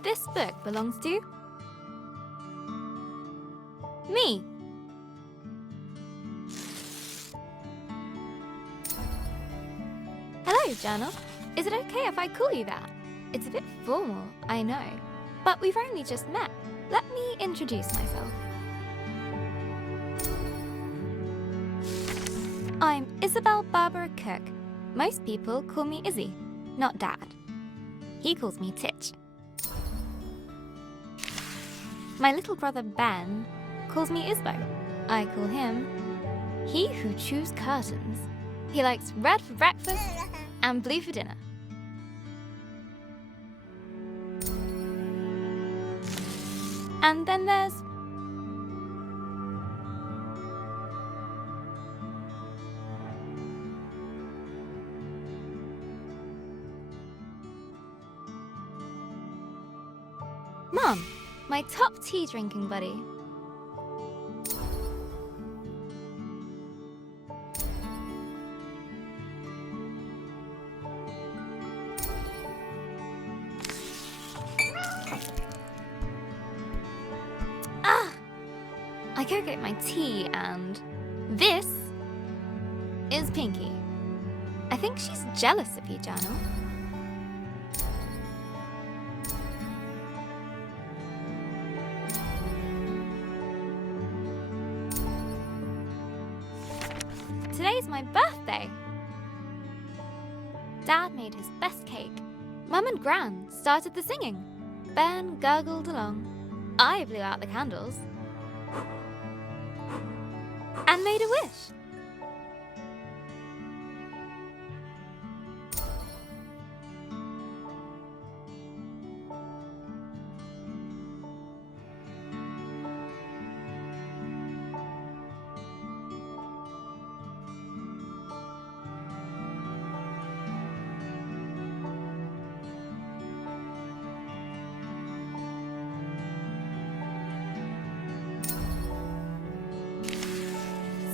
This book belongs to me. Hello, Journal. Is it okay if I call you that? It's a bit formal, I know, but we've only just met. Let me introduce myself. I'm Isabel Barbara Cook. Most people call me Izzy, not Dad. He calls me Titch. My little brother Ben calls me Isbo. I call him He Who Chews Curtains. He likes red for breakfast and blue for dinner. And then there's Mom, my top tea drinking buddy. I go get my tea, and this is Pinky. I think she's jealous of you, Journal. Today's my birthday. Dad made his best cake. Mum and Gran started the singing. Ben gurgled along. I blew out the candles and made a wish.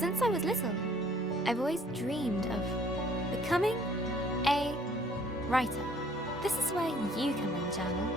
Since I was little, I've always dreamed of becoming a writer. This is where you come in, Journal.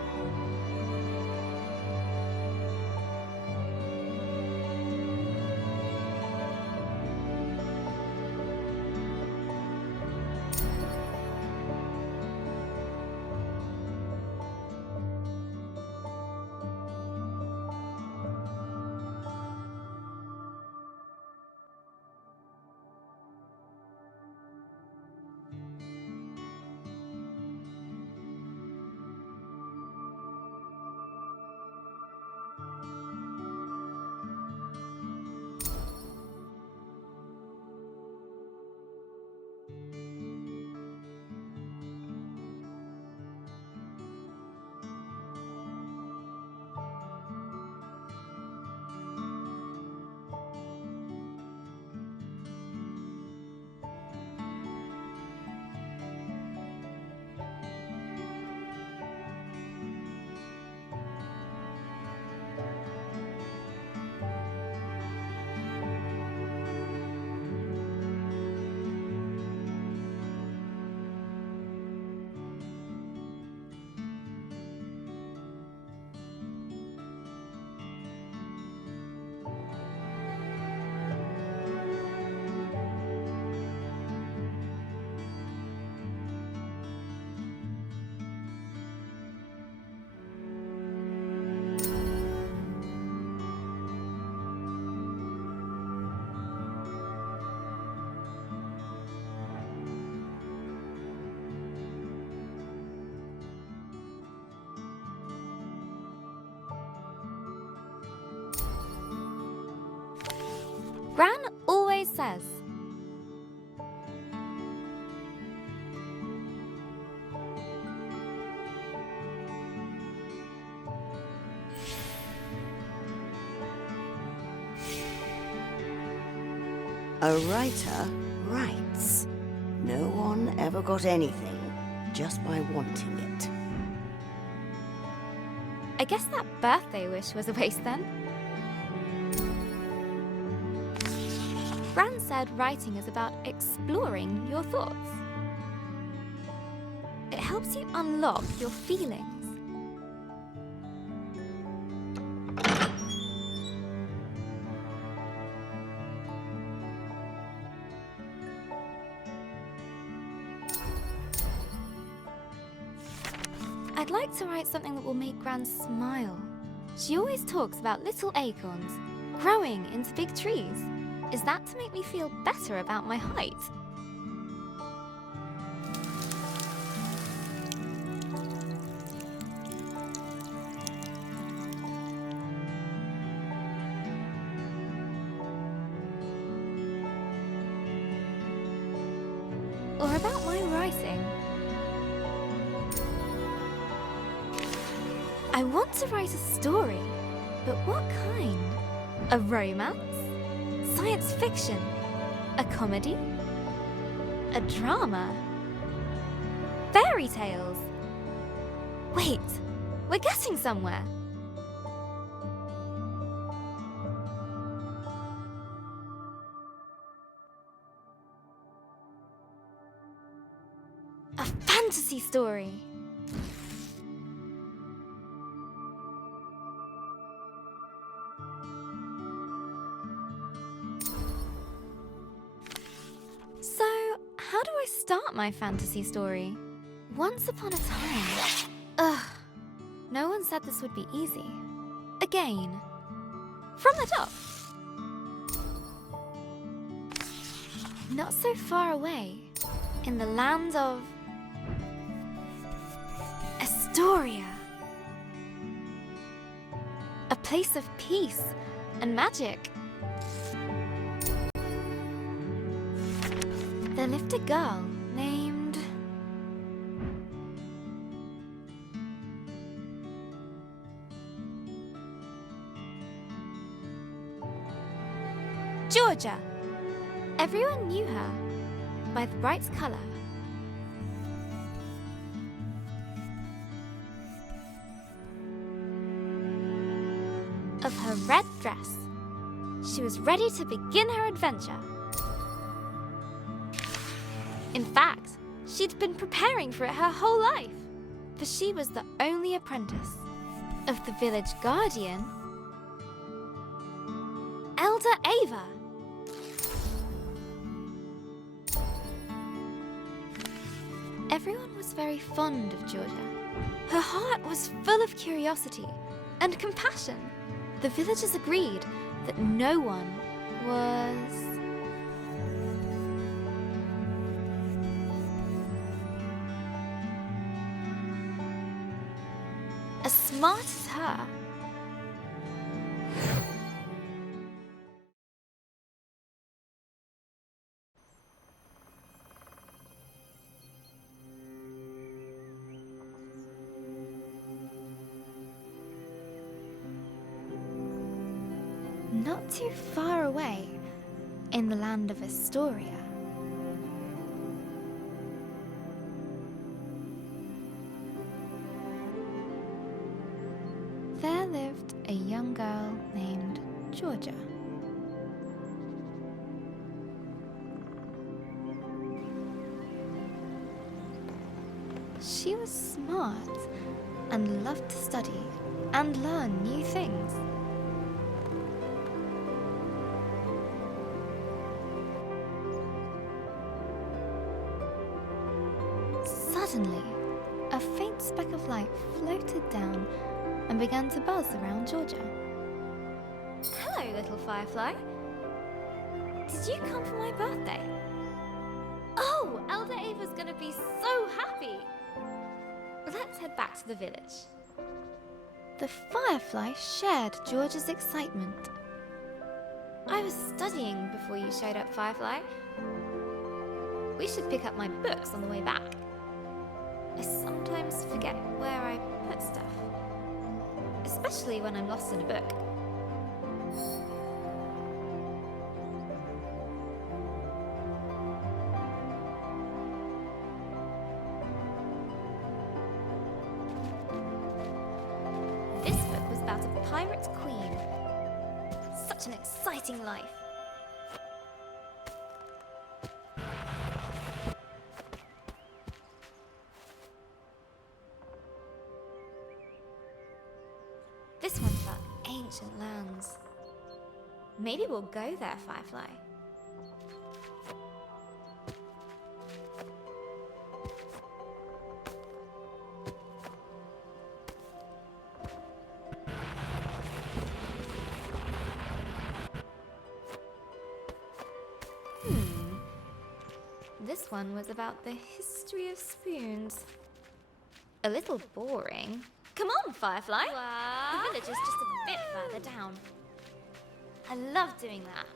A writer writes. No one ever got anything just by wanting it. I guess that birthday wish was a waste then. Gran said writing is about exploring your thoughts. It helps you unlock your feelings. I'd like to write something that will make Gran smile. She always talks about little acorns growing into big trees. Is that to make me feel better about my height? Or about my writing? I want to write a story, but what kind? A romance? Science fiction? A comedy? A drama? Fairy tales? Wait, we're getting somewhere. A fantasy story. So, how do I start my fantasy story? Once upon a time. Ugh. No one said this would be easy. Again. From the top. Not so far away. In the land of Astoria. A place of peace and magic. There lived a girl named... Georgia. Everyone knew her by the bright color. Of her red dress. She was ready to begin her adventure. In fact, she'd been preparing for it her whole life, for she was the only apprentice of the village guardian, Elder Ava. Everyone was very fond of Georgia. Her heart was full of curiosity and compassion. The villagers agreed that no one was as smart as her. Not too far away, in the land of Astoria, there lived a young girl named Georgia. She was smart and loved to study and learn new things. Suddenly, a faint speck of light floated down and began to buzz around Georgia. Hello, little firefly. Did you come for my birthday? Oh, Elder Ava's gonna be so happy. Let's head back to the village. The firefly shared Georgia's excitement. I was studying before you showed up, Firefly. We should pick up my books on the way back. I sometimes forget where I put stuff, especially when I'm lost in a book. such an exciting life. This one's about ancient lands. Maybe we'll go there, Firefly. This one was about the history of spoons. A little boring. Come on, Firefly! Wow. The village is just a bit further down. I love doing that.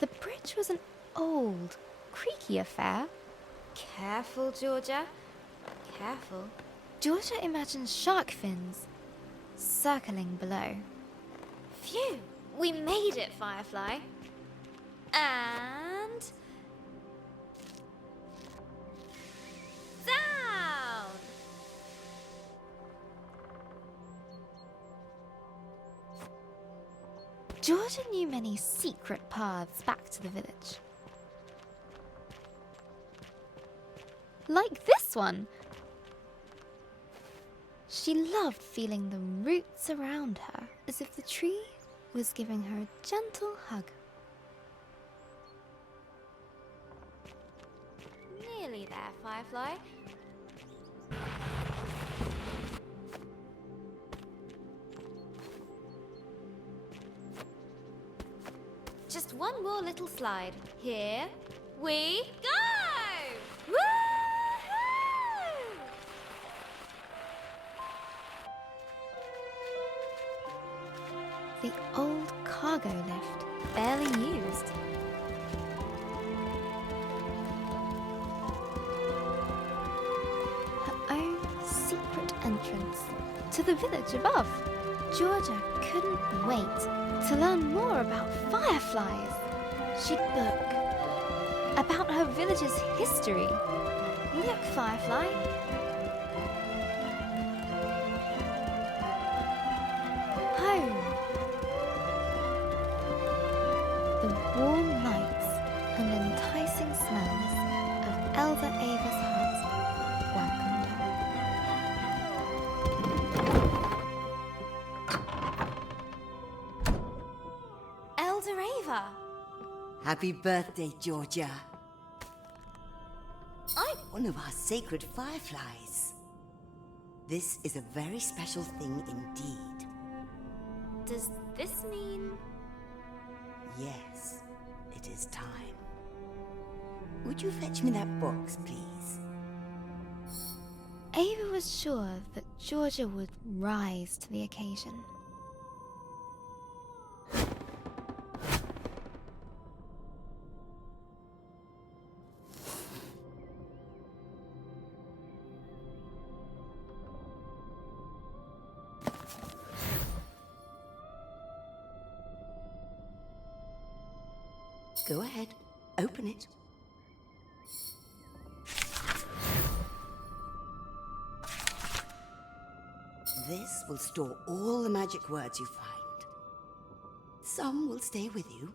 The bridge was an old, creaky affair. Careful, Georgia. Careful. Georgia imagines shark fins circling below. Phew! We made it, Firefly. And... down! Georgia knew many secret paths back to the village. Like this one! She loved feeling the roots around her, as if the tree was giving her a gentle hug. Nearly there, Firefly. Just one more little slide. Here we go! Woohoo! The old cargo lift, barely used. Her own secret entrance to the village above. Georgia couldn't wait to learn more about fireflies. She'd book about her village's history. Look, Firefly. Home. The warm lights and enticing smells of Elder Ava's hut welcomed her. Elder Ava! Happy birthday, Georgia. I'm one of our sacred fireflies. This is a very special thing indeed. Does this mean... Yes, it is time. Would you fetch me that box, please? Ava was sure that Georgia would rise to the occasion. Go ahead, open it. This will store all the magic words you find. Some will stay with you,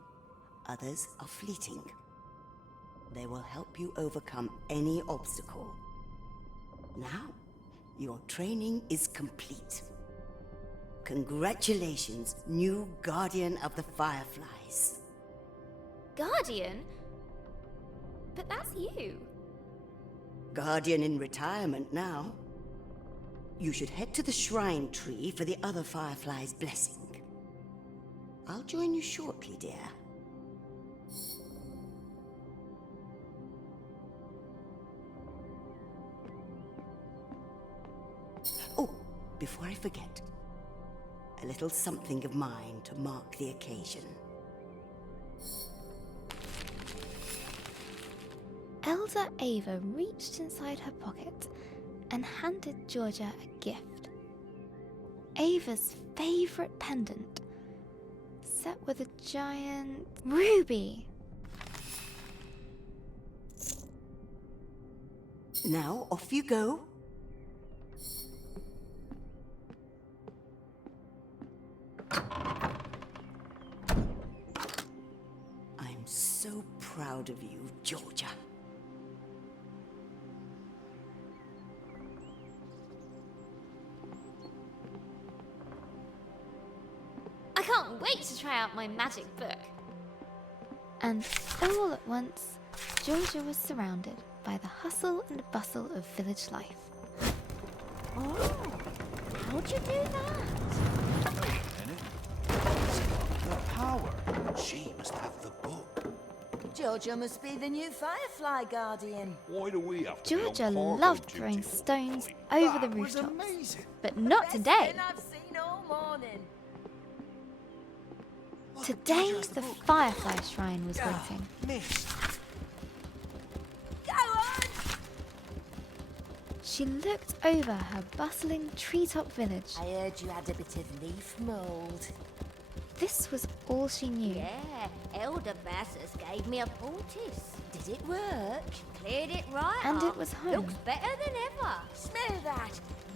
others are fleeting. They will help you overcome any obstacle. Now, your training is complete. Congratulations, new Guardian of the Fireflies. Guardian? But that's you. Guardian in retirement now. You should head to the shrine tree for the other Firefly's blessing. I'll join you shortly, dear. Oh, before I forget, a little something of mine to mark the occasion. Elder Ava reached inside her pocket and handed Georgia a gift. Ava's favorite pendant, set with a giant ruby. Now, off you go. so proud of you, Georgia. I can't wait to try out my magic book. And all at once, Georgia was surrounded by the hustle and bustle of village life. Oh, how'd you do that? Wait a minute. It's got the power. She must have the book. Georgia must be the new Firefly Guardian. Why do we have to be on Georgia cargo loved duty throwing all stones the time? over the That was rooftops. amazing. But not Best today. thing I've seen all morning. Look, Today, Georgia has the book. Firefly Shrine was Ah, waiting. miss. Go on! She looked over her bustling treetop village. I heard you had a bit of leaf mould. This was all she knew. Yeah, Elder Bassus gave me a poultice. Did it work? Cleared it right And up. it was home. Looks better than ever. Smell that.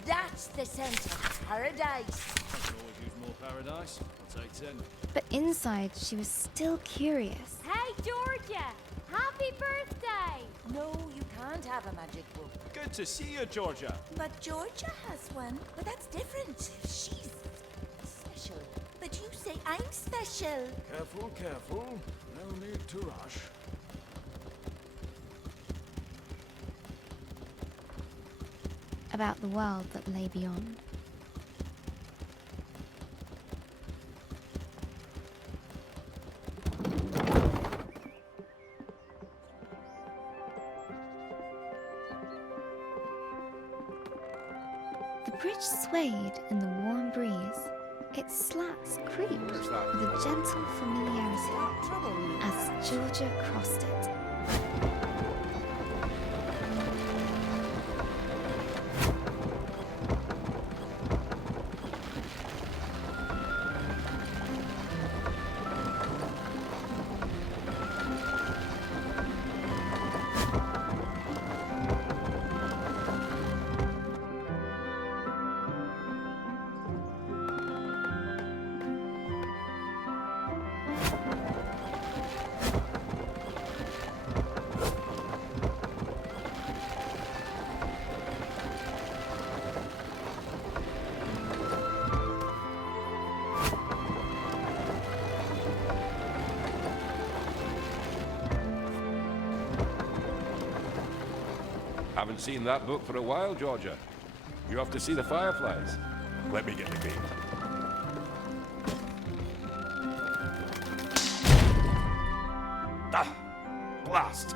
That's the scent of paradise. I can always use more paradise. I'll take 10. But inside, she was still curious. Hey, Georgia! Happy birthday! No, you can't have a magic book. Good to see you, Georgia. But Georgia has one. But that's different. She's special. But you say I'm special. Careful, careful. No need to rush. About the world that lay beyond. The bridge swayed in the warm breeze. Its slats creaked with a gentle familiarity Trouble. as Georgia crossed it. Haven't seen that book for a while, Georgia. You have to see the fireflies. Let me get the gate. Ah! Blast!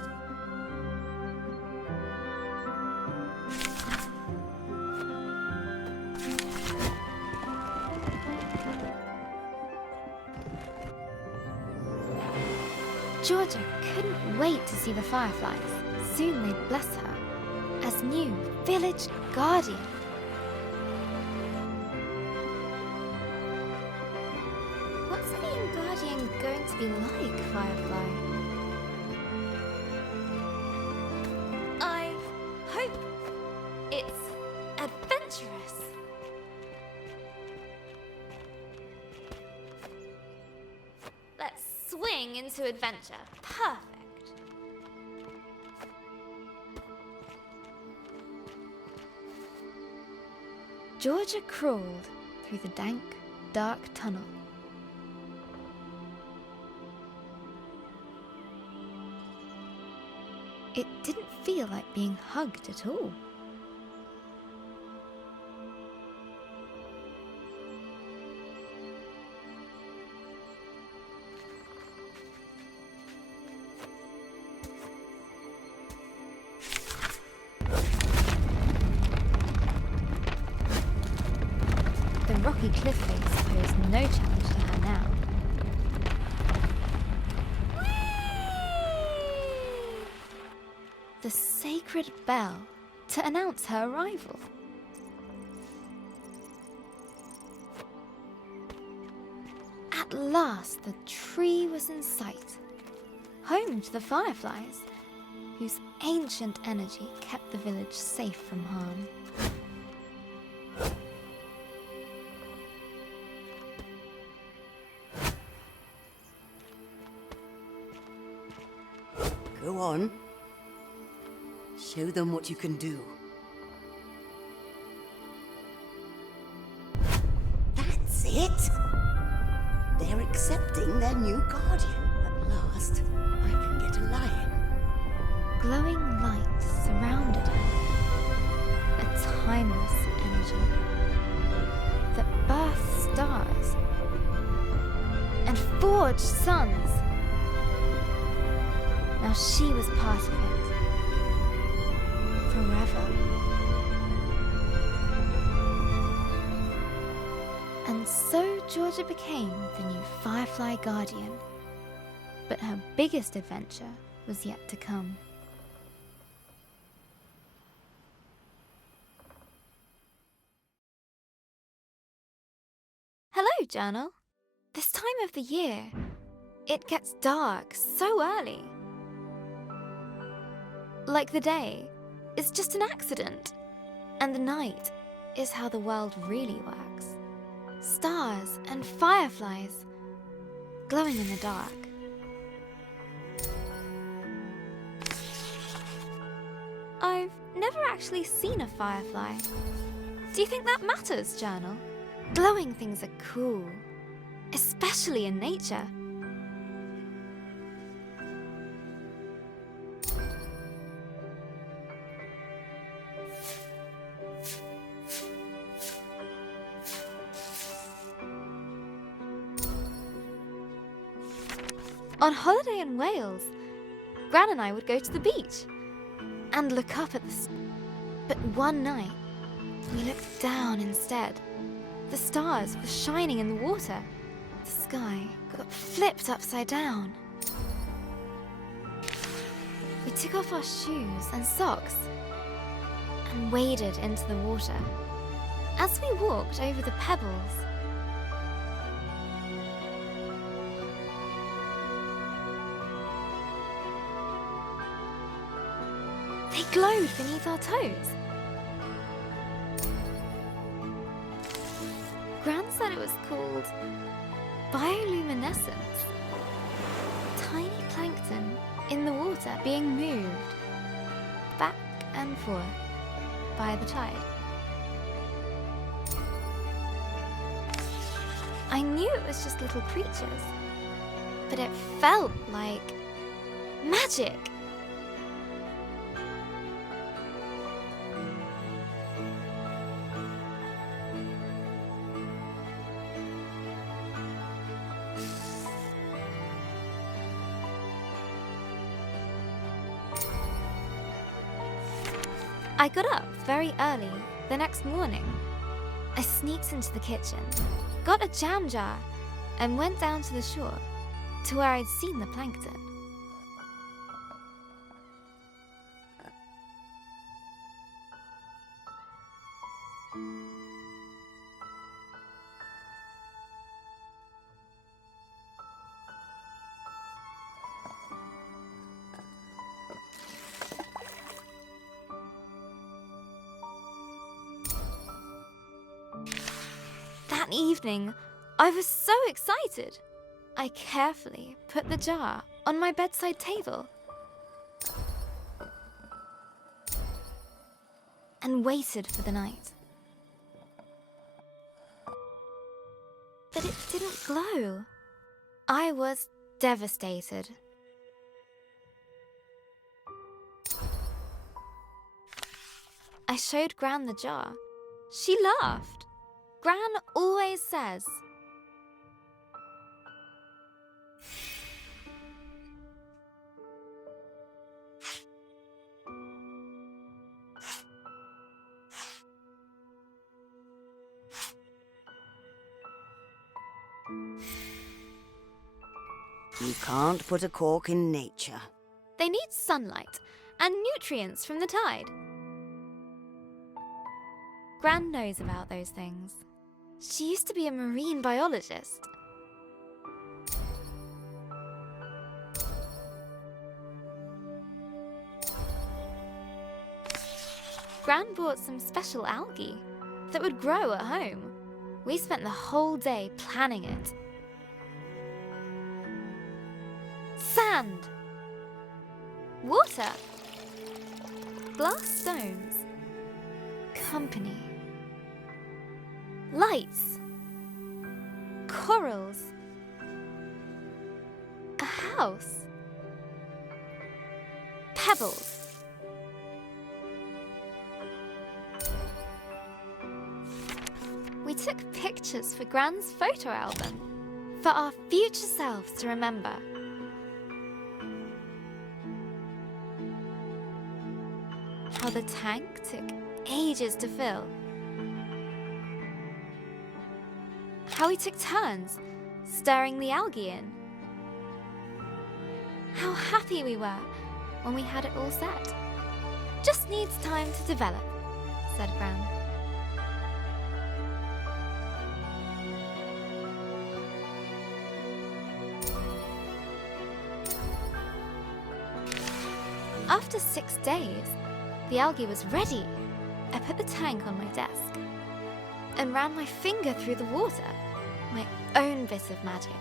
Georgia couldn't wait to see the fireflies. Soon they'd bless her as new village guardian. What's being guardian going to be like, Firefly? I hope it's adventurous. Let's swing into adventure. Perfect. Georgia crawled through the dank, dark tunnel. It didn't feel like being hugged at all. The rocky cliff face posed no challenge to her now. The sacred bell to announce her arrival. At last, the tree was in sight, home to the fireflies, whose ancient energy kept the village safe from harm. Go on. Show them what you can do. That's it! They're accepting their new guardian. At last, I can get a lie-in. Glowing light surrounded her, a timeless energy that birthed stars and forged suns. Now she was part of it, forever. And so Georgia became the new Firefly Guardian. But her biggest adventure was yet to come. Hello, Journal. This time of the year, it gets dark so early. Like the day is just an accident, and the night is how the world really works. Stars and fireflies glowing in the dark. I've never actually seen a firefly. Do you think that matters, Journal? Glowing things are cool, especially in nature. On holiday in Wales, Gran and I would go to the beach and look up at but one night, we looked down instead. The stars were shining in the water. The sky got flipped upside down. We took off our shoes and socks and waded into the water. As we walked over the pebbles, they glowed beneath our toes. Gran said it was called bioluminescence. Tiny plankton in the water being moved back and forth by the tide. I knew it was just little creatures, but it felt like magic. I got up very early the next morning. I sneaked into the kitchen, got a jam jar, and went down to the shore to where I'd seen the plankton. That evening, I was so excited. I carefully put the jar on my bedside table and waited for the night. But it didn't glow. I was devastated. I showed Gran the jar. She laughed. Gran always says, You can't put a cork in nature. they need sunlight and nutrients from the tide. Gran knows about those things. She used to be a marine biologist. Gran bought some special algae that would grow at home. We spent the whole day planning it. Sand, Water. Glass stones. Company. Lights. Corals. A house. Pebbles. We took pictures for Gran's photo album, for our future selves to remember. How the tank took ages to fill. How we took turns stirring the algae in. How happy we were when we had it all set. Just needs time to develop, said Gran. After 6 days, the algae was ready. I put the tank on my desk and ran my finger through the water, my own bit of magic.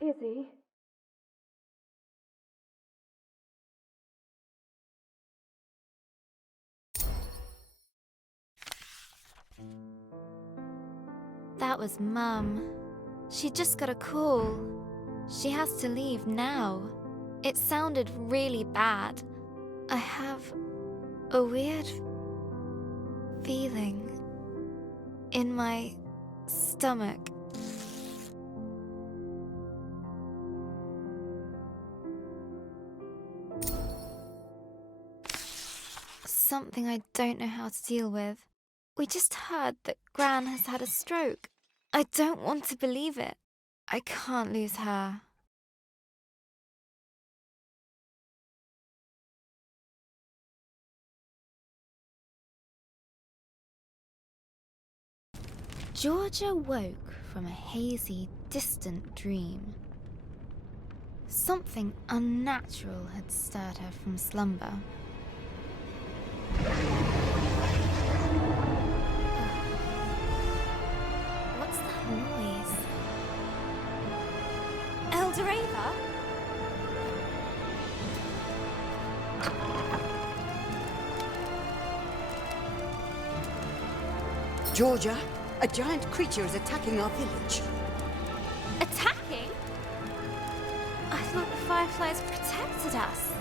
Izzy. That was Mum. She just got a call. She has to leave now. It sounded really bad. I have a weird feeling in my stomach. Something I don't know how to deal with. We just heard that Gran has had a stroke. I don't want to believe it. I can't lose her. Georgia woke from a hazy, distant dream. Something unnatural had stirred her from slumber. What's that noise? Eldoreva? Georgia, a giant creature is attacking our village. Attacking? I thought the fireflies protected us.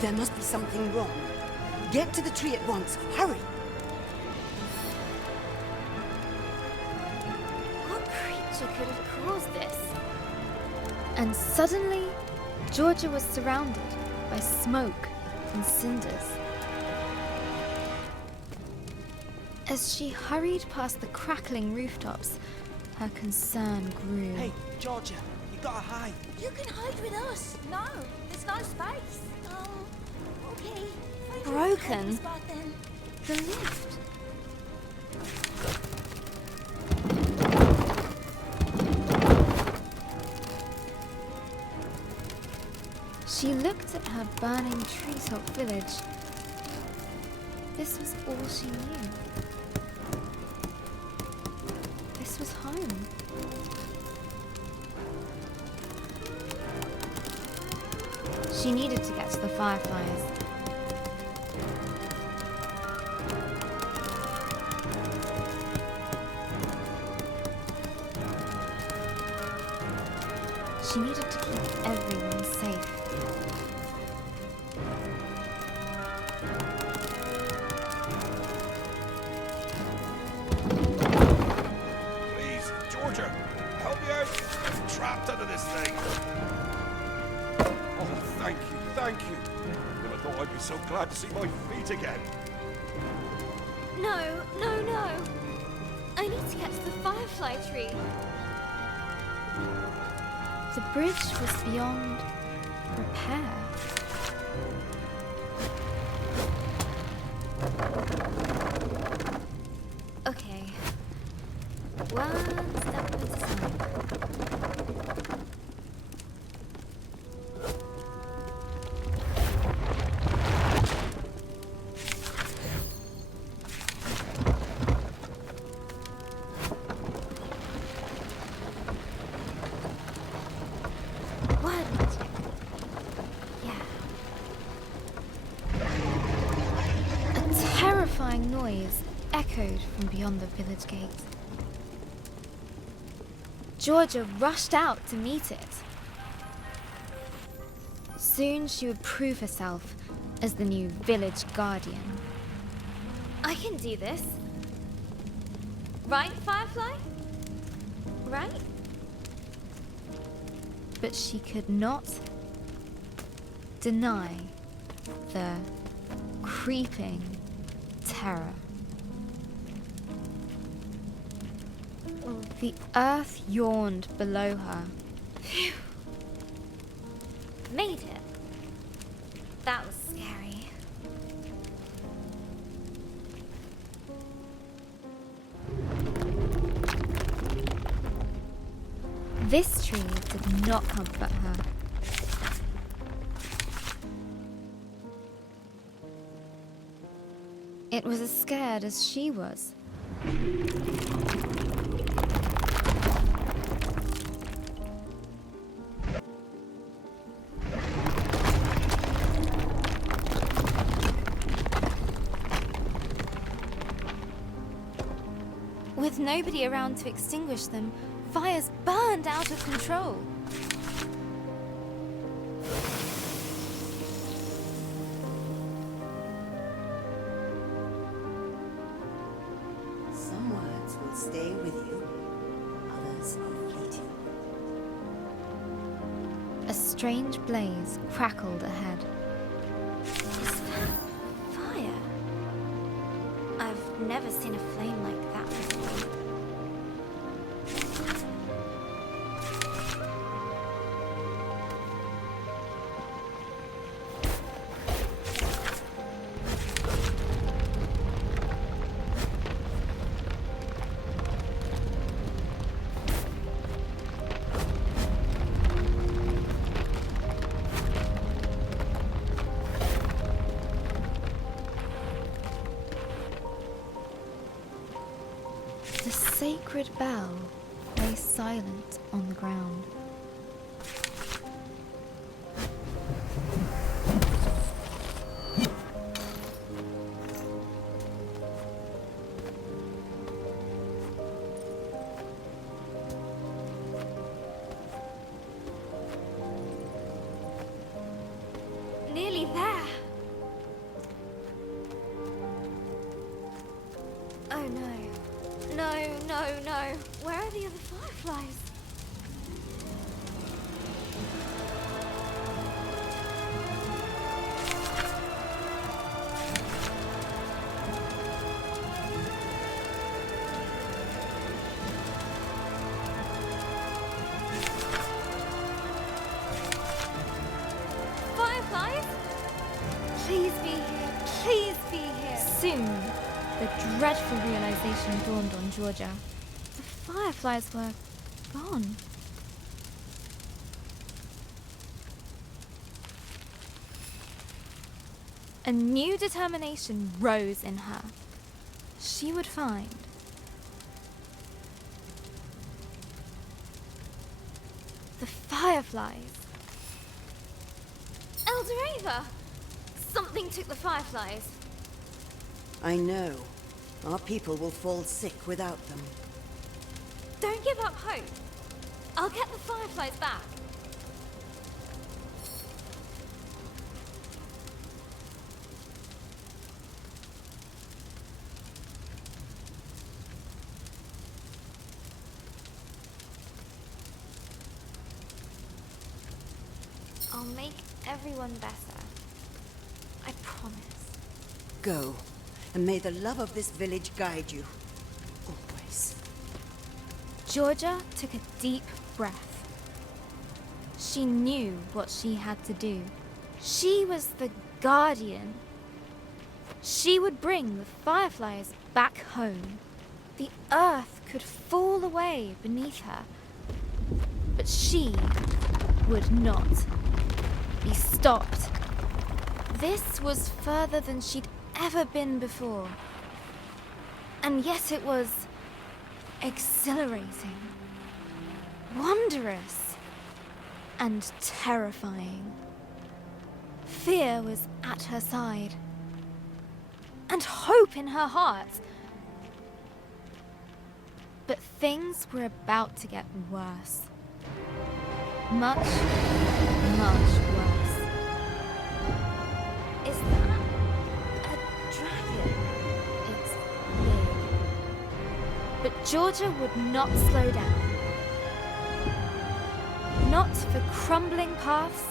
There must be something wrong. Get to the tree at once. Hurry! What creature could have caused this? And suddenly, Georgia was surrounded by smoke and cinders. As she hurried past the crackling rooftops, her concern grew. Hey, Georgia, you gotta hide. You can hide with us. No, there's no space. Okay. Find your Broken? hiding spot then. The lift. She looked at her burning treetop village. This was all she knew. This was home. She needed to get to the fireflies. She needed to keep everyone safe. Please, Georgia, help me out. I'm trapped under this thing. Oh, thank you, thank you. Never thought I'd be so glad to see my feet again. No, no, no. I need to get to the firefly tree. The bridge was beyond repair. Okay. One step at a time. terrifying noise echoed from beyond the village gate. Georgia rushed out to meet it. Soon she would prove herself as the new village guardian. I can do this. Right, Firefly? Right? But she could not deny the creeping terror. The earth yawned below her. Phew. Made it. That was scary. This tree did not comfort her. It was as scared as she was. With nobody around to extinguish them, fires burned out of control. Some words will stay with you, others are fleeting. A strange blaze crackled ahead. Is that fire? I've never seen a flame like that before. The sacred bell lay silent on the ground. Nearly there. Oh no. No, no, no. Where are the other fireflies? Fireflies? Please be here. Please be here. Soon, the dreadful realization dawned on Georgia. The fireflies were gone. A new determination rose in her. She would find the fireflies. Eldoreva! Something took the fireflies. I know. Our people will fall sick without them. Don't give up hope. I'll get the fireflies back. I'll make everyone better. I promise. Go, and may the love of this village guide you. Always. Georgia took a deep breath. She knew what she had to do. She was the guardian. She would bring the fireflies back home. The earth could fall away beneath her, but she would not be stopped. This was further than she'd ever been before. And yet it was exhilarating, wondrous, and terrifying. Fear was at her side. and hope in her heart. But things were about to get worse. Much, much worse. Is that a dragon? It's big. But Georgia would not slow down. Not for crumbling paths.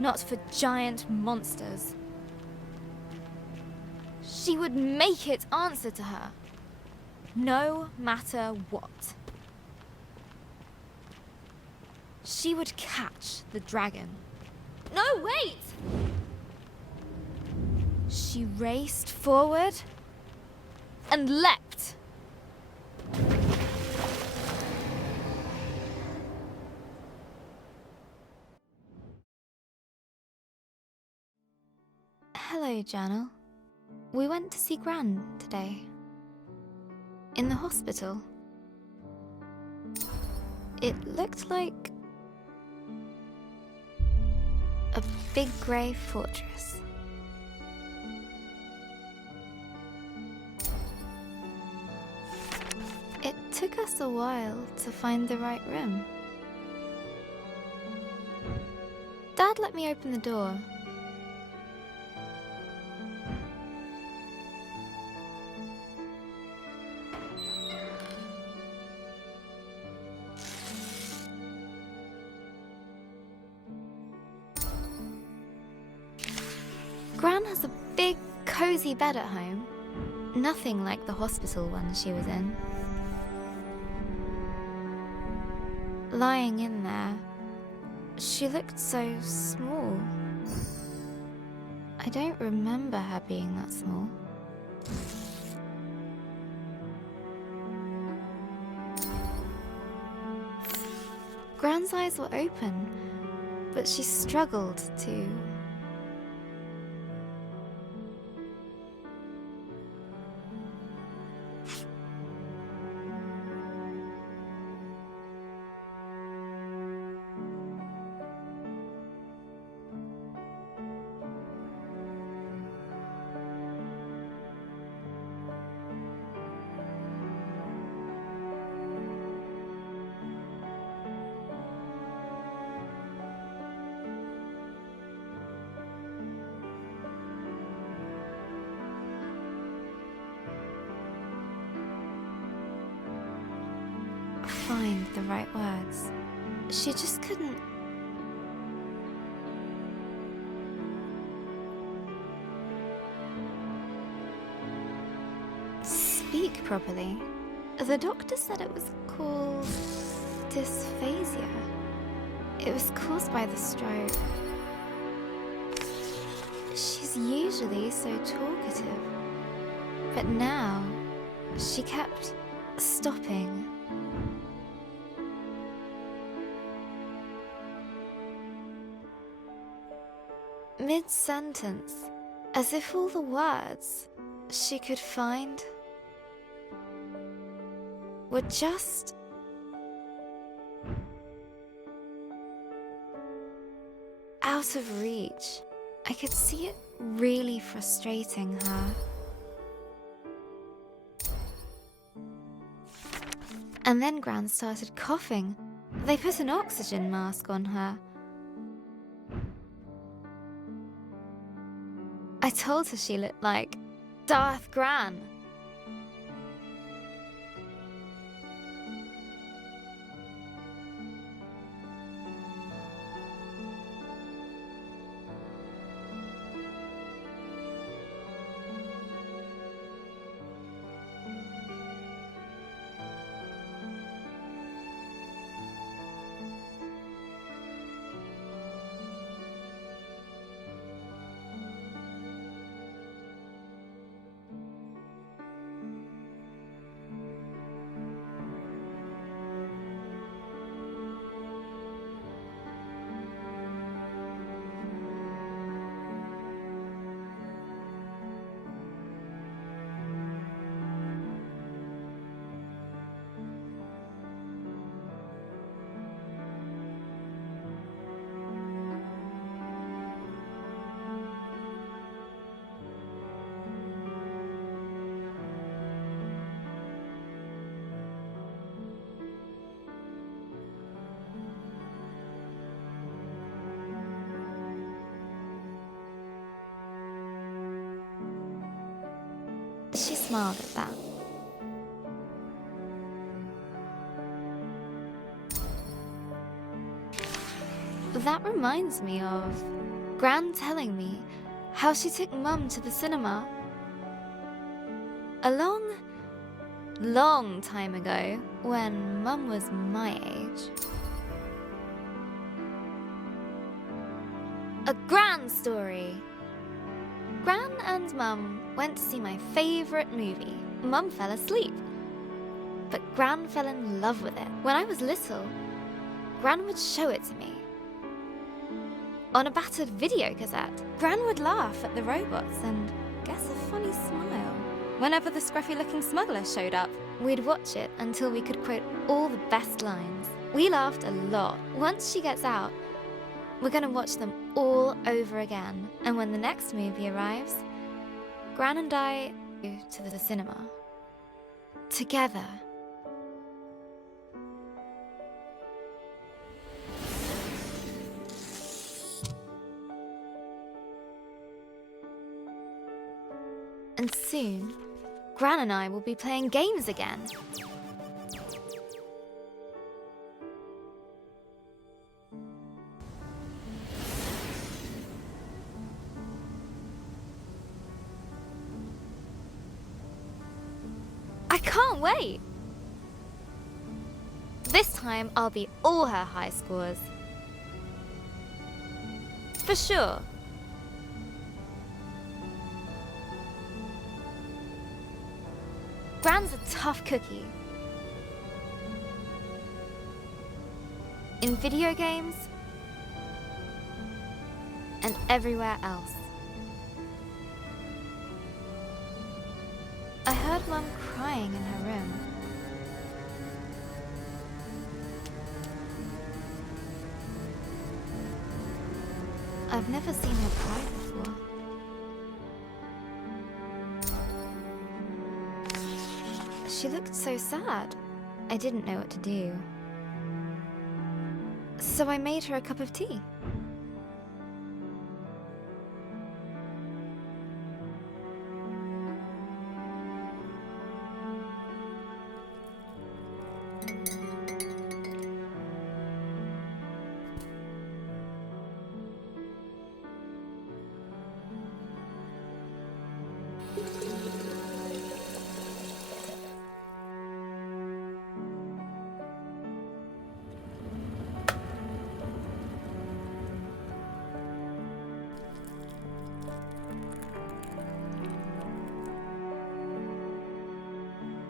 Not for giant monsters. She would make it answer to her, no matter what. She would catch the dragon. No, wait! She raced forward and leapt. Hello, Journal. We went to see Gran today. In the hospital. It looked like a big grey fortress. It took us a while to find the right room. Dad let me open the door. Gran has a big, cozy bed at home. Nothing like the hospital one she was in. Lying in there, she looked so small. I don't remember her being that small. Gran's eyes were open, but she struggled to. Find the right words. She just couldn't. Speak properly. The doctor said it was called dysphasia. It was caused by the stroke. She's usually so talkative, but now she kept stopping. Mid-sentence, as if all the words she could find were just out of reach. I could see it really frustrating her. And then Gran started coughing. They put an oxygen mask on her. I told her she looked like Darth Gran. She smiled at that. That reminds me of Gran telling me how she took Mum to the cinema a long, long time ago when Mum was my age. A Gran story! Gran and Mum went to see my favourite movie. Mum fell asleep, but Gran fell in love with it. When I was little, Gran would show it to me on a battered video cassette. Gran would laugh at the robots and guess a funny smile whenever the scruffy-looking smuggler showed up. We'd watch it until we could quote all the best lines. We laughed a lot. Once she gets out, we're gonna watch them all over again. And when the next movie arrives, Gran and I go to the cinema. Together. And soon, Gran and I will be playing games again. I can't wait! This time I'll beat all her high scores. For sure. Gran's a tough cookie. In video games and everywhere else. I heard Mum crying in her room. I've never seen her cry before. She looked so sad. I didn't know what to do. So I made her a cup of tea.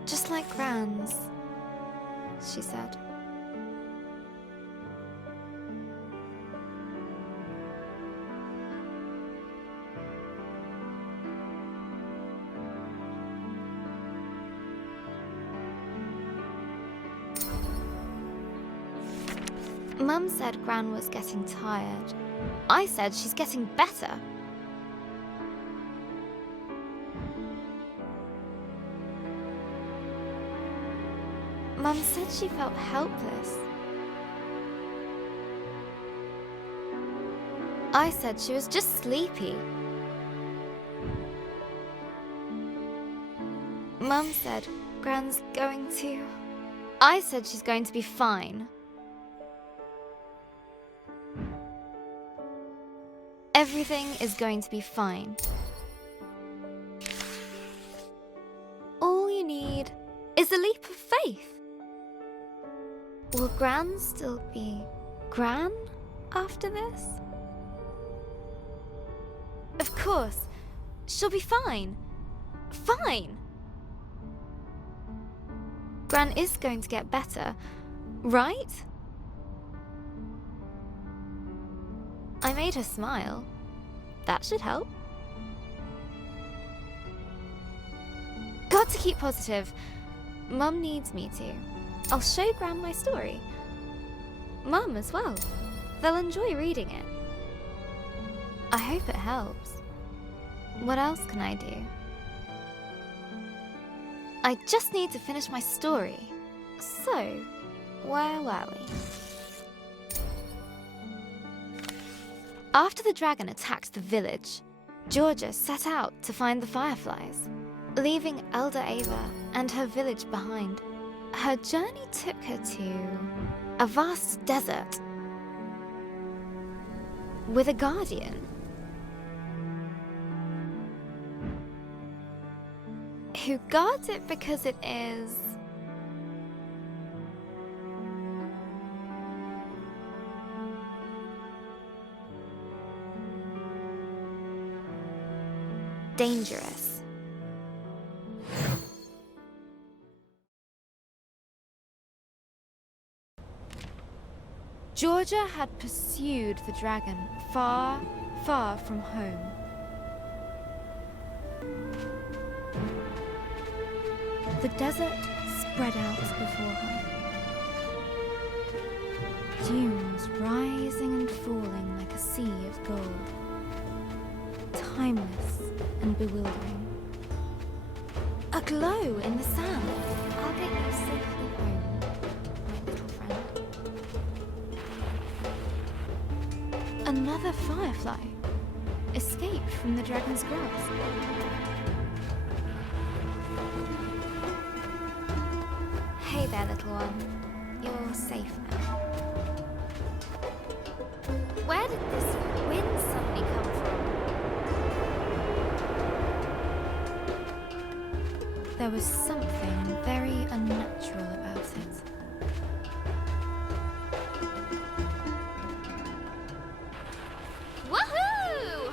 Just like Gran's, she said. Mum said Gran was getting tired. I said she's getting better. Mum said she felt helpless. I said she was just sleepy. Mum said Gran's going to... I said she's going to be fine. Everything is going to be fine. All you need is a leap of faith. Will Gran still be Gran after this? Of course. She'll be fine. Fine! Gran is going to get better, right? I made her smile. That should help. Got to keep positive. Mum needs me to. I'll show Gran my story. Mum as well. They'll enjoy reading it. I hope it helps. What else can I do? I just need to finish my story. So, where were we? After the dragon attacked the village, Georgia set out to find the fireflies. Leaving Elder Ava and her village behind, her journey took her to a vast desert with a guardian who guards it because it is dangerous. Georgia had pursued the dragon far, far from home. The desert spread out before her. Dunes rising and falling like a sea of gold. Timeless and bewildering. A glow in the sand. I'll get you safely home, my little friend. Another firefly escaped from the dragon's grasp. Hey there, little one. You're safe now. Where did this wind suddenly come from? There was something very unnatural about it. Woohoo!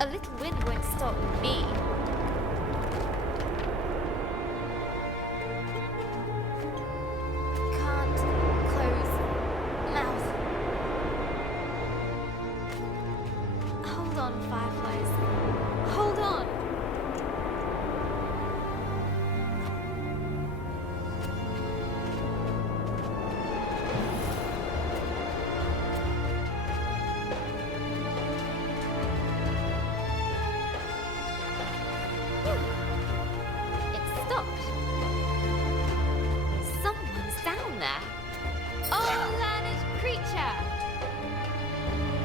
A little wind won't stop me. Can't close mouth. Hold on, fireflies. Hold on. It stopped. Someone's down there. Oh, learned creature.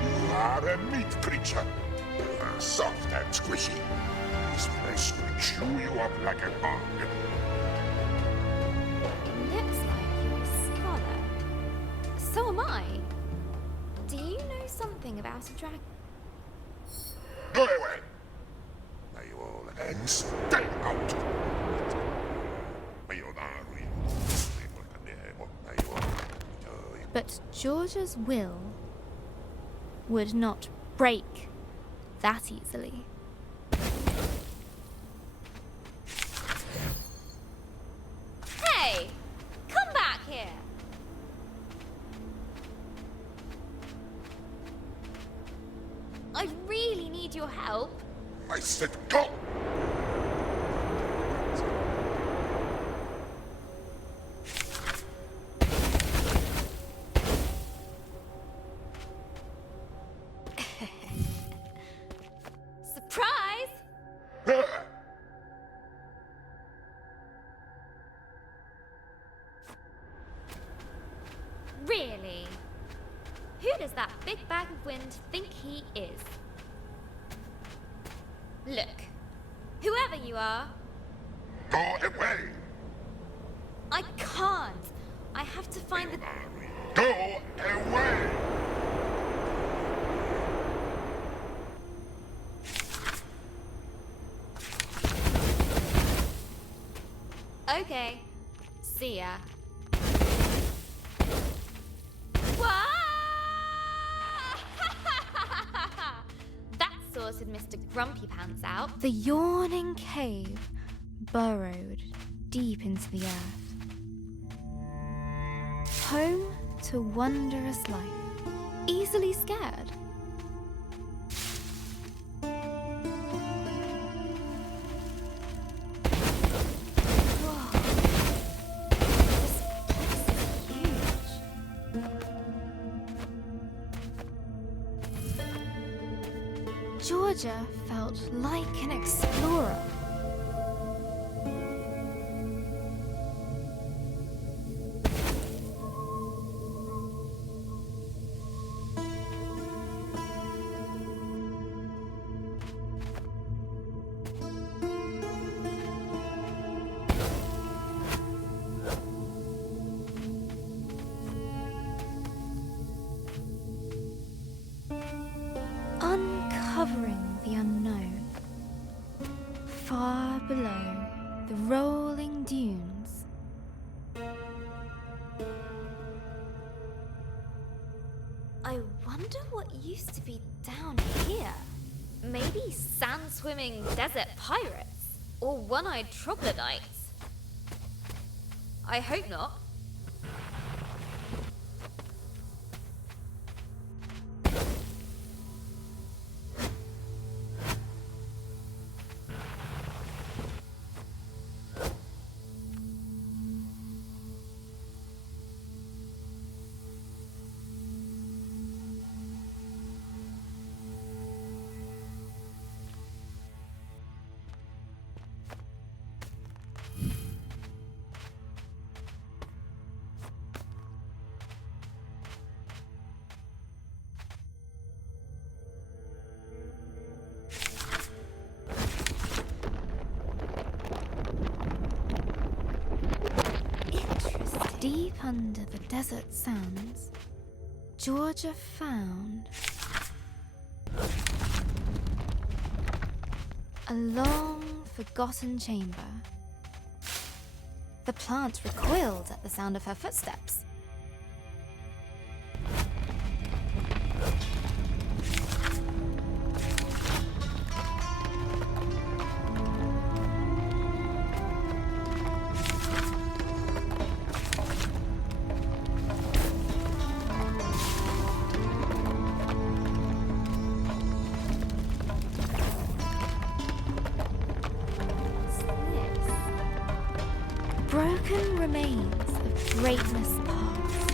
You are a meat creature. Soft and squishy. This flesh will chew you up like a bug. Looks like you're a scholar. So am I. Do you know something about a dragon? Go away! Now you all and stay out! But Georgia's will would not break that easily. Hey! Come back here! I really need your help. I said go! Surprise! Really? Who does that big bag of wind think he is? Look, whoever you are, Go away! I can't. I have to find the... Go away! Okay. See ya. Wah! That sorted Mr. Grumpy Pants out. The yawning cave burrowed deep into the earth. Home to wondrous life. Easily scared. Georgia felt like an explorer. uncovering the unknown. Far below the rolling dunes. I wonder what used to be down here. Maybe sand-swimming desert pirates? Or one-eyed troglodytes? I hope not. Deep under the desert sands, Georgia found a long forgotten chamber. The plant recoiled at the sound of her footsteps. Broken remains of greatness past.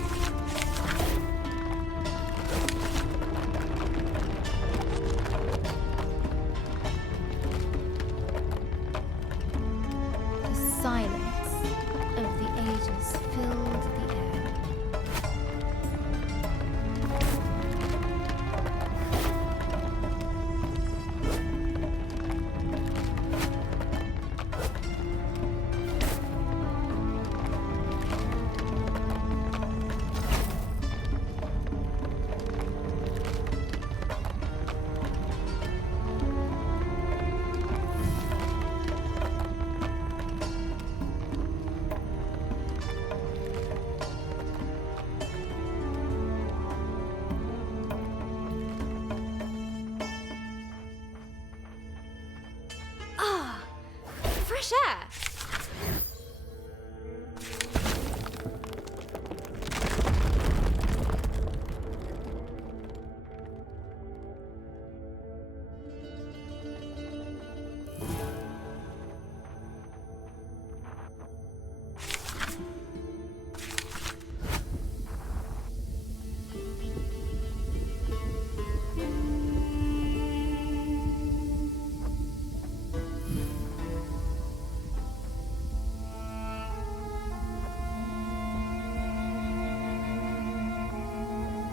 The silence of the ages filled the air. Fresh air!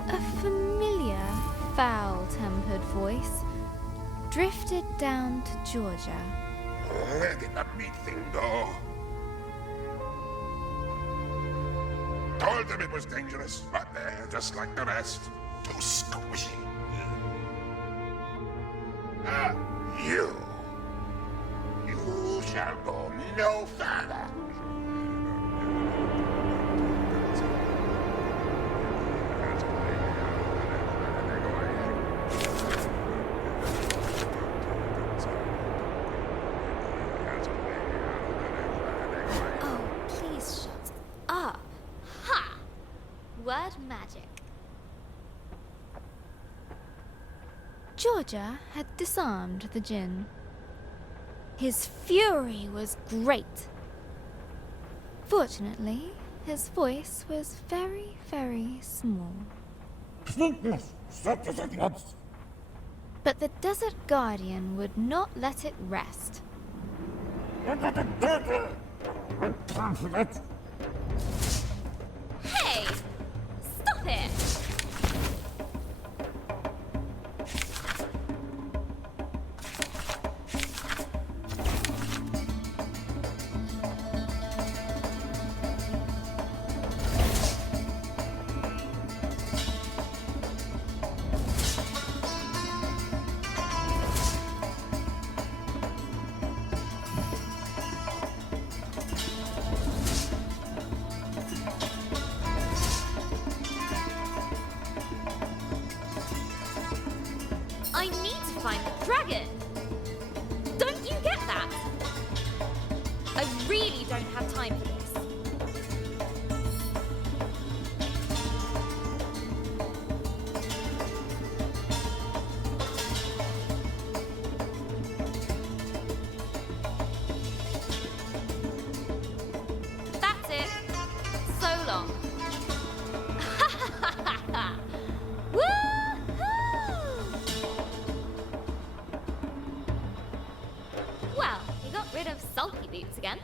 A familiar, foul-tempered voice drifted down to Georgia. Where did that meat thing go? Told them it was dangerous, but they're just like the rest. Too squishy. You shall go no further. Oh, please shut up. Ha! Word magic. Georgia had disarmed the djinn. His fury was great. Fortunately, his voice was very, very small. But the Desert Guardian would not let it rest. Hey! Stop it! find the dragon. Don't you get that? I really don't have time for this. That's it. So long. Well, we got rid of sulky boots again.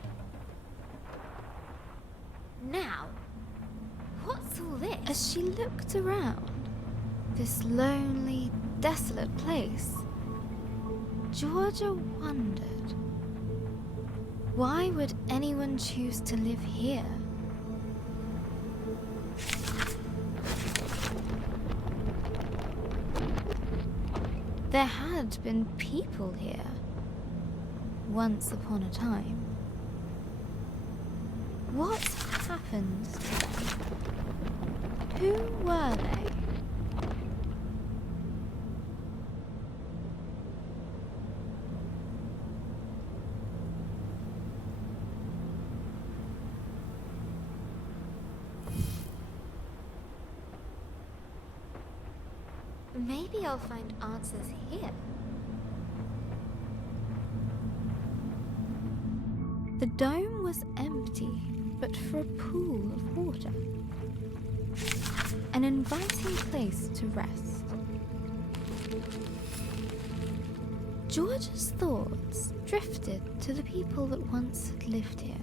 Now, what's all this? As she looked around this lonely, desolate place, Georgia wondered, why would anyone choose to live here? There had been people here once upon a time. What happened to them? Who were they? Maybe I'll find answers here. The dome was empty, but for a pool of water. An inviting place to rest. George's thoughts drifted to the people that once had lived here.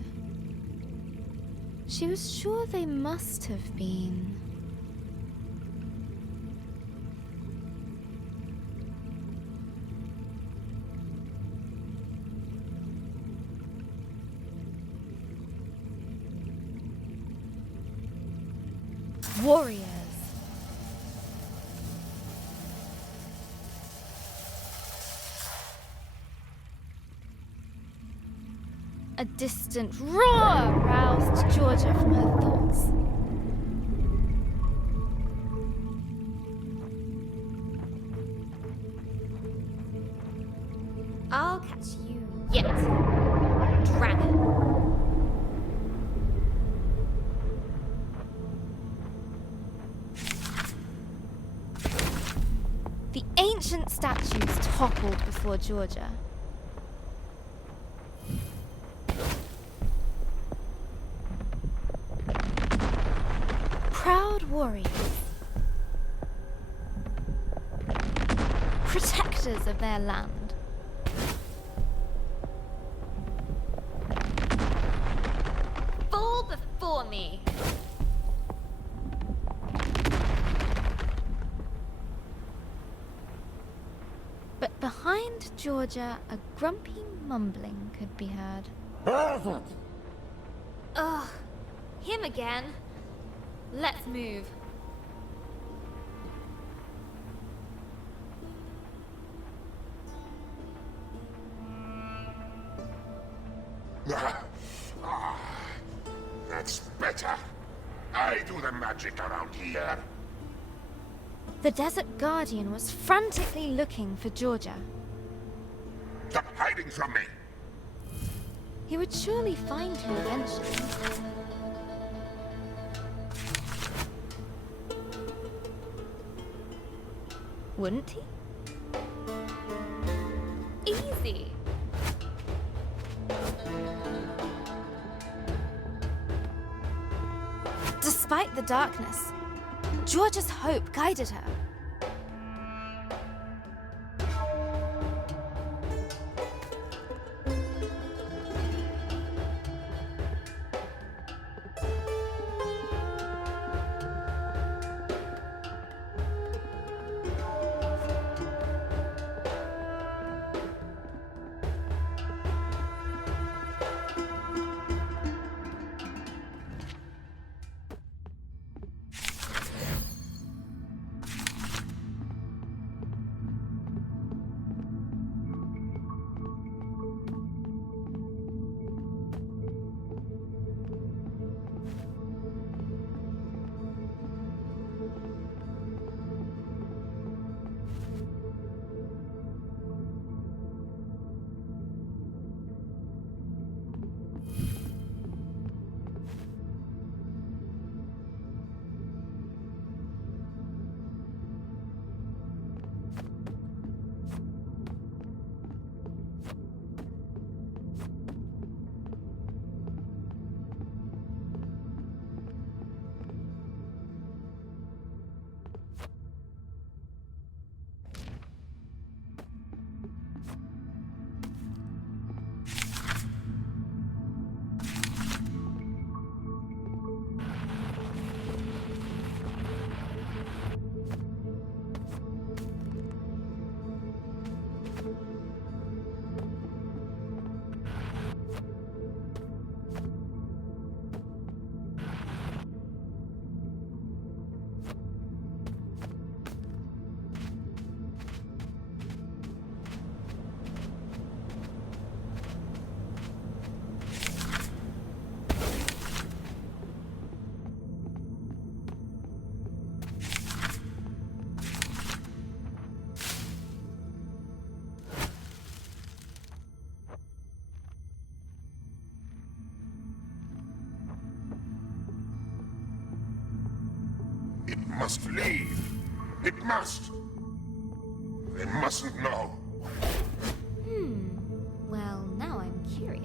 She was sure they must have been warriors. A distant roar roused Georgia from her thoughts. I'll catch you yet, dragon. The ancient statues toppled before Georgia. Proud warriors, protectors of their land. Fall before me. But behind Georgia, a grumpy mumbling could be heard. Ugh, him again. Let's move. That's better. I do the magic around here. The Desert Guardian was frantically looking for Georgia. Stop hiding from me. He would surely find her eventually. Wouldn't he? Easy. Despite the darkness, Georgia's hope guided her. must flee. It must. They mustn't know. Well, now I'm curious.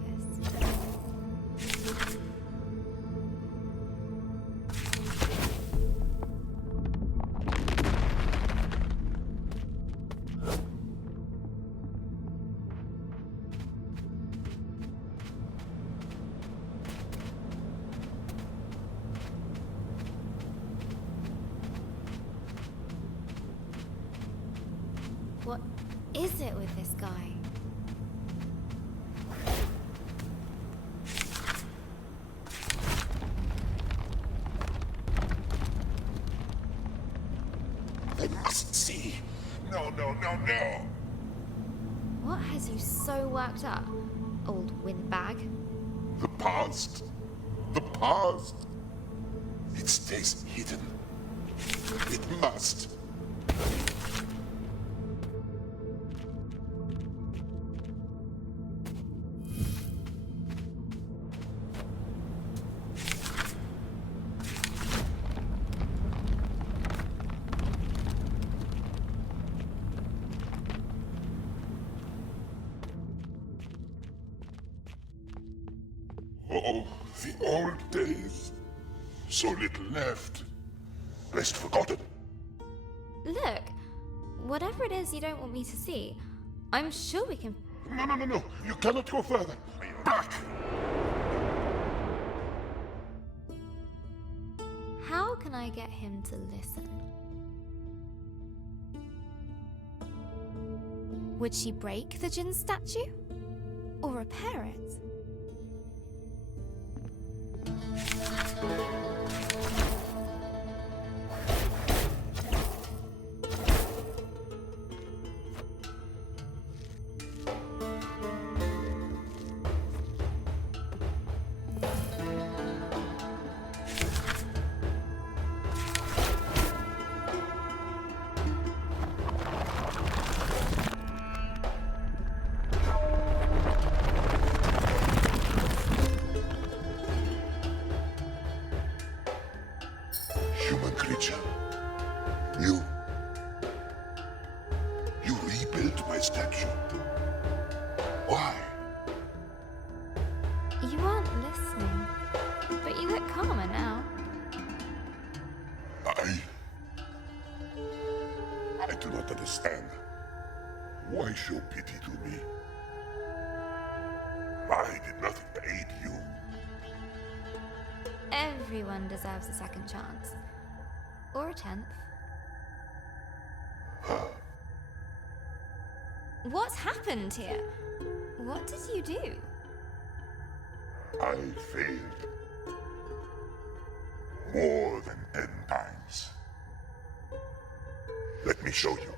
What is it with this guy? They mustn't see. No, no, no, no. What has you so worked up, old windbag? The past. The past. It stays hidden. It must. Oh, the old days. So little left. Best forgotten. Look, whatever it is you don't want me to see, I'm sure we can... No, no, no, no. You cannot go further. Back! How can I get him to listen? Would she break the Jinn statue? Or repair it? Human creature. You rebuilt my statue. Why? You aren't listening, but you look calmer now. I do not understand. Why show pity to me? I did nothing to aid you. Everyone deserves a second chance. Or a 10th. What's happened here? What did you do? I failed. More than 10 times. Let me show you.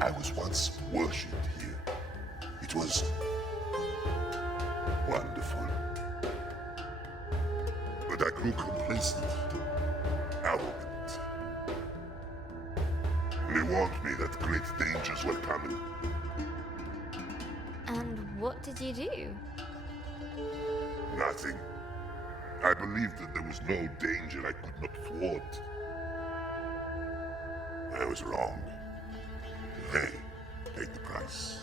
I was once worshipped here. It was wonderful. But I grew complacent, arrogant. They warned me that great dangers were coming. And what did you do? Nothing. I believed that there was no danger I could not thwart. I was wrong. Paid the price.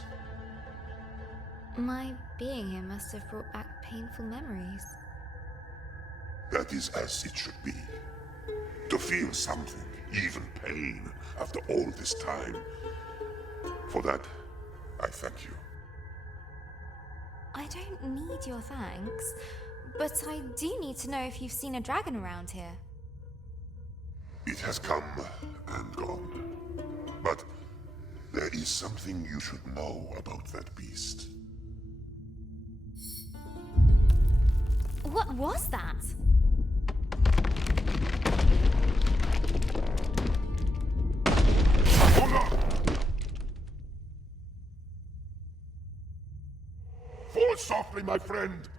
My being here must have brought back painful memories. That is as it should be. To feel something, even pain, after all this time. For that, I thank you. I don't need your thanks, but I do need to know if you've seen a dragon around here. It has come and gone. But there is something you should know about that beast. What was that? Hold on! Fall softly, my friend.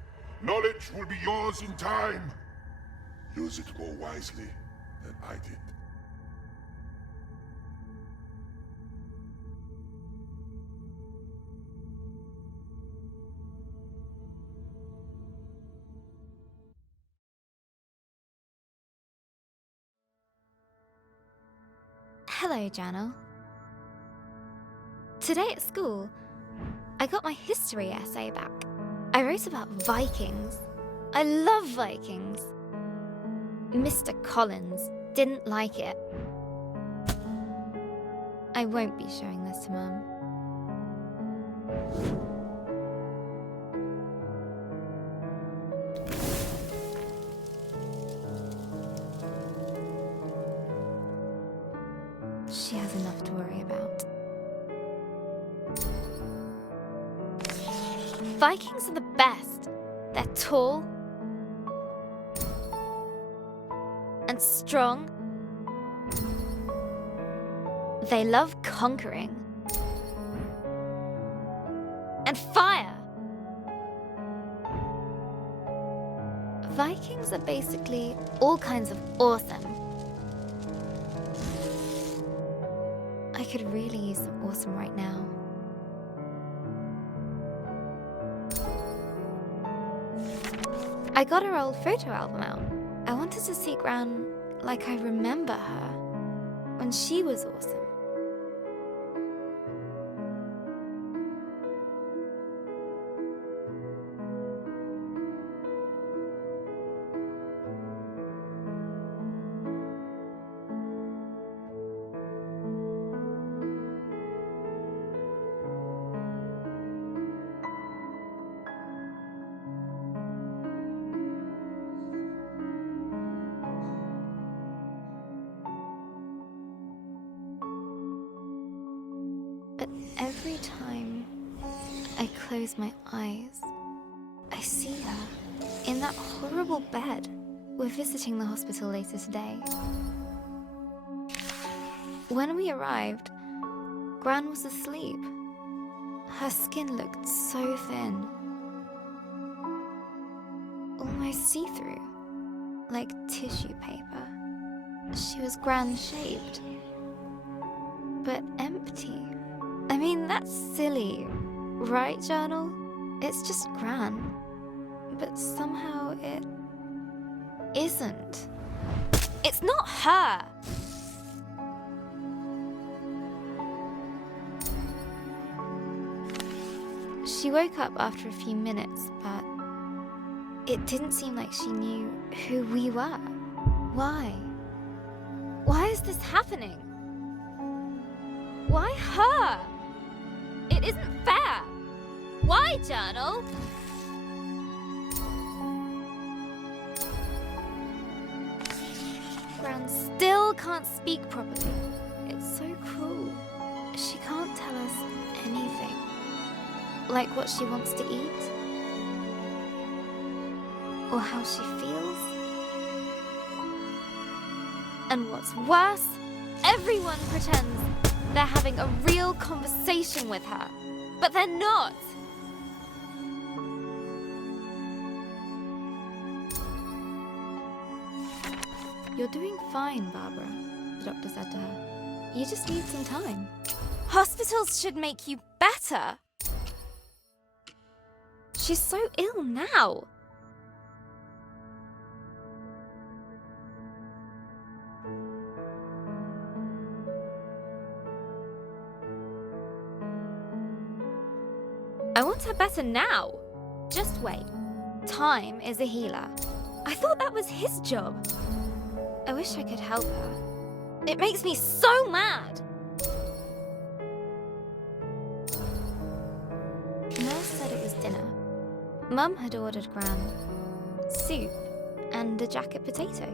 Knowledge will be yours in time. Use it more wisely than I did. Hello, Journal. Today at school, I got my history essay back. I wrote about Vikings. I love Vikings. Mr. Collins didn't like it. I won't be showing this to Mum. She has enough to worry about. Vikings are the best. They're tall and strong. They love conquering and fire. Vikings are basically all kinds of awesome. I could really use some awesome right now. I got her old photo album out. I wanted to see Gran like I remember her when she was awesome. But every time I close my eyes, I see her in that horrible bed. We're visiting the hospital later today. When we arrived, Gran was asleep. Her skin looked so thin, almost see-through, like tissue paper. She was Gran-shaped, but empty. I mean, that's silly, right, Journal? It's just Gran. But somehow it isn't. It's not her! She woke up after a few minutes, but it didn't seem like she knew who we were. Why? Why is this happening? Why her? It isn't fair. Why, Journal? Gran still can't speak properly. It's so cruel. She can't tell us anything. Like what she wants to eat? Or how she feels? And what's worse, everyone pretends they're having a real conversation with her, but they're not. You're doing fine, Barbara, the doctor said to her. You just need some time. Hospitals should make you better. She's so ill now. treat her better now. Just wait. Time is a healer. I thought that was his job. I wish I could help her. It makes me so mad. Nurse said it was dinner. Mum had ordered Gran soup and a jacket potato.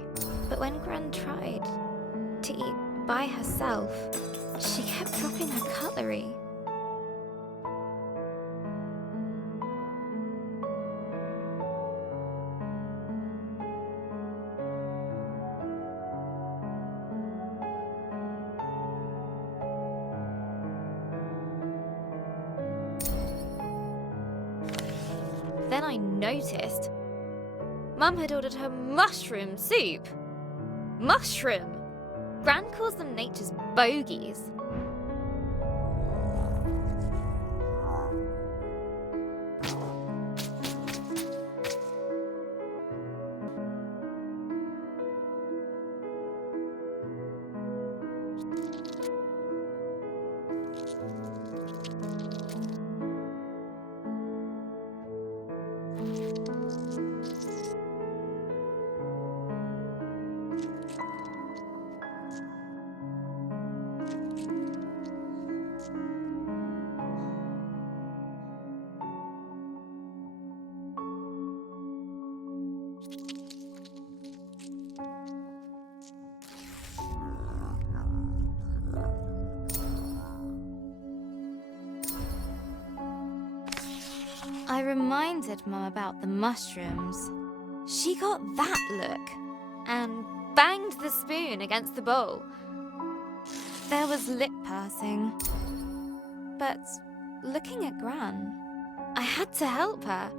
But when Gran tried to eat by herself, she kept dropping her cutlery. Then I noticed Mum had ordered her mushroom soup. Mushroom! Gran calls them nature's bogies. I reminded Mum about the mushrooms. She got that look and banged the spoon against the bowl. There was lip pursing. But looking at Gran, I had to help her.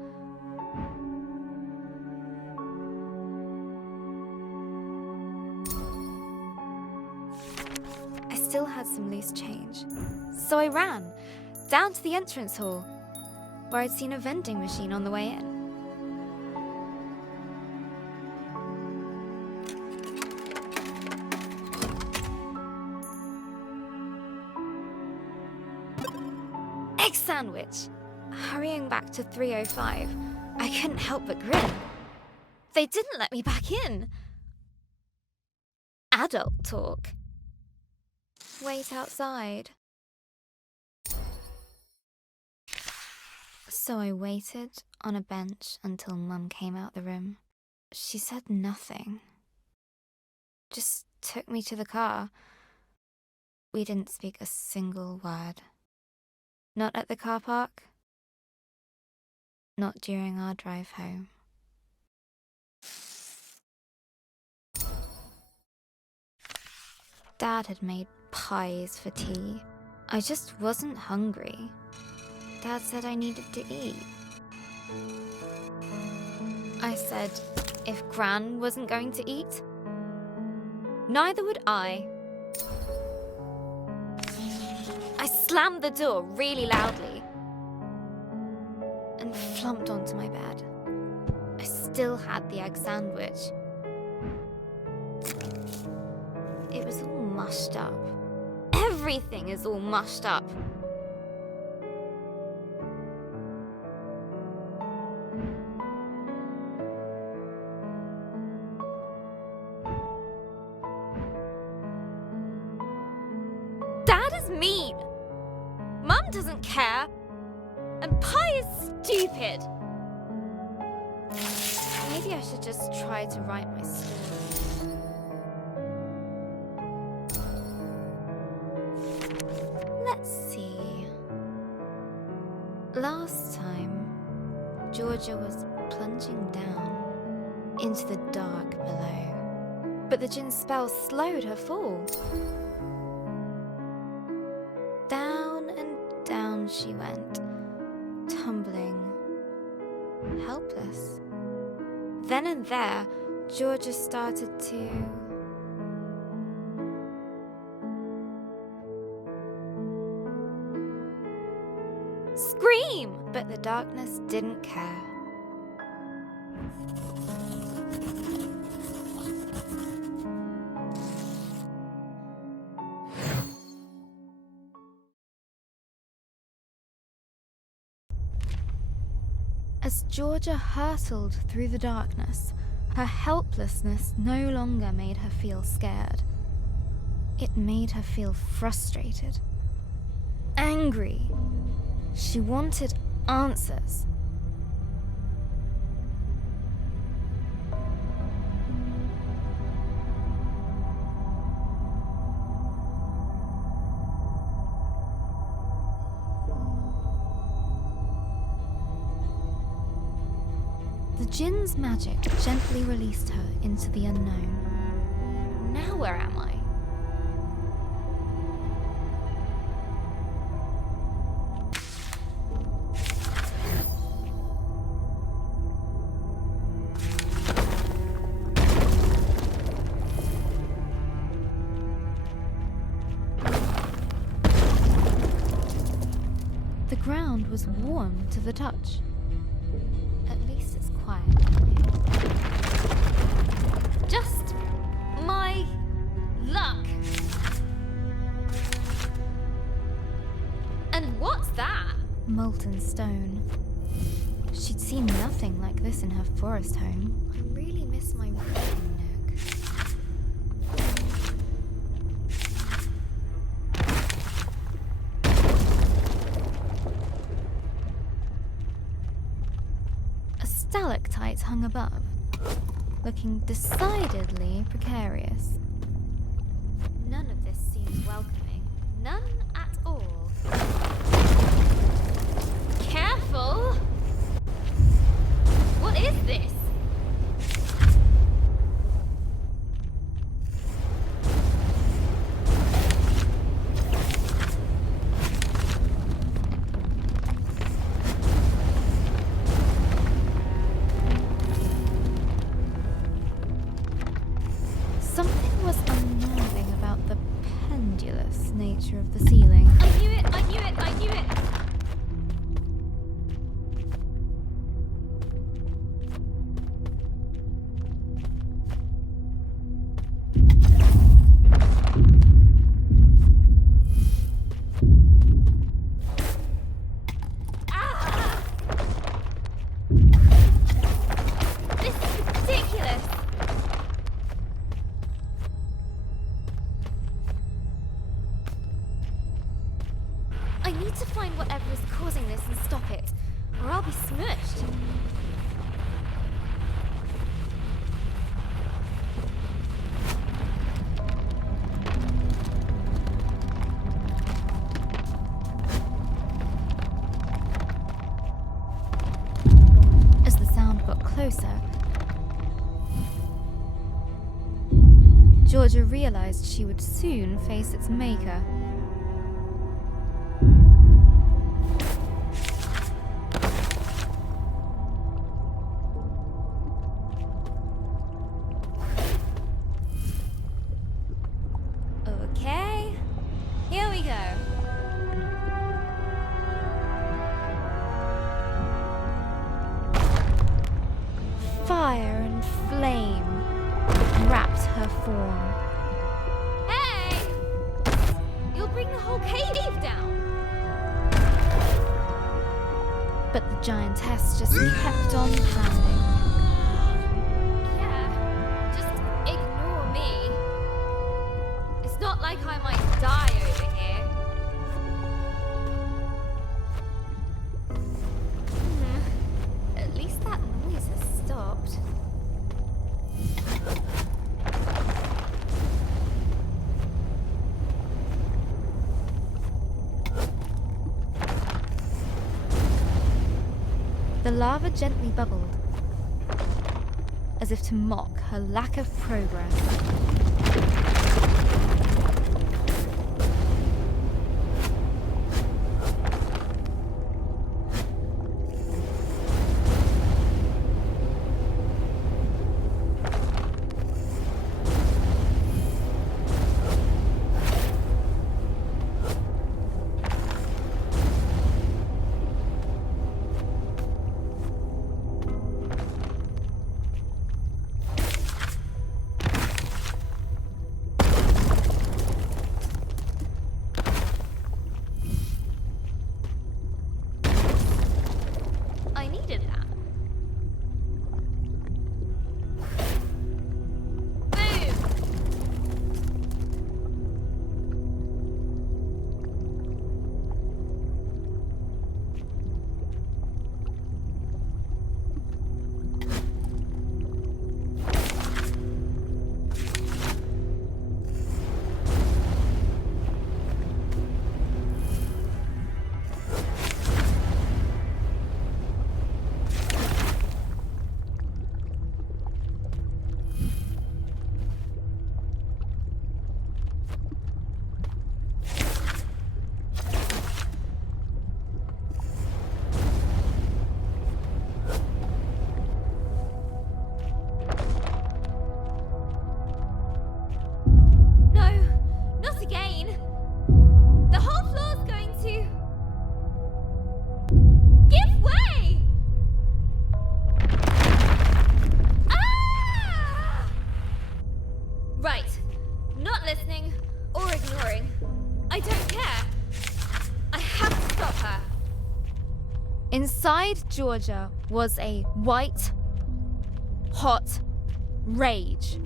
I still had some loose change, so I ran down to the entrance hall, where I'd seen a vending machine on the way in. Egg sandwich! Hurrying back to 305, I couldn't help but grin. They didn't let me back in. Adult talk. Wait outside. So I waited on a bench until Mum came out the room. She said nothing. Just took me to the car. We didn't speak a single word. Not at the car park. Not during our drive home. Dad had made pies for tea. I just wasn't hungry. Dad said I needed to eat. I said if Gran wasn't going to eat, Neither would I. I slammed the door really loudly and flumped onto my bed. I still had the egg sandwich. It was all mushed up. Everything is all mushed up. Dad is mean. Mum doesn't care. And pie is stupid. Maybe I should just try to write my story. Let's see. Last time, Georgia was plunging down into the dark below, but the djinn spell slowed her fall. Down and down she went, tumbling, helpless. Then and there, Georgia started to scream, but the darkness didn't care. As Georgia hurtled through the darkness, her helplessness no longer made her feel scared. It made her feel frustrated, angry. She wanted answers. The Jinn's magic gently released her into the unknown. Now where am I? The ground was warm to the touch. At least it's quiet. Just my luck. And what's that? Molten stone. She'd seen nothing like this in her forest home. I really miss my reading nook. A stalactite hung above, looking decidedly precarious. None of this seems welcoming. None at all. Careful! What is this? Something was unnerving about the pendulous nature of the ceiling. I knew it! I knew it! I knew it! Ah! This is ridiculous! I need to find whatever is causing this and stop it, or I'll be smushed. As the sound got closer, Georgia realized she would soon face its maker. Okay, here we go. Fire and flame wrapped her form. Hey! You'll bring the whole cave down! But the giantess just kept on pounding. Yeah, just ignore me. It's not like I might die over here. At least that noise has stopped. The lava gently bubbled, as if to mock her lack of progress. Inside Georgia was a white, hot rage.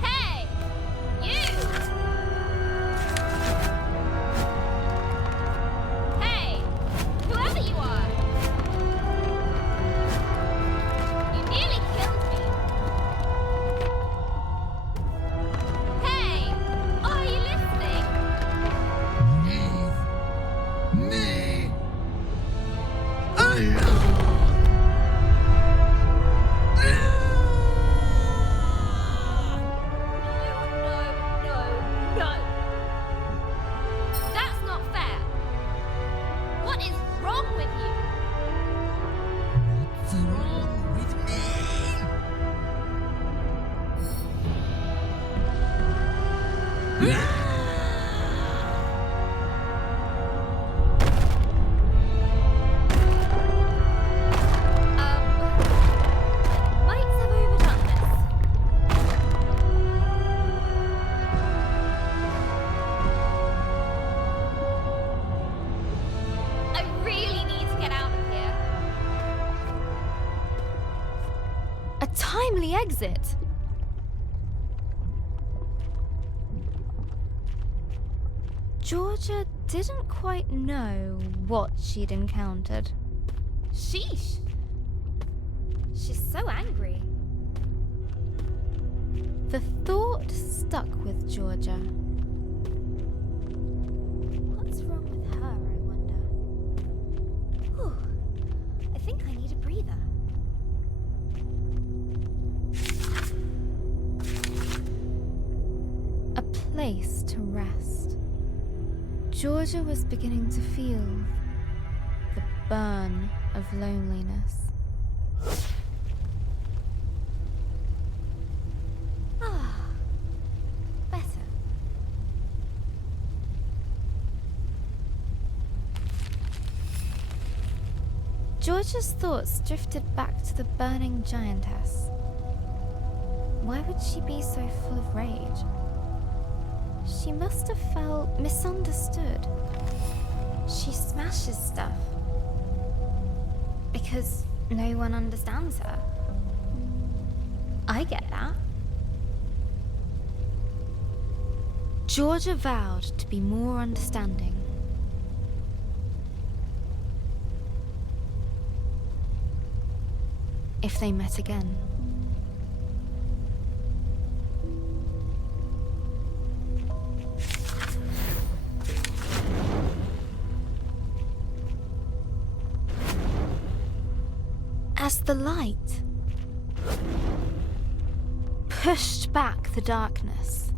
Hey, you! Hey, whoever you are! You nearly killed me. Hey, are you listening? Leave me alone. No. That's not fair. What is wrong with you? What's wrong with me? Might have overdone this. I really need to get out of here. A timely exit. Georgia didn't quite know what she'd encountered. Sheesh. She's so angry. The thought stuck with Georgia. What's wrong with her, I wonder? Whew. I think I need a breather. A place to rest. Georgia was beginning to feel the burn of loneliness. Ah, better. Georgia's thoughts drifted back to the burning giantess. Why would she be so full of rage? She must have felt misunderstood. She smashes stuff because no one understands her. I get that. Georgia vowed to be more understanding. If they met again. As the light pushed back the darkness,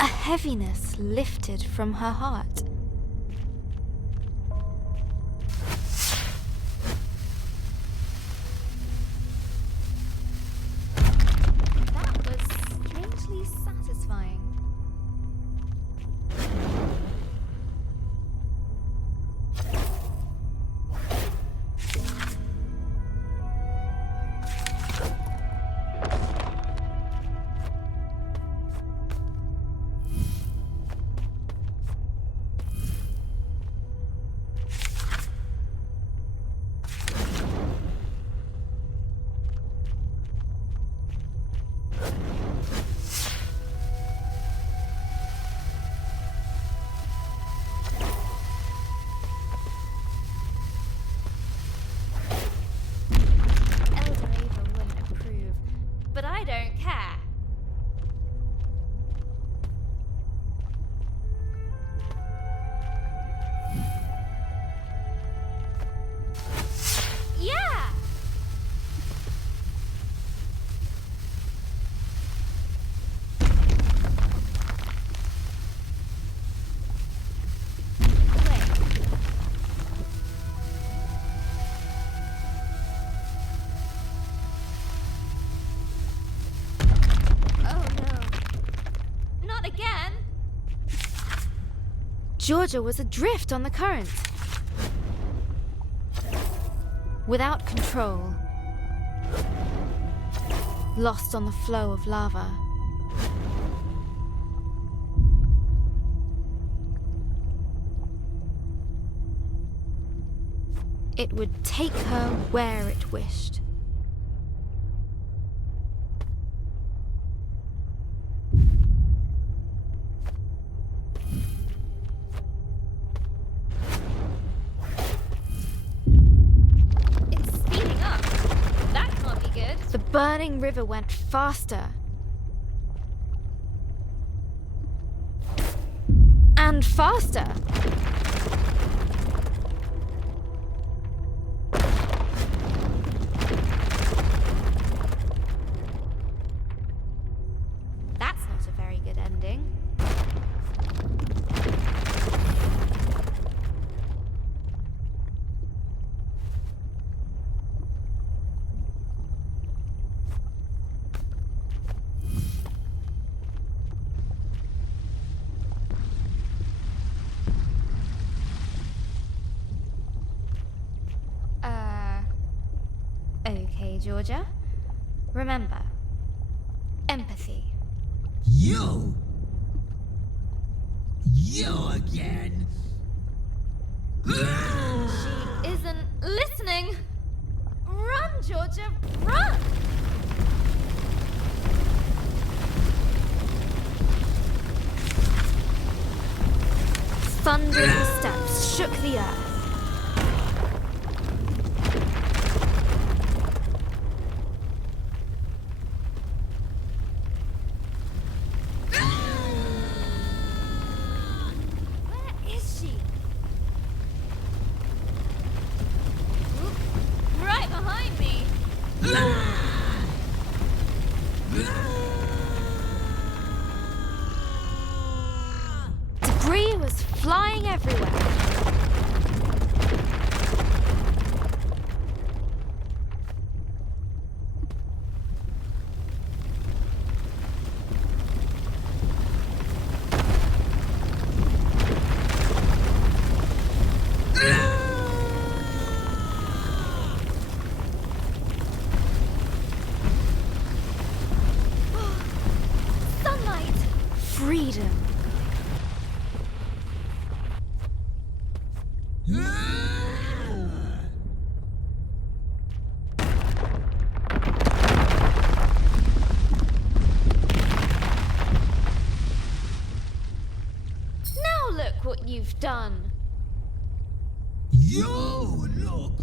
a heaviness lifted from her heart. That was strangely satisfying. But I don't care. Yeah! Georgia was adrift on the current. without control, lost on the flow of lava. It would take her where it wished. It's speeding up. That can't be good. The burning river went faster. And faster. That's not a very good ending. Okay, Georgia. Remember, empathy. You! You again! She isn't listening. Run, Georgia, run! Thundering steps shook the earth. Where is she? Oop, right behind me. Debris was flying everywhere. Sunlight. Freedom. Now look what you've done. You look!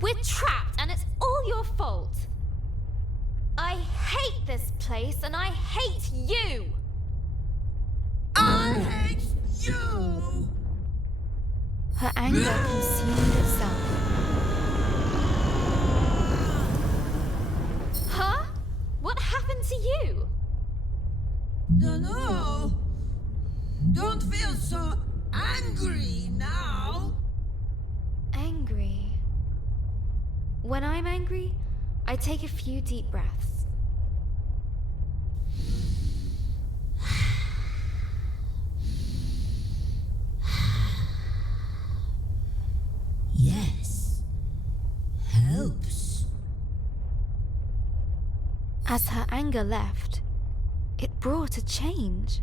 We're trapped and it's all your fault. I hate this place and I hate you. I hate you! Her anger consumed itself. Huh? What happened to you? No! Don't feel so angry now! Angry. When I'm angry, I take a few deep breaths. Yes. Helps. As her anger left, it brought a change.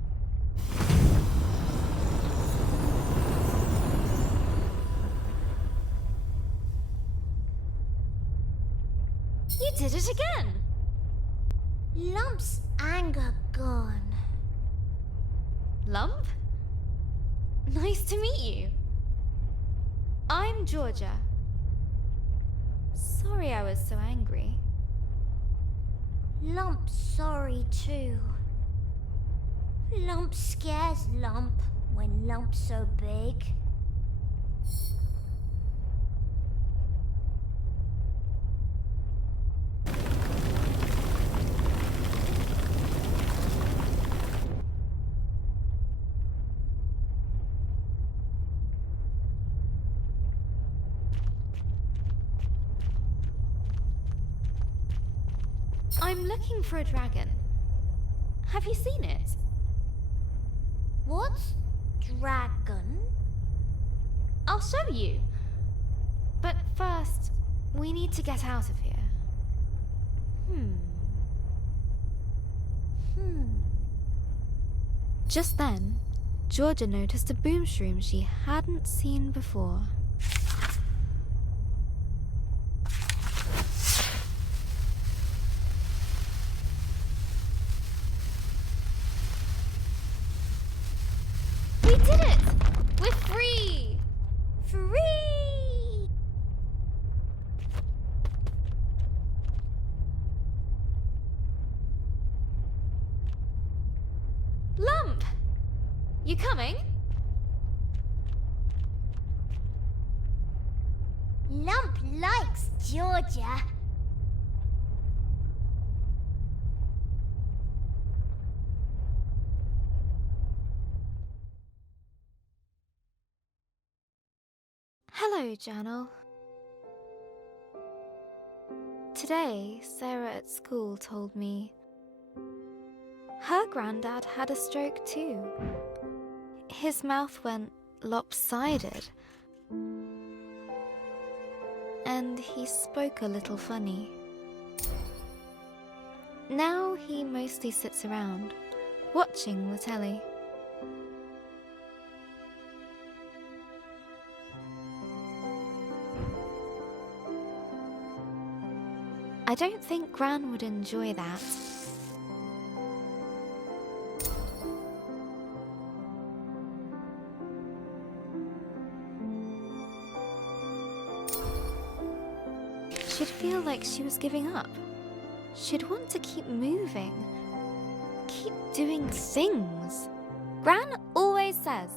You did it again. Lump's anger gone. Lump? Nice to meet you. I'm Georgia. Sorry I was so angry. Lump's sorry too. Lump scares Lump when Lump's so big. I'm looking for a dragon. Have you seen it? What? Dragon? I'll show you. But first, we need to get out of here. Just then, Georgia noticed a boom shroom she hadn't seen before. We did it! We're free! Free! Lump! You coming? Lump likes Georgia. Hello, Journal. Today, Sarah at school told me her granddad had a stroke too. His mouth went lopsided, and he spoke a little funny. Now he mostly sits around, watching the telly. I don't think Gran would enjoy that. She'd feel like she was giving up. She'd want to keep moving, keep doing things. Gran always says.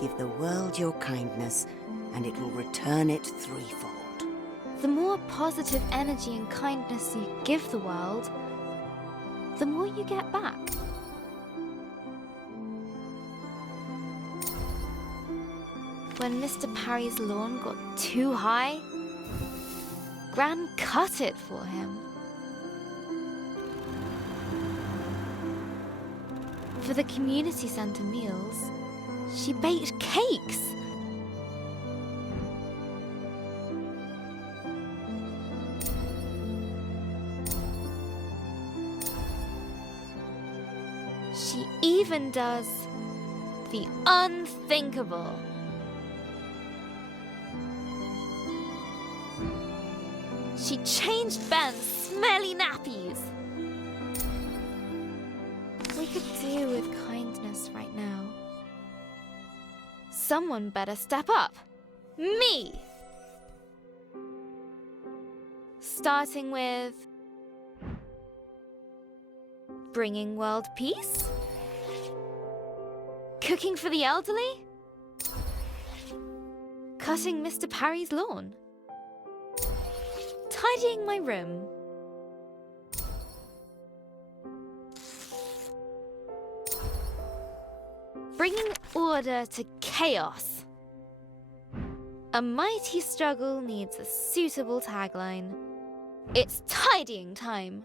Give the world your kindness, and it will return it threefold. The more positive energy and kindness you give the world, the more you get back. When Mr. Parry's lawn got too high, Gran cut it for him. For the community centre meals, she baked cakes. She even does the unthinkable. She changed Ben's smelly nappies. We could do with kindness right now. Someone better step up. Me! Starting with bringing world peace? Cooking for the elderly? Cutting Mr. Parry's lawn? Tidying my room? Bringing order to chaos. A mighty struggle needs a suitable tagline. It's tidying time.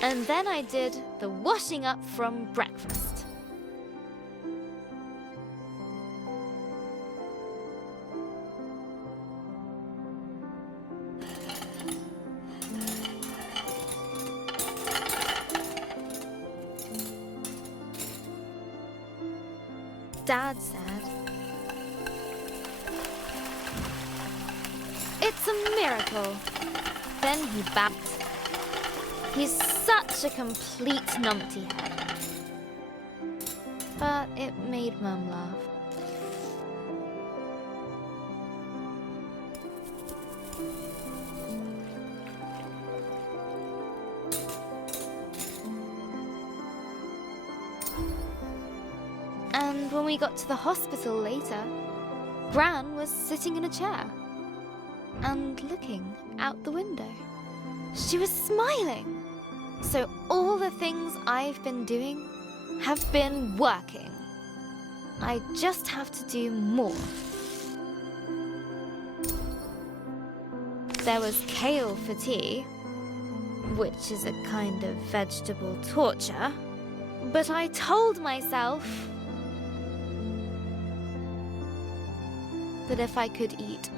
And then I did the washing up from breakfast. Dad said, "It's a miracle." Then he backed. He's such a complete numpty head. But it made Mum laugh. And when we got to the hospital later, Gran was sitting in a chair and looking out the window. She was smiling. So all the things I've been doing have been working. I just have to do more. There was kale for tea, which is a kind of vegetable torture, but I told myself that if I could eat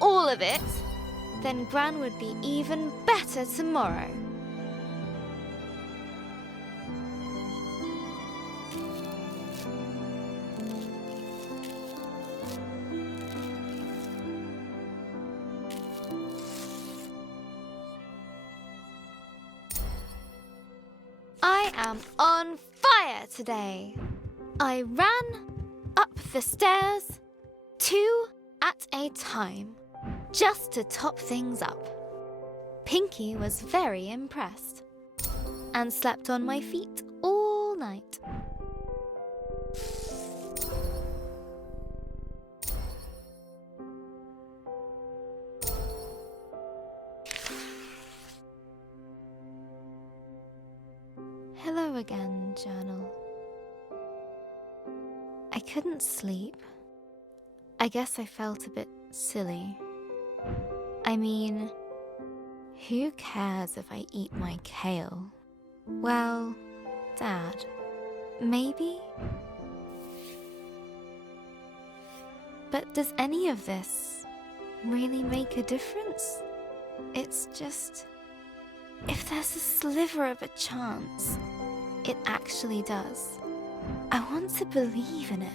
all of it, then Gran would be even better tomorrow. I am on fire today. I ran up the stairs 2 at a time, just to top things up. Pinky was very impressed and slept on my feet all night. Hello again, journal. I couldn't sleep. I guess I felt a bit silly. I mean, who cares if I eat my kale? Well, Dad, maybe? But does any of this really make a difference? It's just, if there's a sliver of a chance, it actually does. I want to believe in it.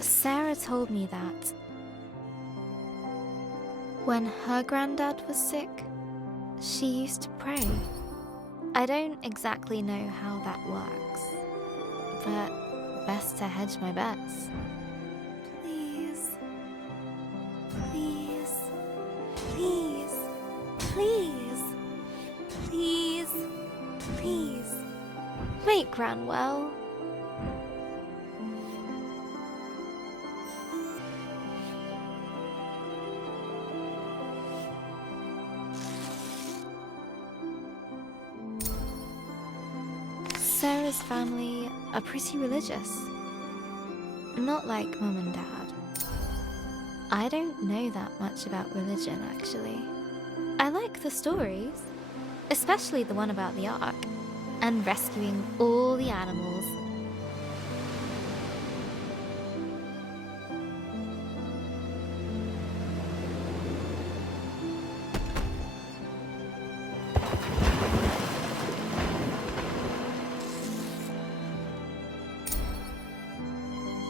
Sarah told me that when her granddad was sick, she used to pray. I don't exactly know how that works, but best to hedge my bets. Please, please, please, please, please, please, make Gran well. Sarah's family are pretty religious. Not like Mum and Dad. I don't know that much about religion, actually. I like the stories, especially the one about the Ark, and rescuing all the animals.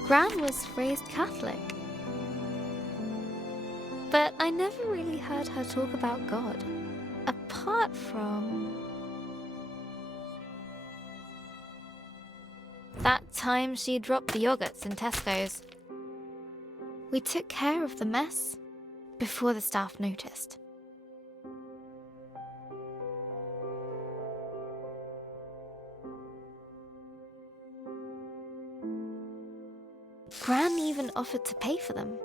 Gran was raised Catholic, but I never really heard her talk about God, apart from that time she dropped the yogurts in Tesco's. We took care of the mess before the staff noticed. Gran even offered to pay for them.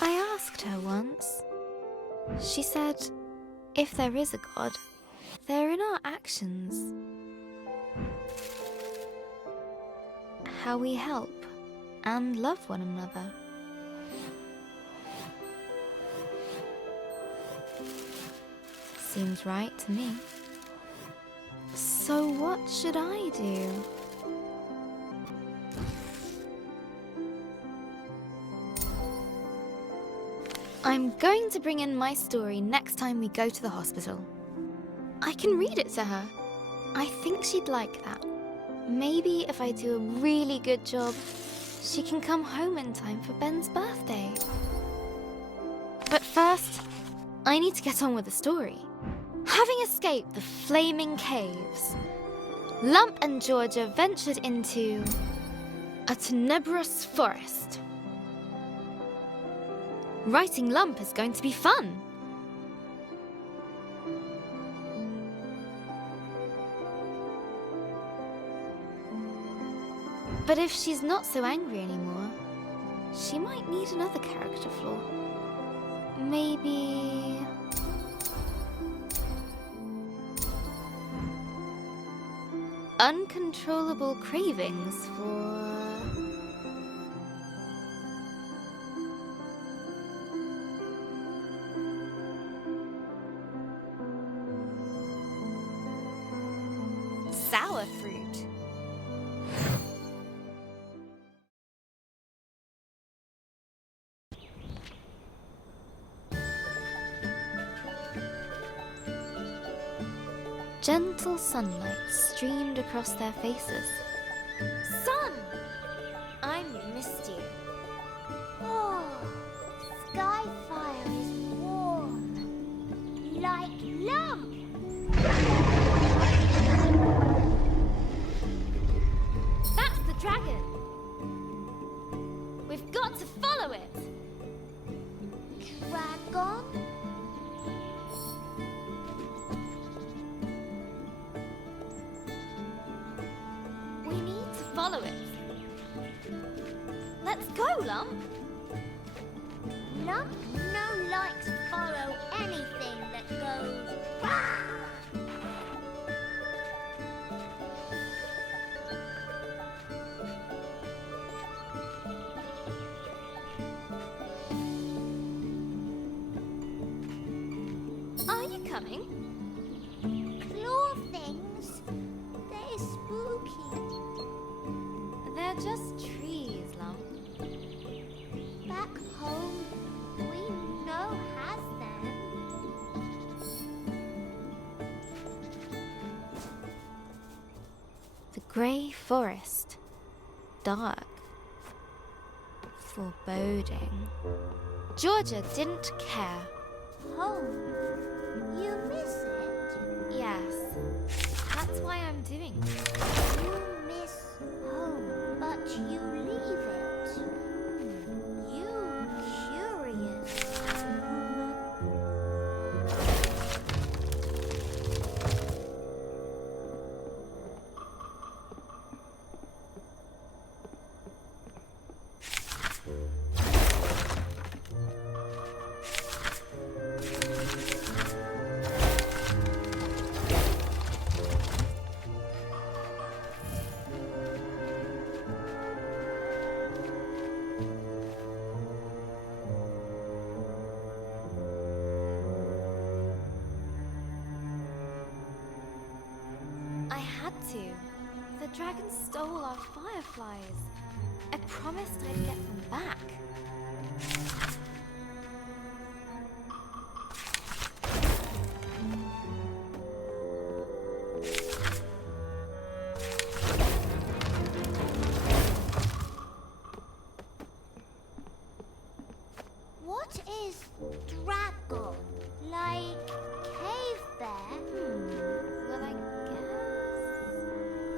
I asked her once. She said, if there is a God, they're in our actions. How we help and love one another. Seems right to me. So what should I do? I'm going to bring in my story next time we go to the hospital. I can read it to her. I think she'd like that. Maybe if I do a really good job, she can come home in time for Ben's birthday. But first, I need to get on with the story. Having escaped the flaming caves, Lump and Georgia ventured into a tenebrous forest. Writing Lump is going to be fun. But if she's not so angry anymore, she might need another character flaw. Maybe... uncontrollable cravings for... sour fruit. Gentle sunlight streamed across their faces. Sun! I missed you. Oh, Skyfire is warm. Like Lump. That's the dragon! We've got to follow it! Dragon? We need to follow it. Let's go, Lump! Lump no likes follow anything that goes. "Rah!" Are you coming? Claw things. They're spooky. They're just trees, Lump. Back home, we know has them. The grey forest. Dark. Foreboding. Georgia didn't care. Home. You miss it. Yes. That's why I'm doing it. You miss home, but you leave it. You curious. I had to. The dragon stole our fireflies. I promised I'd get them back. What is dragon? Like cave bear? Well, I guess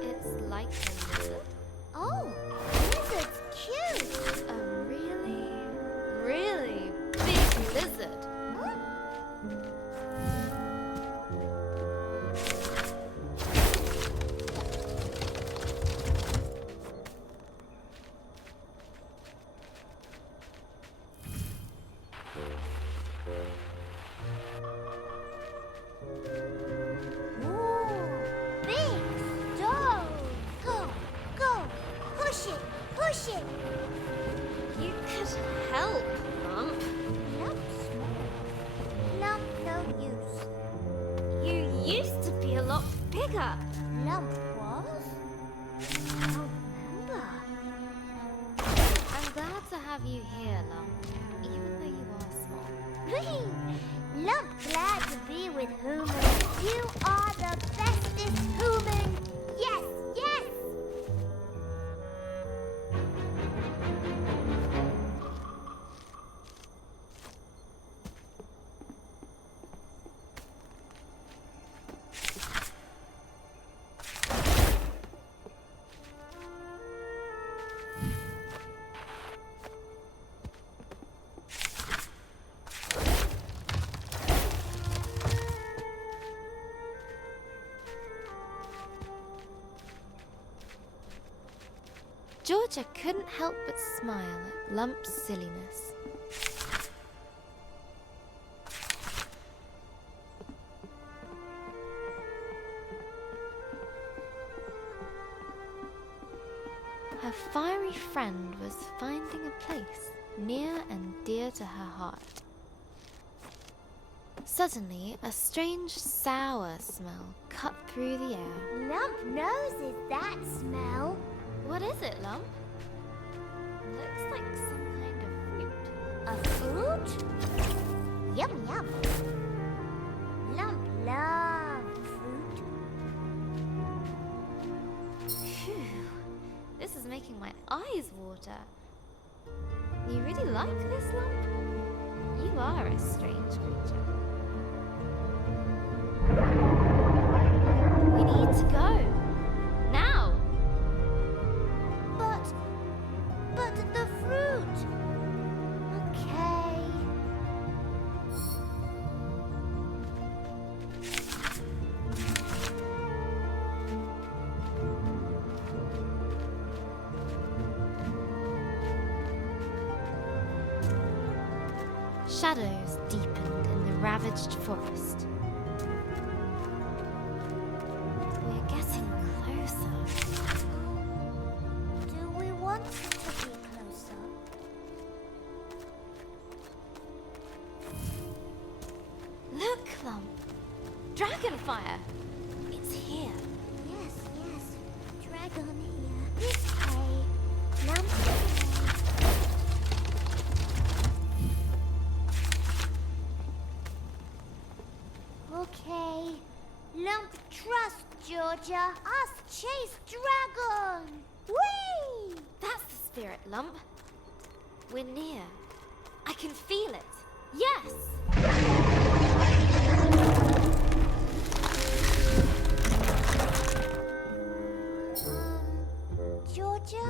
it's like a lizard. Oh, lizard's cute. A really, really big lizard. Ooh, big stone. Go, go, push it, push it. You could help, Lump. Lump small. Lump no use. You used to be a lot bigger. Lump was? I'll remember. I'm glad to have you here, Lump, even though you are small. Lump glad to be with humans. You are the bestest human. Yes, yes. Georgia couldn't help but smile at Lump's silliness. Her fiery friend was finding a place near and dear to her heart. Suddenly, a strange sour smell cut through the air. Lump noses that smell. What is it, Lump? Looks like some kind of fruit. A fruit? Yum yum. Lump loves fruit. Phew, this is making my eyes water. You really like this, Lump? You are a strange creature. We need to go. Now! But the fruit. Okay. Shadows deepened in the ravaged forest. We're getting closer. Do we want to be closer? Look, Lump! Dragonfire! It's here. Yes. Dragon here. This way. Lump. Okay. Lump, trust Georgia. Us chase dragon. Whee! That's the spirit, Lump. We're near. I can feel it. Yes! Georgia?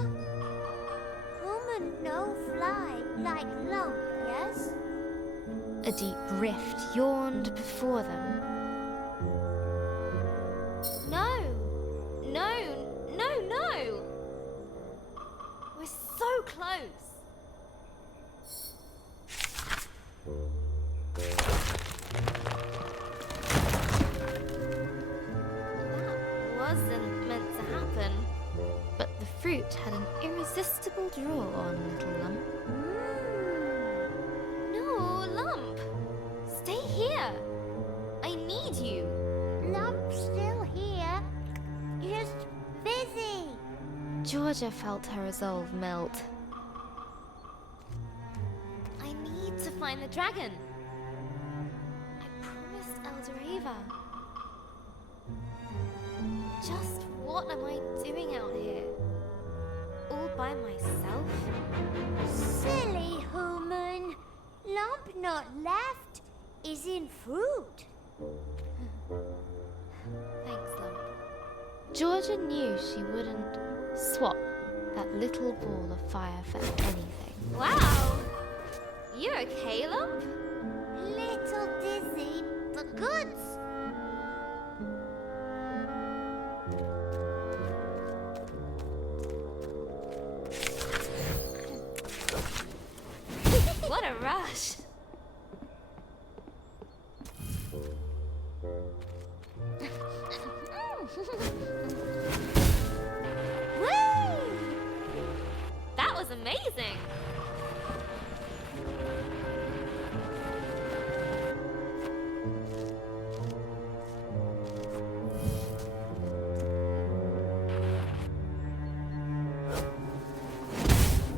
Woman no fly like Lump, yes? A deep rift yawned before them. No! No! We're so close! That wasn't meant to happen. But the fruit had an irresistible draw on Little Lump. No, Lump! Stay here! I need you! Lump's still here. Just busy. Georgia felt her resolve melt. I need to find the dragon. I promised Eldoreva. Just what am I doing out here? All by myself? Silly human. Lump not left is in fruit. Thanks, Lump. Georgia knew she wouldn't swap that little ball of fire for anything. Wow! You okay, Lump? Little dizzy, but goods. What a rush! Woo! That was amazing!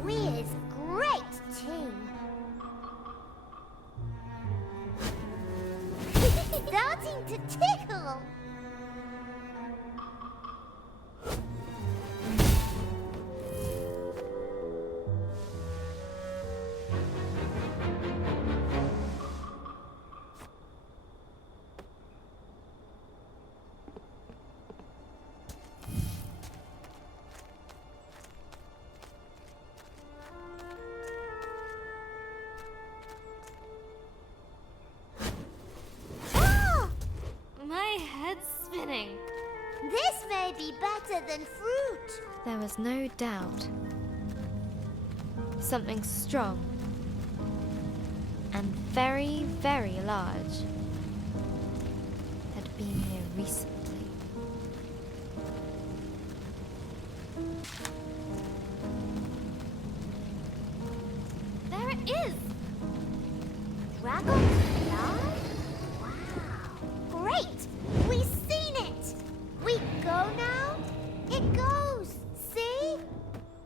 We's great team. Starting to tickle. My head's spinning. This may be better than fruit. There was no doubt. Something strong and very, very large had been here recently. There it is! Dragonfly? Wow. Great! We've seen it! We go now? It goes! See?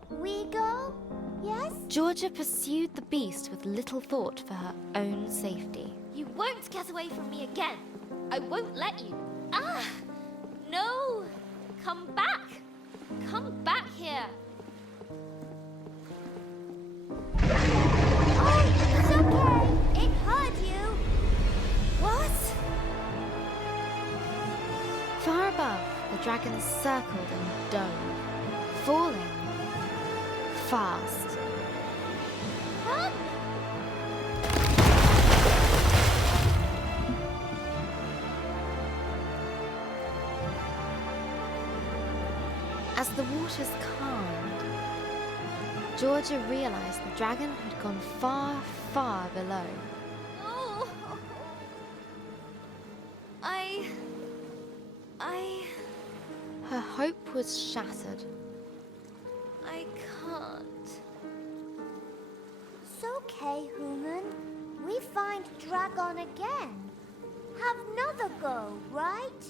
We go? Yes? Georgia pursued the beast with little thought for her own safety. You won't get away from me again. I won't let you. Ah! No! Come back! Come back here! Oh, it's okay! It hurt you! What? Far above, the dragon circled and dove, falling fast. Run! As the waters calmed, Georgia realized the dragon had gone far, far below. Oh! I... Her hope was shattered. I can't. It's okay, human. We find dragon again. Have another go, right?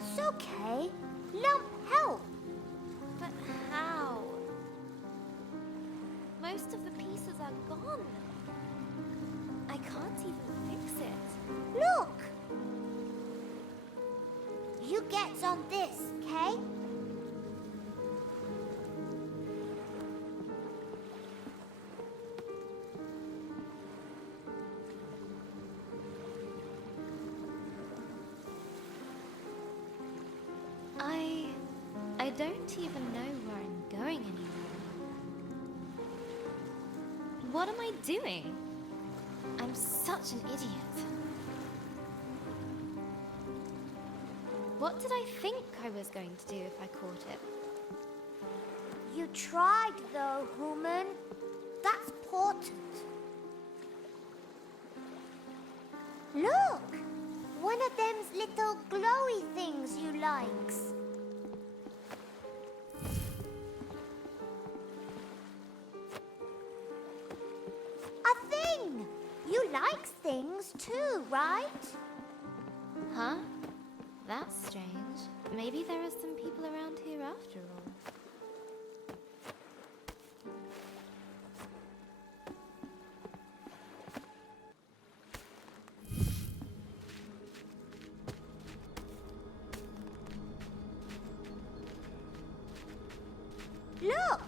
It's okay. Lump help. But how? Most of the pieces are gone. I can't even fix it. Look. You get on this, okay? I don't even know where I'm going anymore. What am I doing? I'm such an idiot. What did I think I was going to do if I caught it? You tried though, human. That's important. Look! One of them's little glowy things you likes. A thing! You likes things too, right? Huh? That's strange. Maybe there are some people around here after all. Look!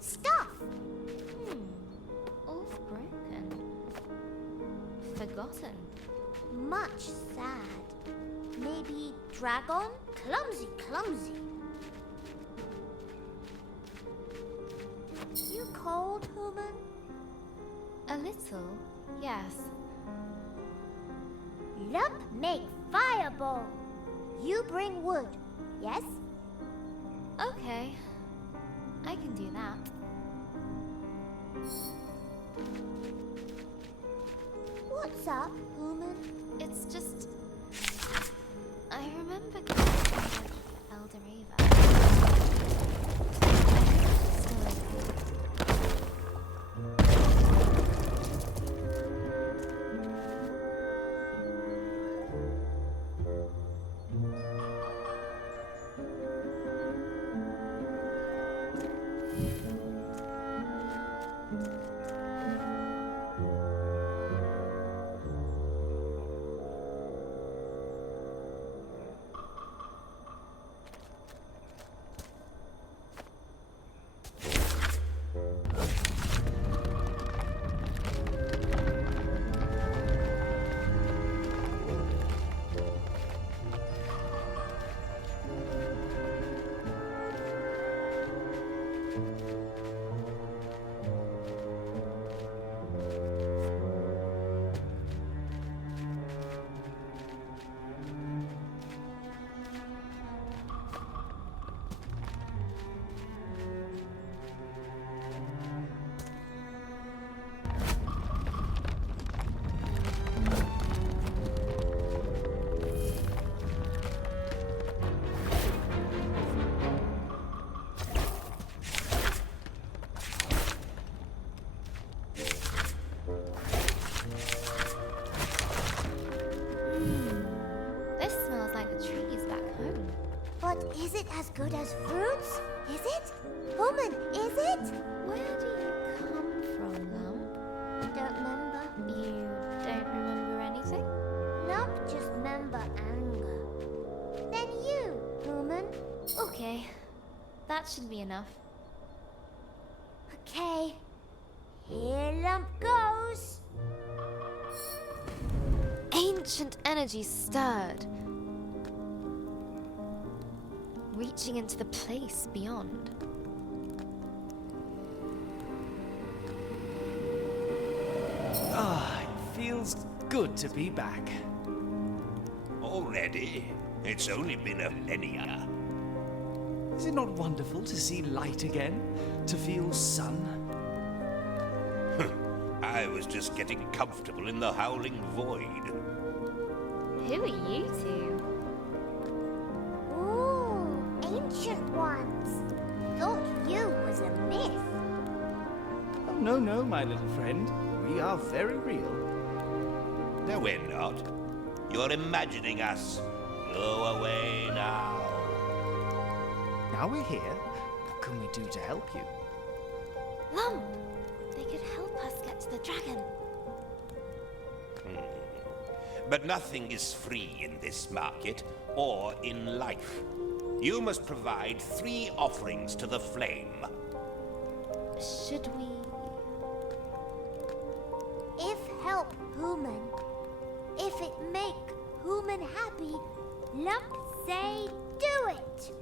Stuff! All broken. Forgotten. Much sad. Maybe dragon? Clumsy, clumsy. You cold, human? A little, yes. Lump make fireball. You bring wood, yes? Okay. I can do that. What's up, human? It's just... I remember getting Elder Ava. it as good as fruits? Is it? Woman, is it? Where do you come from, Lump? Don't remember. You don't remember anything? Lump just remember anger. Then you, woman. Okay, that should be enough. Okay. Here Lump goes. Ancient energy stirred, reaching into the place beyond. Ah, it feels good to be back. Already? It's only been a millennia. Is it not wonderful to see light again? To feel sun? I was just getting comfortable in the howling void. Who are you two? Ooh, ancient ones. Thought you was a myth. Oh, no, no, my little friend. We are very real. No, we're not. You're imagining us. Go away now. Now we're here. What can we do to help you? Lump! They could help us get to the dragon. But nothing is free in this market, or in life. You must provide 3 offerings to the flame. Should we... If help human, if it make human happy, Lump say do it.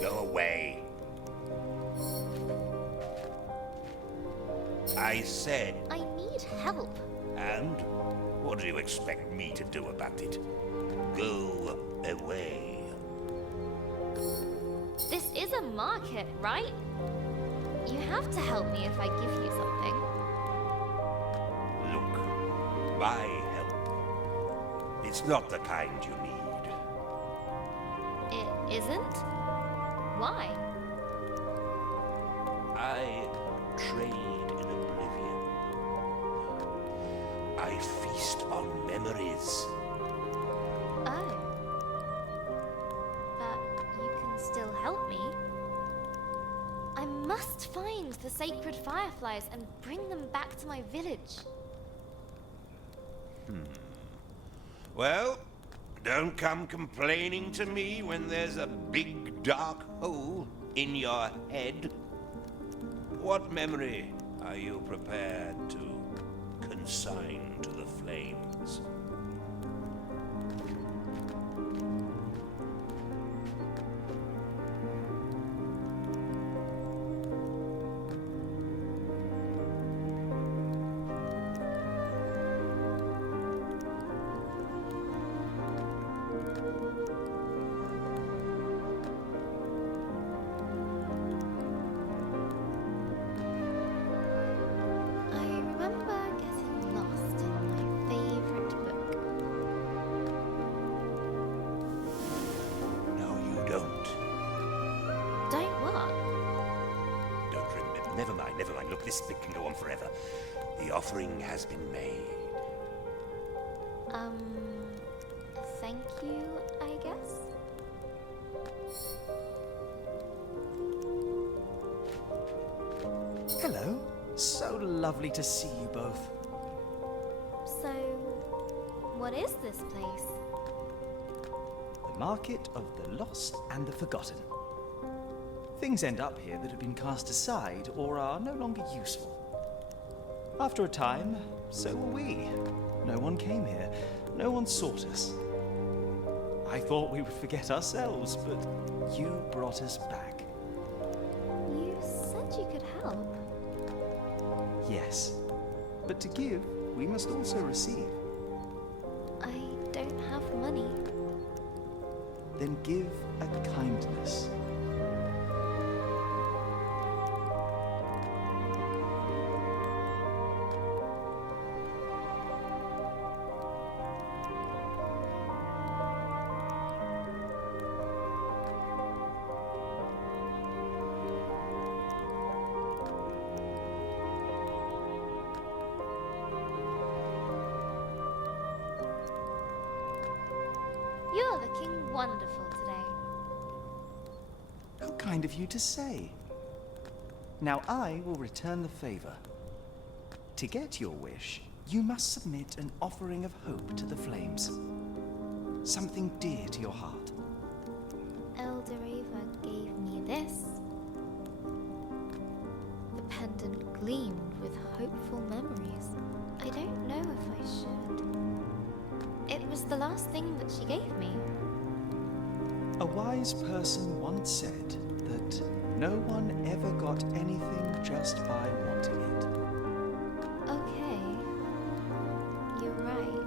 Go away. I said, I need help. and what do you expect me to do about it? Go away. This is a market, right? You have to help me if I give you something. Look, my help. It's not the kind you need. It isn't? Why? I trade in oblivion. I feast on memories. Oh. But you can still help me. I must find the sacred fireflies and bring them back to my village. Well, don't come complaining to me when there's a big dark hole in your head. What memory are you prepared to consign to the flames? I remember getting lost in my favorite book. No, you don't. Don't what? Don't remember. Never mind, never mind. Look, this bit can go on forever. The offering has been made. Thank you, I guess? Hello. So lovely to see you both. So, what is this place? The market of the lost and the forgotten. Things end up here that have been cast aside or are no longer useful. After a time, so were we. No one came here. No one sought us. I thought we would forget ourselves, but you brought us back. You said you could help. Yes. But to give, we must also receive. I don't have money. Then give a kindness. wonderful today. How kind of you to say. Now I will return the favor. To get your wish, you must submit an offering of hope to the flames. Something dear to your heart. Elder Ava gave me this. The pendant gleamed with hopeful memories. I don't know if I should. It was the last thing that she gave me. A wise person once said that no one ever got anything just by wanting it. Okay. You're right.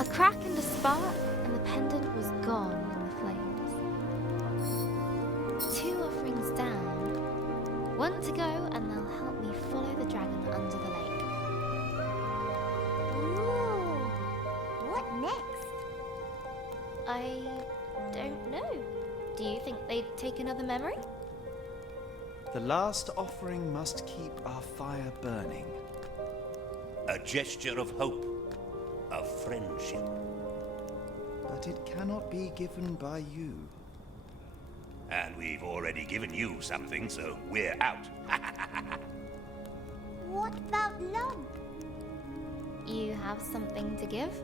A crack and a spark, and the pendant was gone in the flames. 2 offerings down. 1 to go, and they'll help me follow the dragon under the lake. Ooh. What next? I don't know. Do you think they'd take another memory? The last offering must keep our fire burning. A gesture of hope, of friendship. But it cannot be given by you. And we've already given you something, so we're out. What about Lump? You have something to give?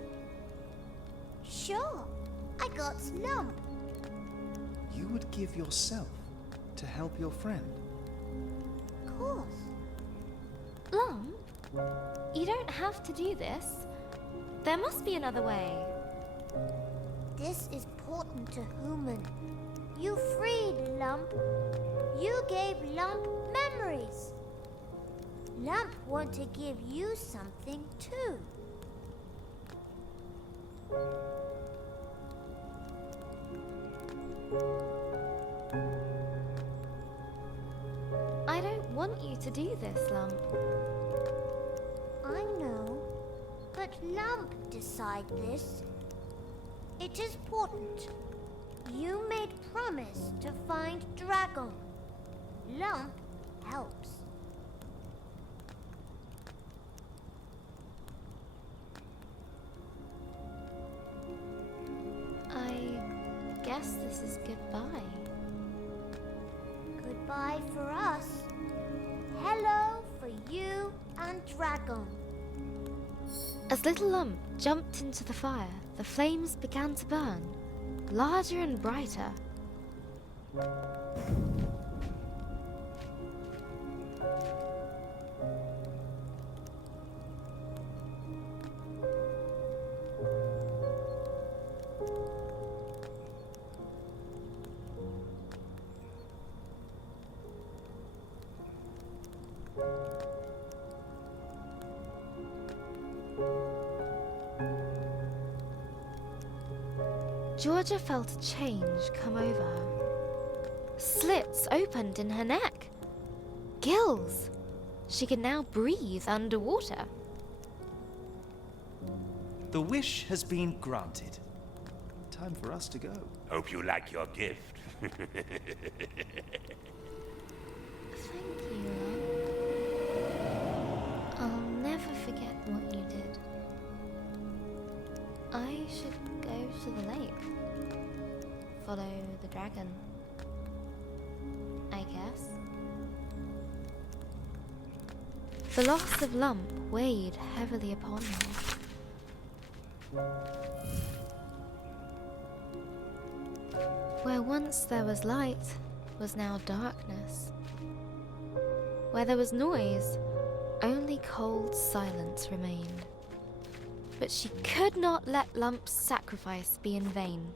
Sure. I got Lump. You would give yourself to help your friend. Of course. Lump? You don't have to do this. There must be another way. This is important to Human. You freed Lump. You gave Lump memories. Lump want to give you something too. I don't want you to do this, Lump. I know, but Lump decide this. It is important. You made promise to find Dragon. Lump helps. I guess this is goodbye. Goodbye for us. Hello for you and Dragon. As little Lump jumped into the fire, the flames began to burn, larger and brighter. Georgia felt a change come over her. Slits opened in her neck. Gills. She could now breathe underwater. The wish has been granted. Time for us to go. Hope you like your gift. Thank you, Lump. I'll never forget what you did. I should go to the lake. Follow the dragon. I guess. The loss of Lump weighed heavily upon her. Where once there was light was now darkness. Where there was noise, only cold silence remained. But she could not let Lump's sacrifice be in vain.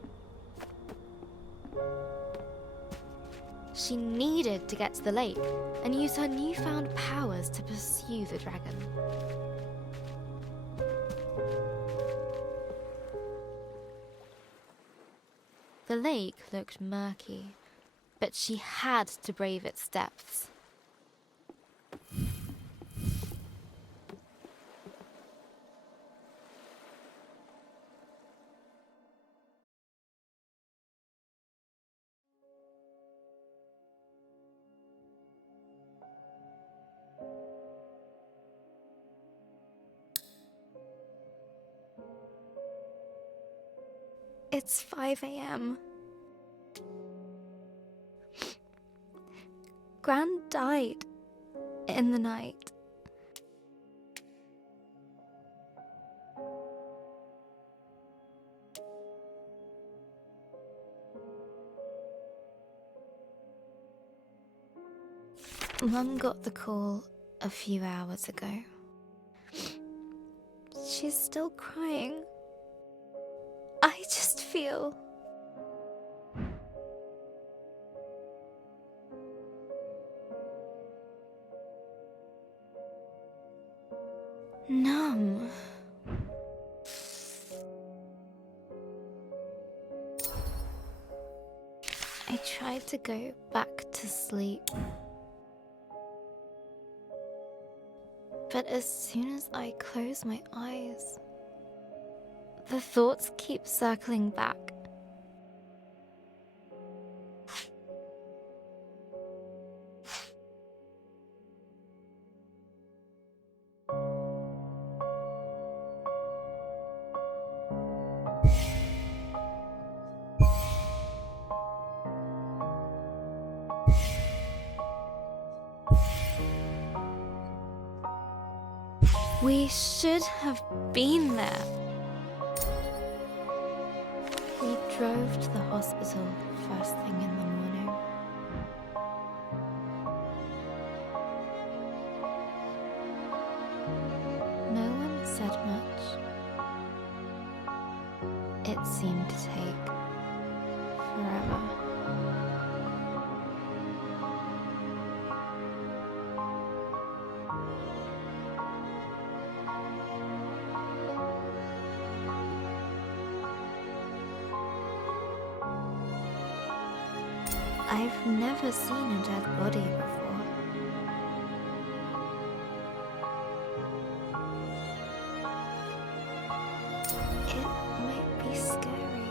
She needed to get to the lake and use her newfound powers to pursue the dragon. The lake looked murky, but she had to brave its depths. It's 5 a.m. Gran died in the night. Mum got the call a few hours ago. She's still crying. I just feel numb. I tried to go back to sleep, but as soon as I close my eyes, the thoughts keep circling back. We should have been there. We drove to the hospital first thing in the morning. No one said much. It seemed to take forever. I've never seen a dead body before. It might be scary.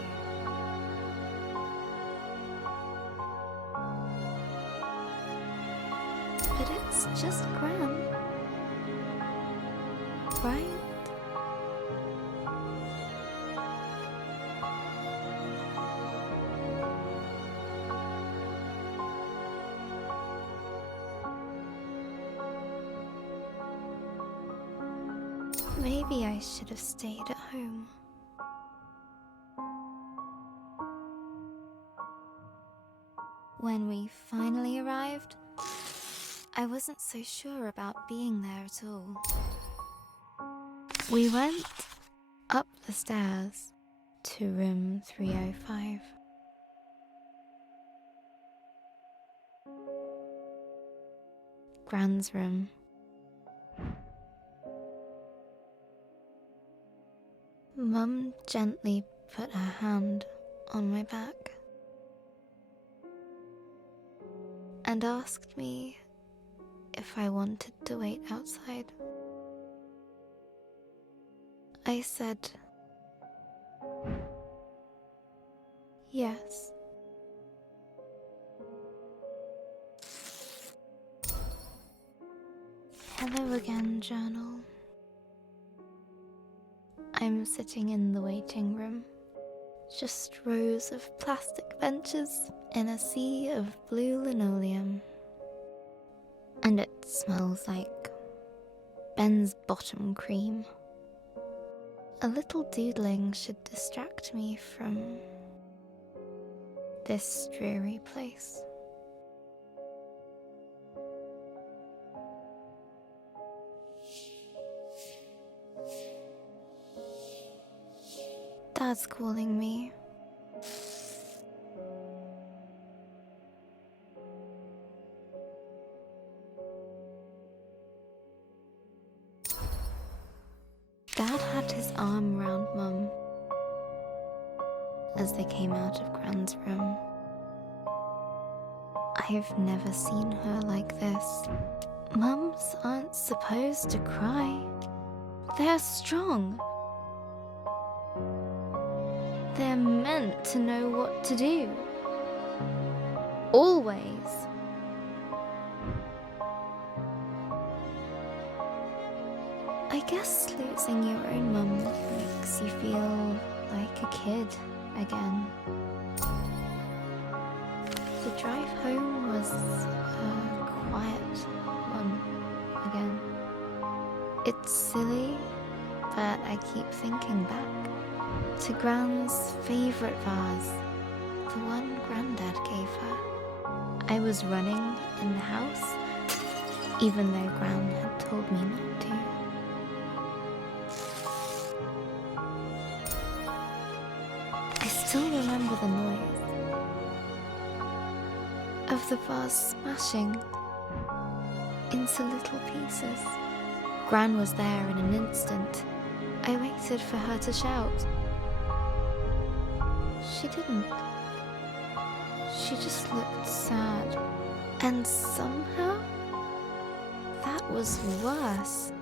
But it's just Gran, right? Maybe I should have stayed at home. When we finally arrived, I wasn't so sure about being there at all. We went up the stairs to room 305. Gran's room. Mum gently put her hand on my back and asked me if I wanted to wait outside. I said yes. Hello again, journal. I'm sitting in the waiting room. Just rows of plastic benches in a sea of blue linoleum. And it smells like Ben's bottom cream. A little doodling should distract me from this dreary place. Dad's calling me. Dad had his arm round Mum as they came out of Gran's room. I've never seen her like this. Mums aren't supposed to cry. They're strong. They're meant to know what to do. Always. I guess losing your own mum makes you feel like a kid again. The drive home was a quiet one again. It's silly, but I keep thinking back to Gran's favourite vase, the one Grandad gave her. I was running in the house, even though Gran had told me not to. I still remember the noise of the vase smashing into little pieces. Gran was there in an instant. I waited for her to shout. She didn't. She just looked sad. And somehow, that was worse.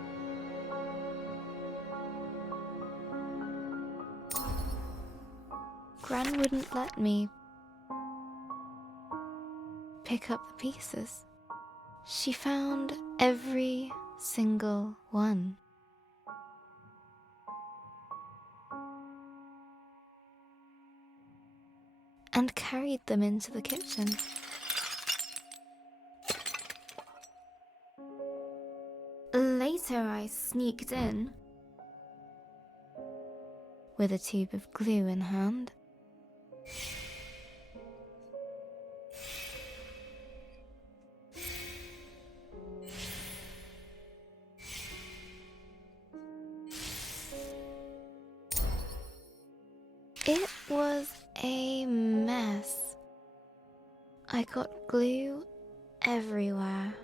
Gran wouldn't let me pick up the pieces. She found every single one. And carried them into the kitchen. Later I sneaked in with a tube of glue in hand. It was a mess. I got glue everywhere.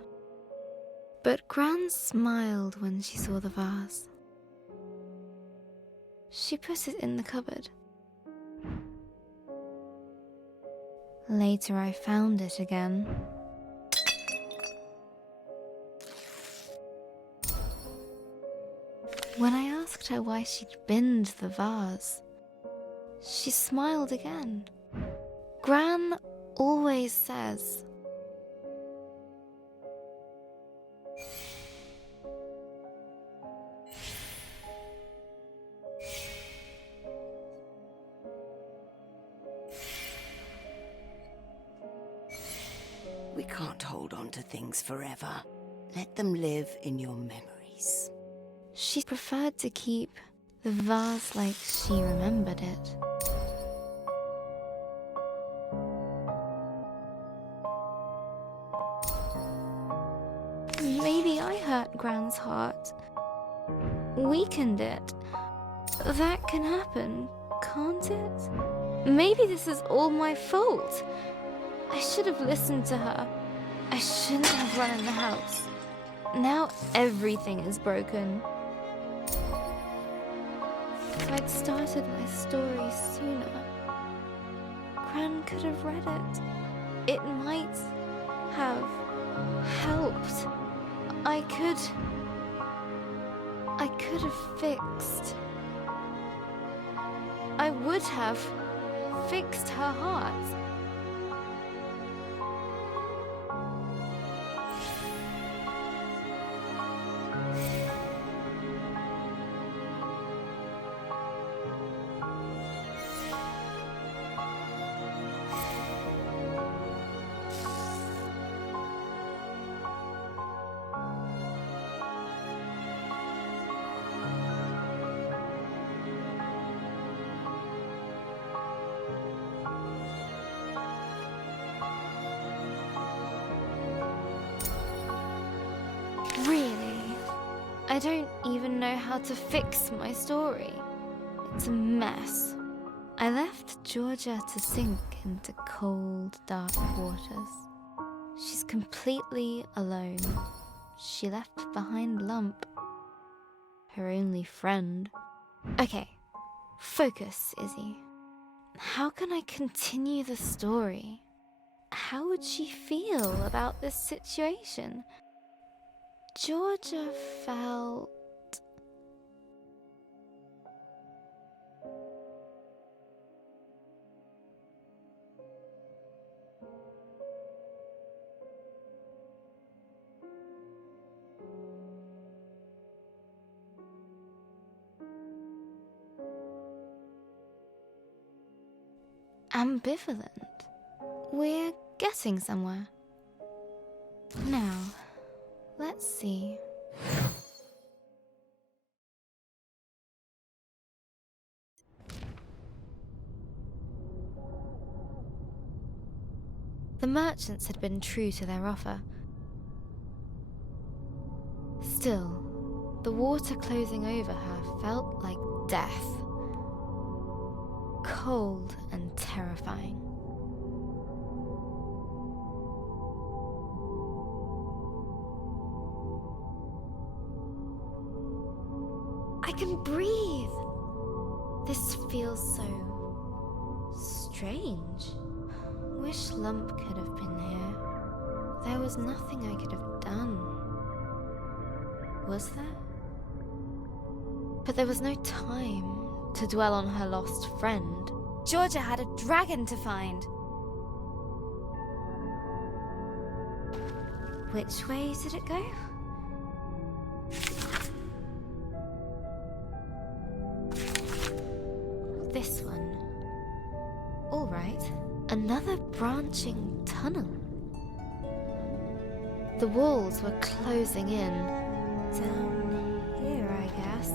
But Gran smiled when she saw the vase. She put it in the cupboard. Later I found it again. When I asked her why she'd binned the vase, she smiled again. Gran always says, We can't hold on to things forever. Let them live in your memories. She preferred to keep the vase like she remembered it. Maybe I hurt Gran's heart, weakened it. That can happen, can't it? Maybe this is all my fault. I should have listened to her. I shouldn't have run in the house. Now everything is broken. If I'd started my story sooner, Gran could have read it. It might have helped. I could have fixed. I would have fixed her heart. Really, I don't even know how to fix my story. It's a mess. I left Georgia to sink into cold, dark waters. She's completely alone. She left behind Lump, her only friend. Okay, focus, Izzy. How can I continue the story? How would she feel about this situation? Georgia felt... ambivalent. We're getting somewhere. Now, let's see. The merchants had been true to their offer. Still, the water closing over her felt like death. Cold and terrifying. I can breathe! This feels so strange. Wish Lump could have been here. There was nothing I could have done. Was there? But there was no time to dwell on her lost friend. Georgia had a dragon to find. Which way did it go? This one. All right. Another branching tunnel. The walls were closing in. Down here, I guess.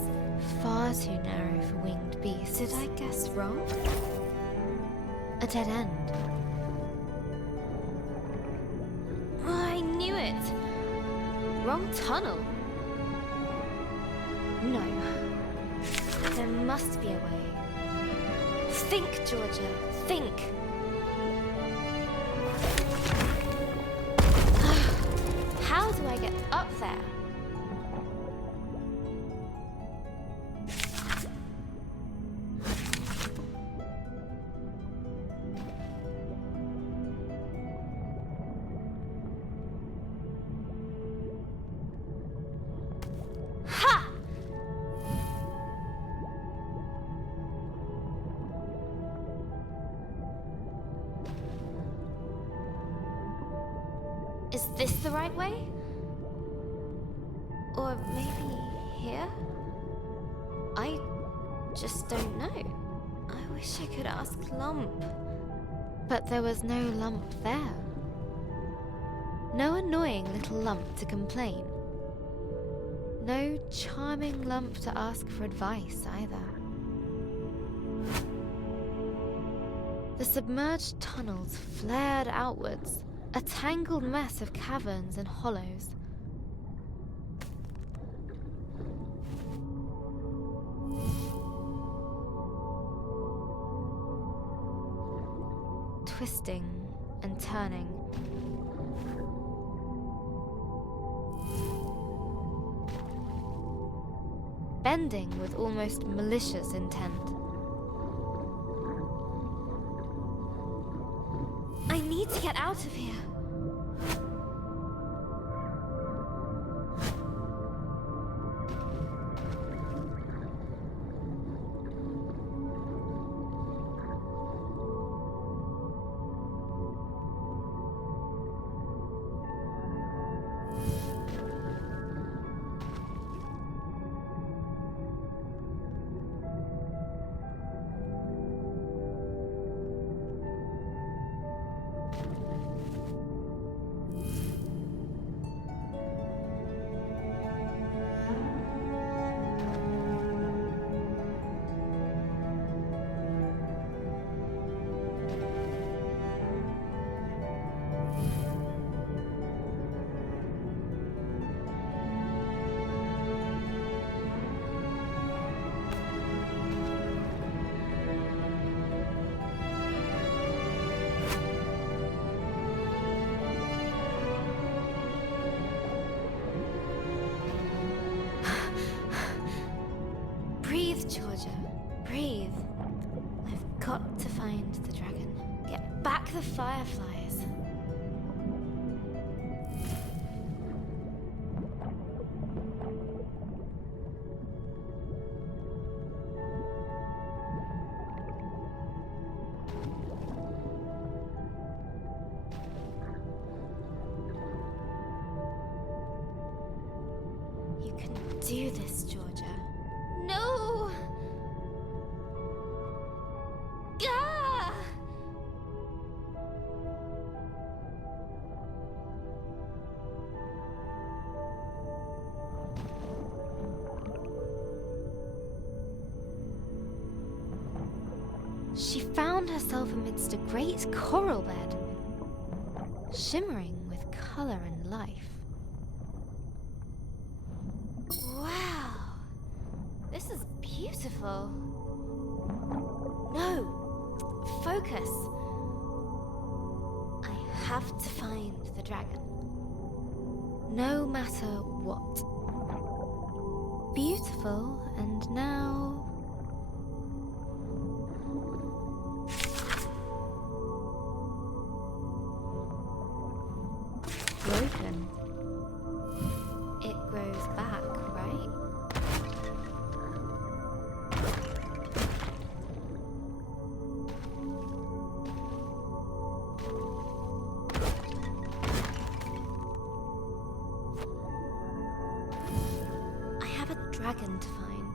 Far too narrow for winged beasts. Did I guess wrong? A dead end. Oh, I knew it! Wrong tunnel. No. There must be a way. Think, Georgia, think! How do I get up there? Ha! Is this the right way? Or maybe here? I just don't know. I wish I could ask Lump. But there was no Lump there. No annoying little Lump to complain. No charming Lump to ask for advice either. The submerged tunnels flared outwards, a tangled mess of caverns and hollows. Twisting and turning. Bending with almost malicious intent. I need to get out of here. Breathe, Georgia. Breathe. I've got to find the dragon. Get back the fireflies. You can do this, Georgia. No! Gah! found herself amidst a great coral bed, shimmering with color and life. Wow, this is beautiful. No, focus. I have to find the dragon. No matter what. Beautiful, and now... broken. It grows back, right? I have a dragon to find.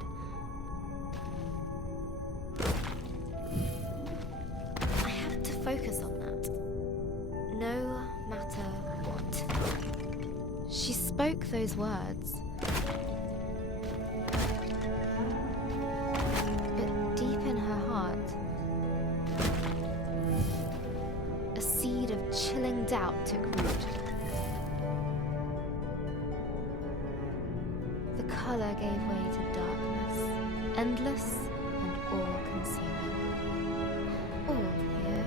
I have to focus on that. No matter what. She spoke those words. But deep in her heart, a seed of chilling doubt took root. The color gave way to darkness, endless and all-consuming. All here,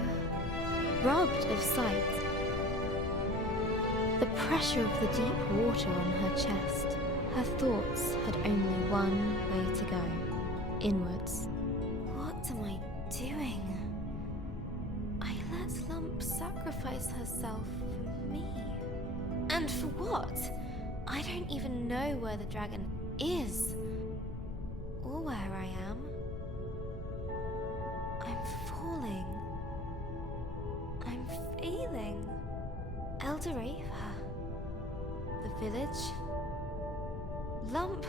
robbed of sight. The pressure of the deep water on her chest. Her thoughts had only one way to go. Inwards. What am I doing? I let Lump sacrifice herself for me. And for what? I don't even know where the dragon is. Or where I am. I'm falling. I'm failing. Eldoreva. The village. Lump.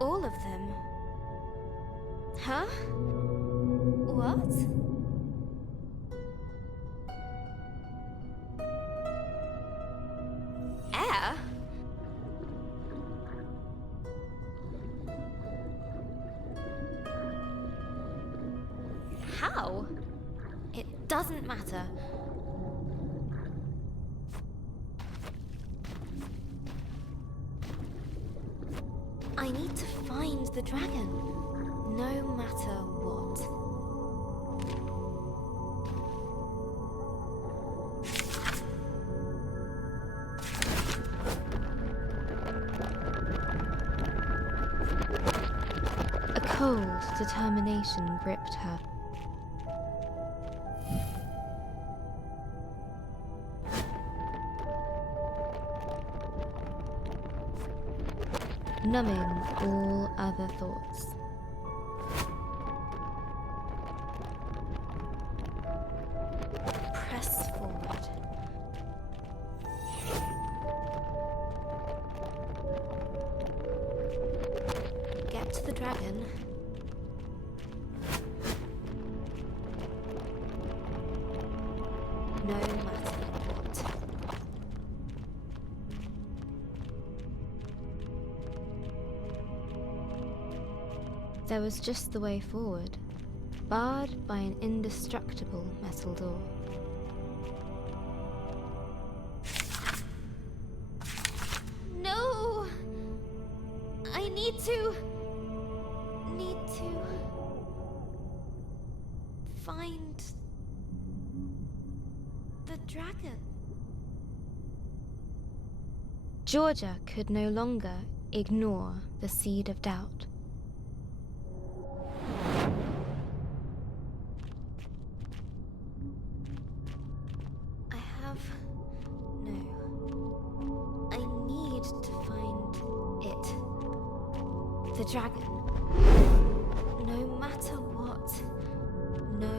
All of them. Huh? What? Air? How? It doesn't matter. I need to find the dragon, no matter what. A cold determination gripped her. Numbing all other thoughts. Press forward. Get to the dragon. No matter what. There was just the way forward, barred by an indestructible metal door. No! I need to find the dragon. Georgia could no longer ignore the seed of doubt. The dragon. No matter what. No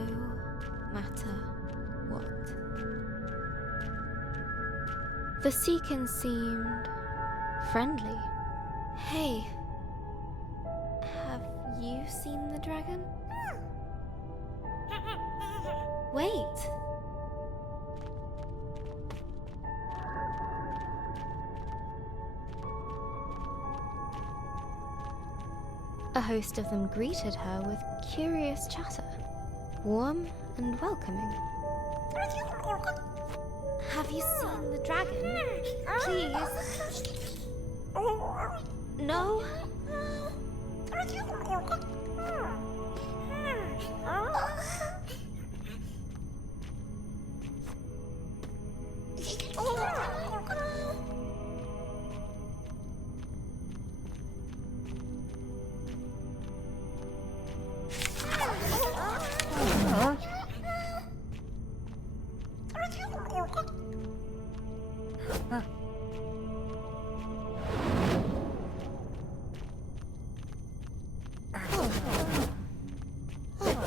matter what. The Seekin seemed friendly. Hey, have you seen the dragon? Wait. A host of them greeted her with curious chatter, warm and welcoming. Have you seen the dragon? Please. No?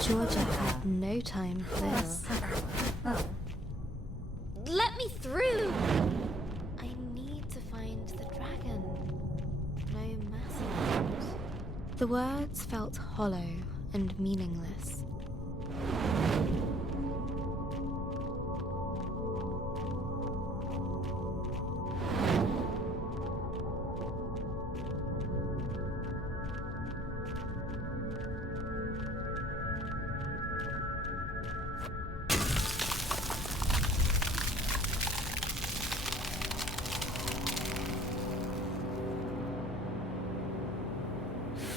Georgia had no time for this. Let me through! I need to find the dragon, no matter what. The words felt hollow and meaningless.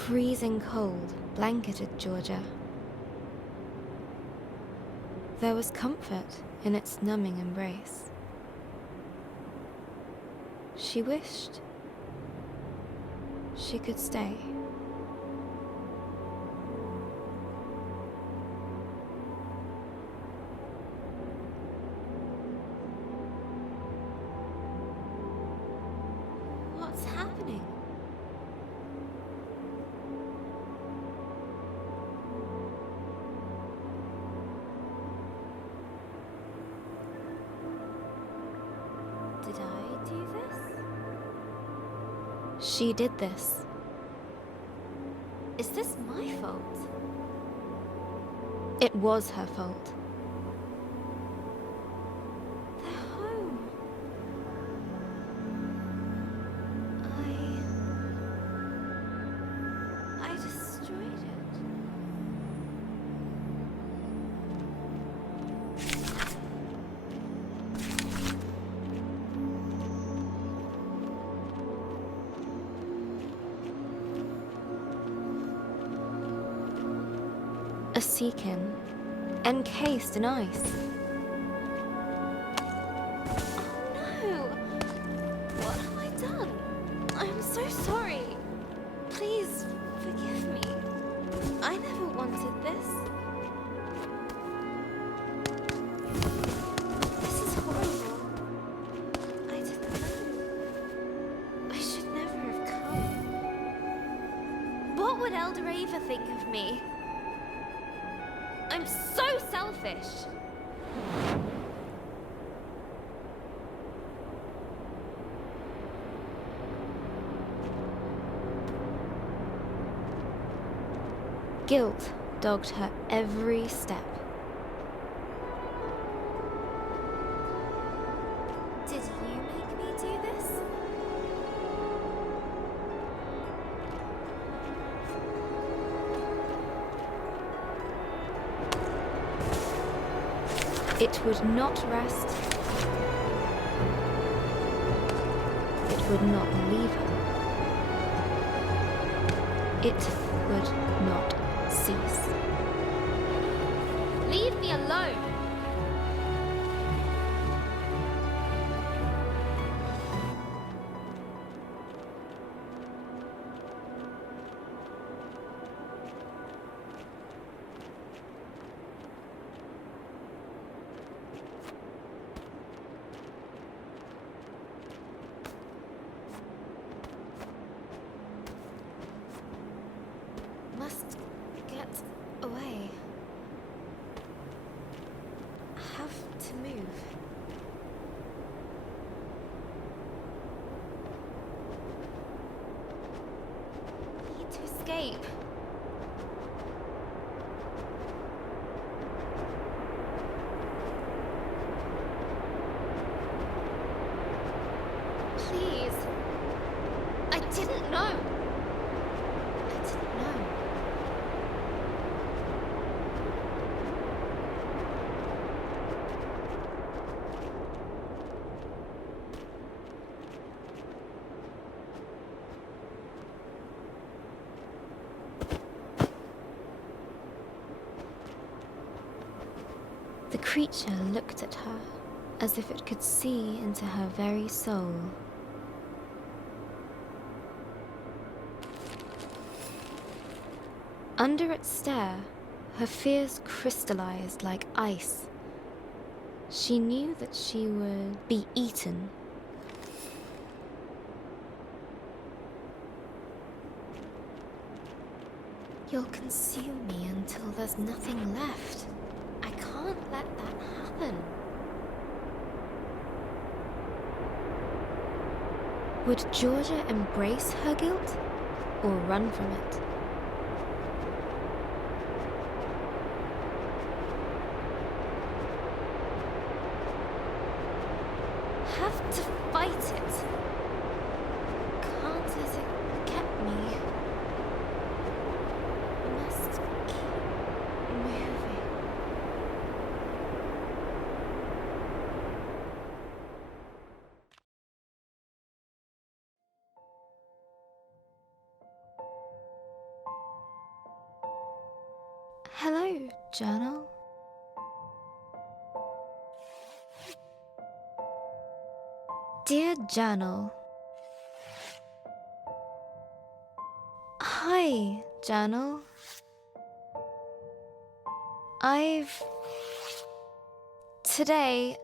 Freezing cold blanketed Georgia. There was comfort in its numbing embrace. She wished she could stay. What's happening? Did I do this? She did this. Is this my fault? It was her fault. They're home. I destroyed it. A seakin, encased in ice. Oh no! What have I done? I'm so sorry. Please forgive me. I never wanted this. This is horrible. I didn't know. I should never have come. What would Elder Ava think of me? I'm so selfish! Guilt dogged her every step. Did you make me do this? It would not rest. It would not leave her. It would not cease. Leave me alone! Must get away. Have to move. Need to escape. Please. I didn't know. I didn't know. The creature looked at her as if it could see into her very soul. Under its stare, her fears crystallized like ice. She knew that she would be eaten. You'll consume me until there's nothing left. I can't let that happen. Would Georgia embrace her guilt or run from it? Have to fight it. Can't let it get me. Must keep moving. Hello, journal. Dear Journal. Hi, Journal. Today...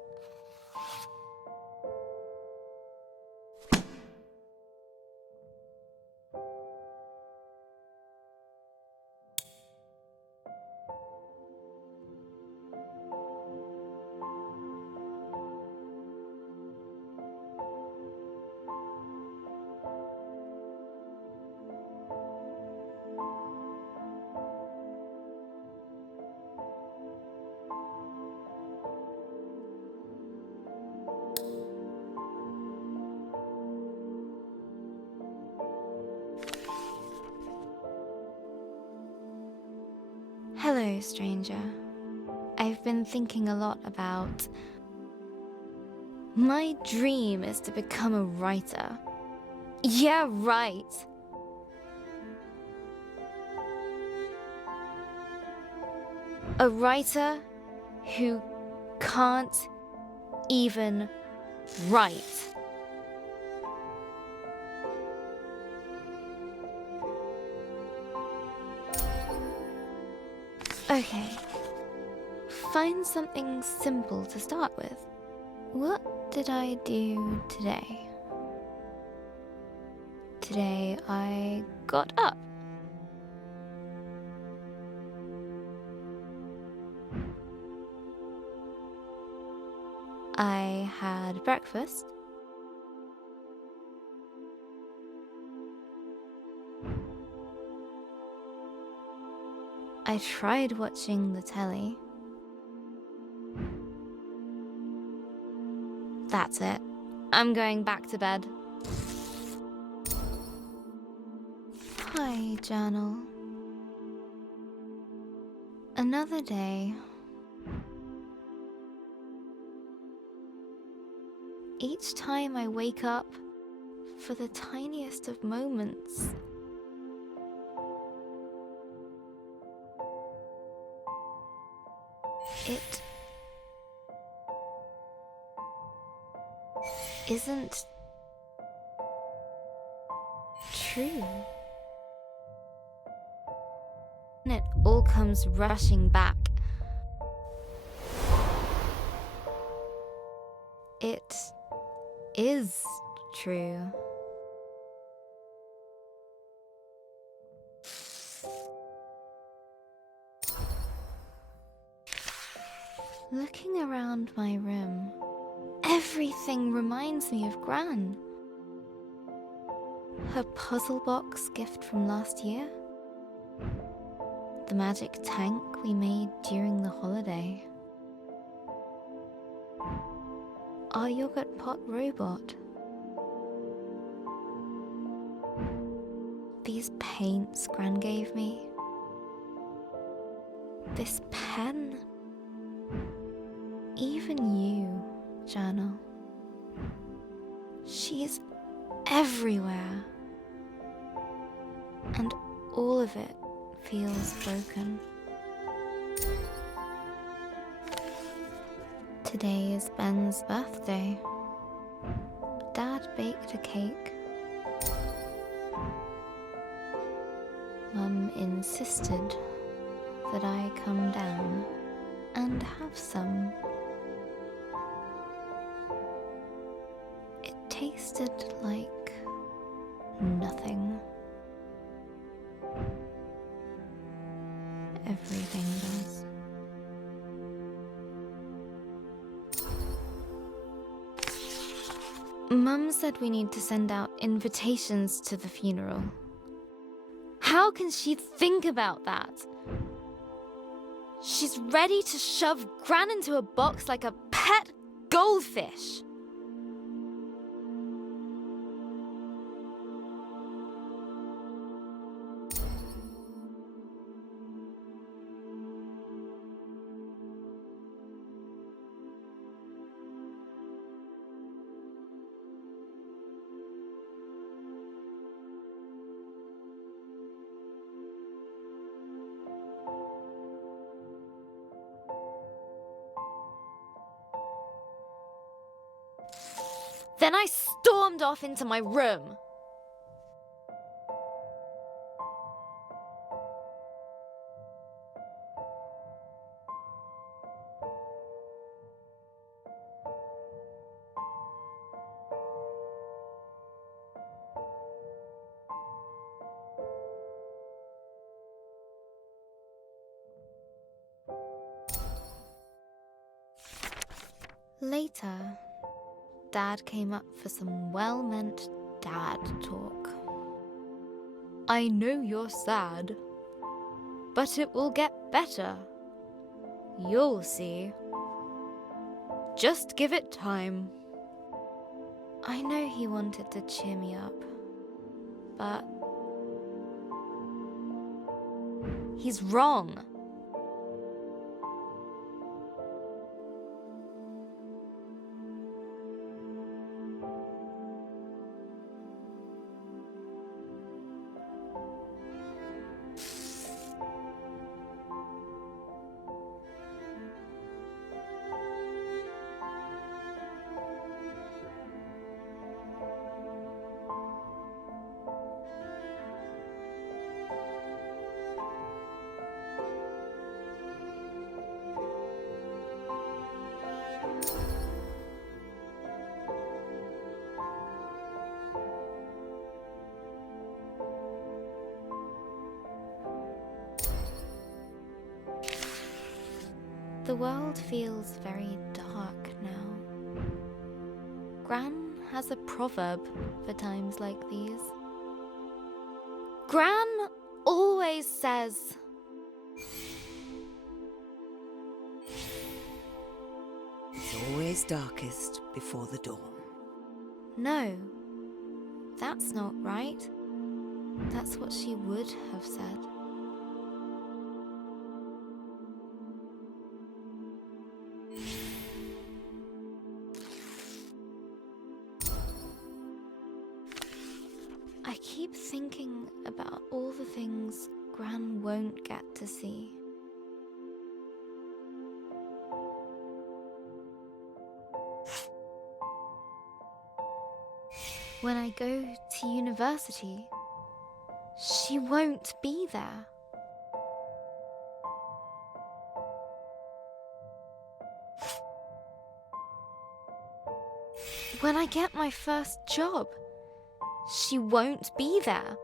Hello, stranger. I've been thinking a lot about... My dream is to become a writer. Yeah, right. A writer who can't even write. Okay, find something simple to start with. What did I do today? Today I got up. I had breakfast. I tried watching the telly. That's it. I'm going back to bed. Hi, journal. Another day. Each time I wake up, for the tiniest of moments, it isn't true. And it all comes rushing back. It is true. Looking around my room, everything reminds me of Gran. Her puzzle box gift from last year. The magic tank we made during the holiday. Our yogurt pot robot. These paints Gran gave me. This pen. Even you, journal. She's everywhere. And all of it feels broken. Today is Ben's birthday. Dad baked a cake. Mum insisted that I come down and have some. It tasted like nothing. Everything does. Mum said we need to send out invitations to the funeral. How can she think about that? She's ready to shove Gran into a box like a pet goldfish. Then I stormed off into my room. Later, Dad came up for some well-meant dad talk. I know you're sad, but it will get better. You'll see. Just give it time. I know he wanted to cheer me up, but he's wrong. The world feels very dark now. Gran has a proverb for times like these. Gran always says, "It's always darkest before the dawn." no, that's not right. That's what she would have said. I keep thinking about all the things Gran won't get to see. When I go to university, she won't be there. When I get my first job, she won't be there.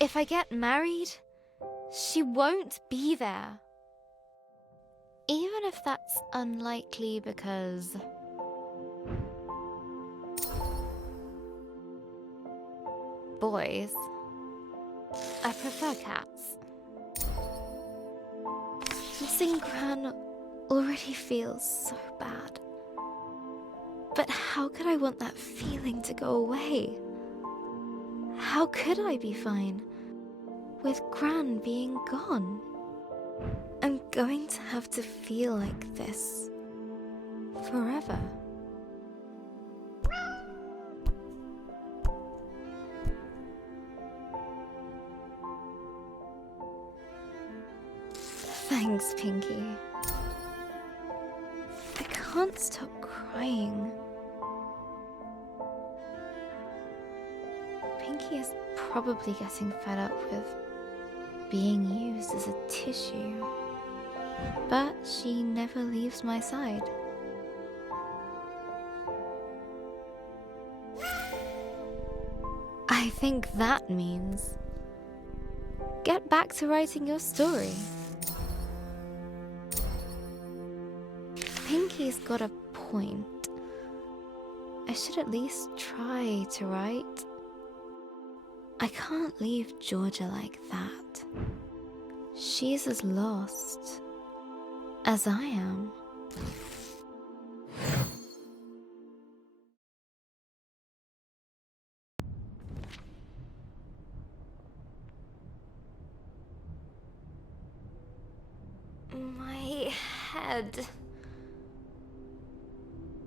If I get married, she won't be there. Even if that's unlikely because boys, I prefer cats. Missing Gran already feels so bad. But how could I want that feeling to go away? How could I be fine with Gran being gone? I'm going to have to feel like this forever. Thanks, Pinky. I can't stop crying. Pinky is probably getting fed up with being used as a tissue. But she never leaves my side. I think that means get back to writing your story. Pinky's got a point. I should at least try to write. I can't leave Georgia like that. She's as lost as I am. My head.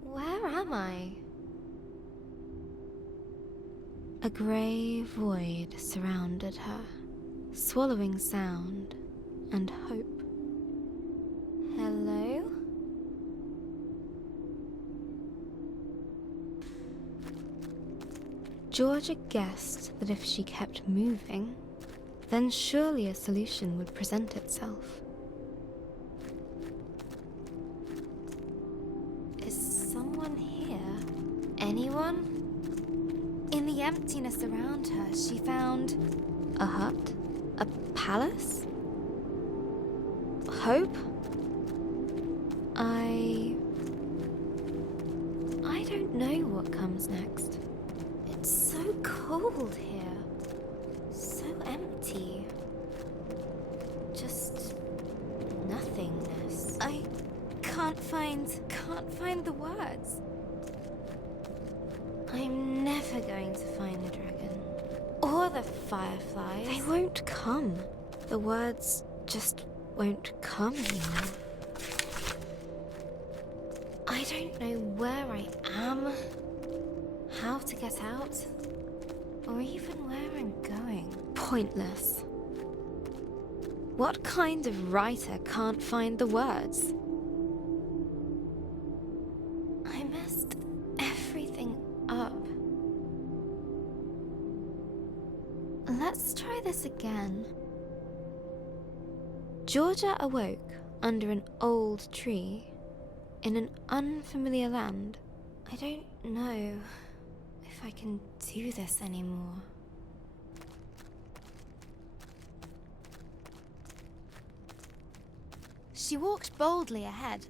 Where am I? A grey void surrounded her, swallowing sound and hope. Hello? Georgia guessed that if she kept moving, then surely a solution would present itself. Is someone here? Anyone? In the emptiness around her, she found a hut, a palace, hope. I don't know what comes next. It's so cold here, so empty. Just nothingness. I can't find the words. I'm never going to find a dragon. Or the fireflies. They won't come. The words just won't come anymore. I don't know where I am, how to get out, or even where I'm going. Pointless. What kind of writer can't find the words? I messed everything up. Let's try this again. Georgia awoke under an old tree in an unfamiliar land. I don't know if I can do this anymore. She walked boldly ahead,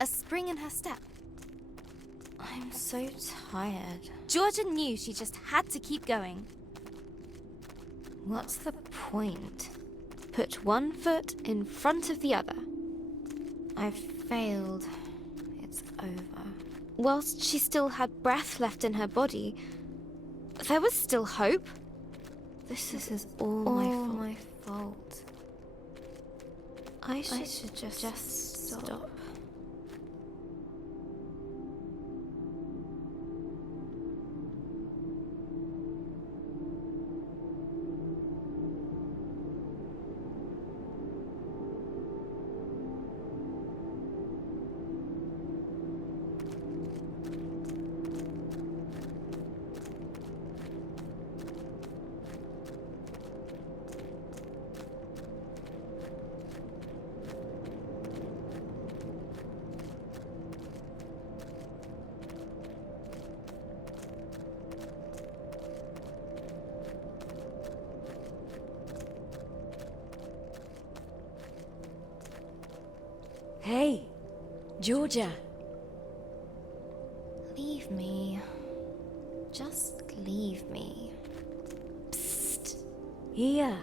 a spring in her step. I'm so tired. Georgia knew she just had to keep going. What's the point? Put one foot in front of the other. I've failed. It's over. Whilst she still had breath left in her body, there was still hope. This is all my fault. I should just stop. Hey, Georgia. Leave me. Just leave me. Psst. Here.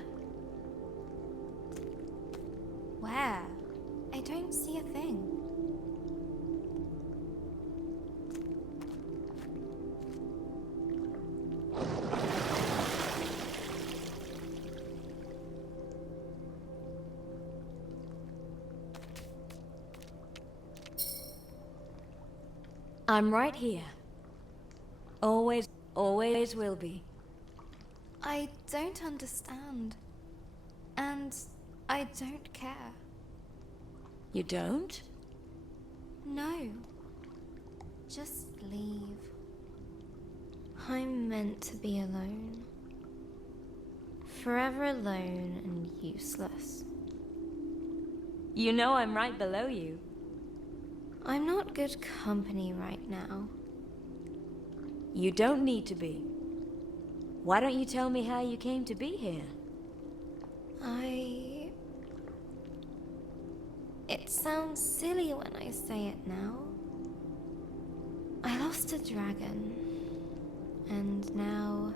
Where? I don't see a thing. I'm right here. Always, always will be. I don't understand. And I don't care. You don't? No. Just leave. I'm meant to be alone. Forever alone and useless. You know I'm right below you. I'm not good company right now. You don't need to be. Why don't you tell me how you came to be here? It sounds silly when I say it now. I lost a dragon. And now...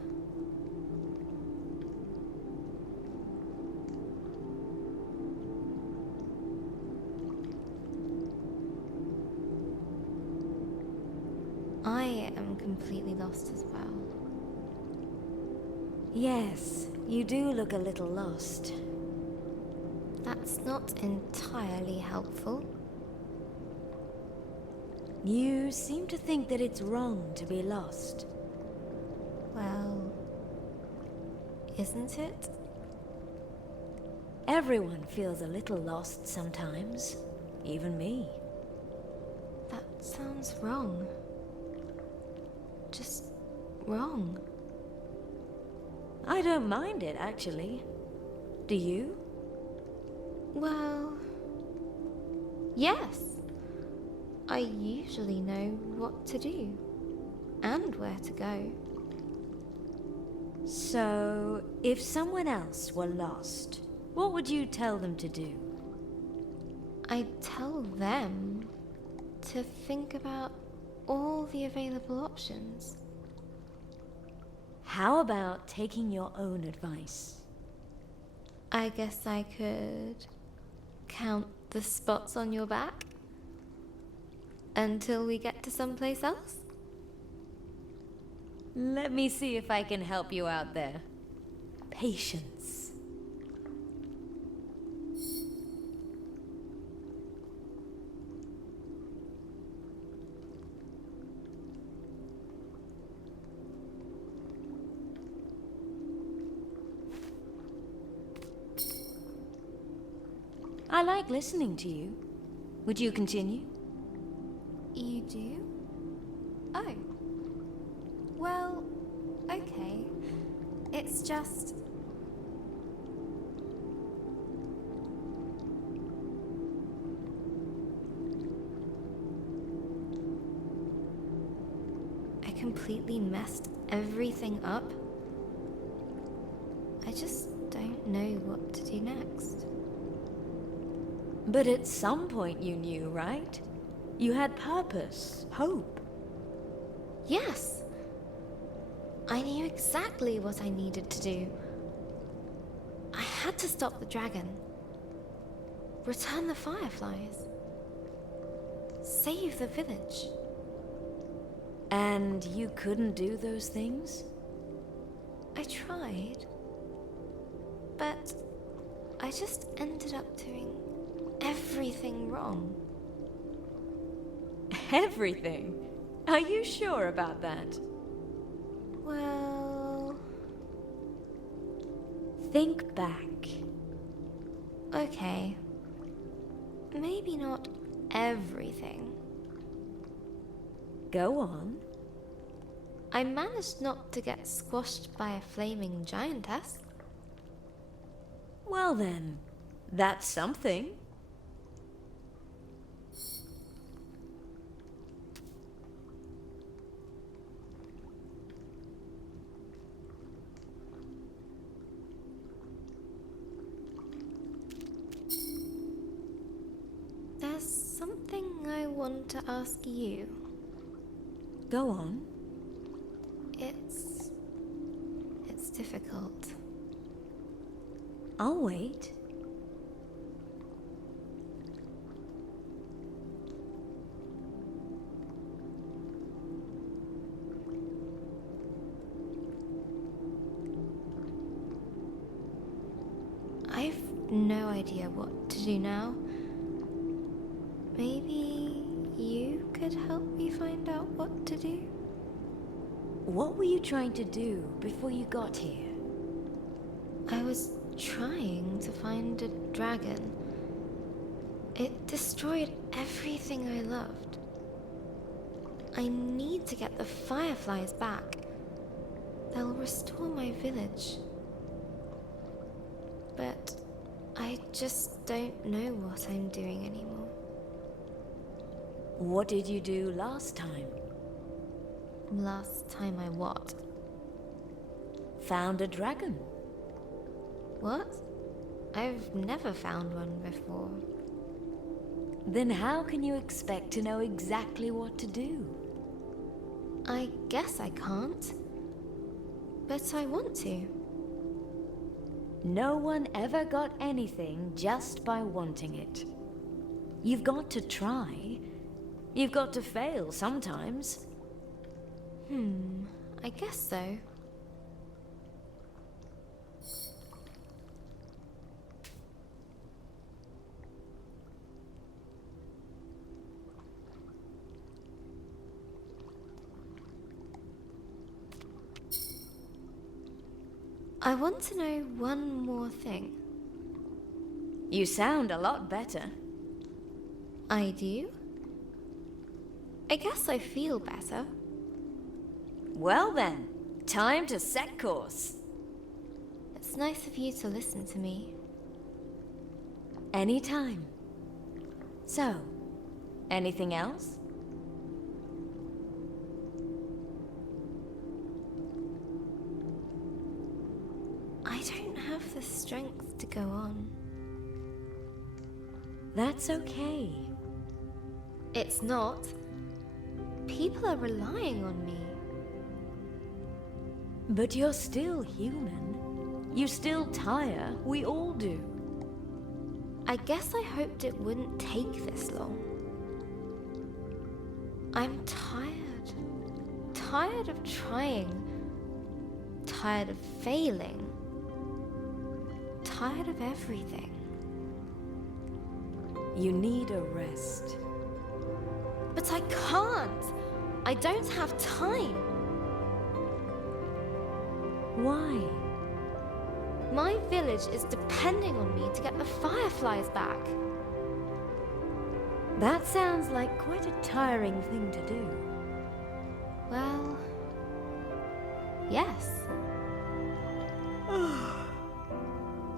I am completely lost as well. Yes, you do look a little lost. That's not entirely helpful. You seem to think that it's wrong to be lost. Well, isn't it? Everyone feels a little lost sometimes, even me. That sounds wrong. Just wrong. I don't mind it, actually. Do you? Well, yes. I usually know what to do and where to go. So, if someone else were lost, what would you tell them to do? I'd tell them to think about all the available options. How about taking your own advice? I guess I could count the spots on your back until we get to someplace else. Let me see if I can help you out there. Patience. I like listening to you. Would you continue? You do? Oh. Well, okay. It's just... I completely messed everything up. I just don't know what to do next. But at some point you knew, right? You had purpose, hope. Yes. I knew exactly what I needed to do. I had to stop the dragon. Return the fireflies. Save the village. And you couldn't do those things? I tried. But I just ended up doing everything wrong. Everything? Are you sure about that? Well... Think back. Okay. Maybe not everything. Go on. I managed not to get squashed by a flaming giantess. Well then, that's something. There's something I want to ask you. Go on. It's difficult. I'll wait. I've no idea what to do now. Maybe you could help me find out what to do? What were you trying to do before you got here? I was trying to find a dragon. It destroyed everything I loved. I need to get the fireflies back. They'll restore my village. But I just don't know what I'm doing anymore. What did you do last time? Last time I what? Found a dragon. What? I've never found one before. Then how can you expect to know exactly what to do? I guess I can't. But I want to. No one ever got anything just by wanting it. You've got to try. You've got to fail sometimes. I guess so. I want to know one more thing. You sound a lot better. I do? I guess I feel better. Well then, time to set course. It's nice of you to listen to me. Anytime. So, anything else? I don't have the strength to go on. That's okay. It's not. People are relying on me. But you're still human. You still tire. We all do. I guess I hoped it wouldn't take this long. I'm tired. Tired of trying. Tired of failing. Tired of everything. You need a rest. But I can't. I don't have time. Why? My village is depending on me to get the fireflies back. That sounds like quite a tiring thing to do. Well, yes.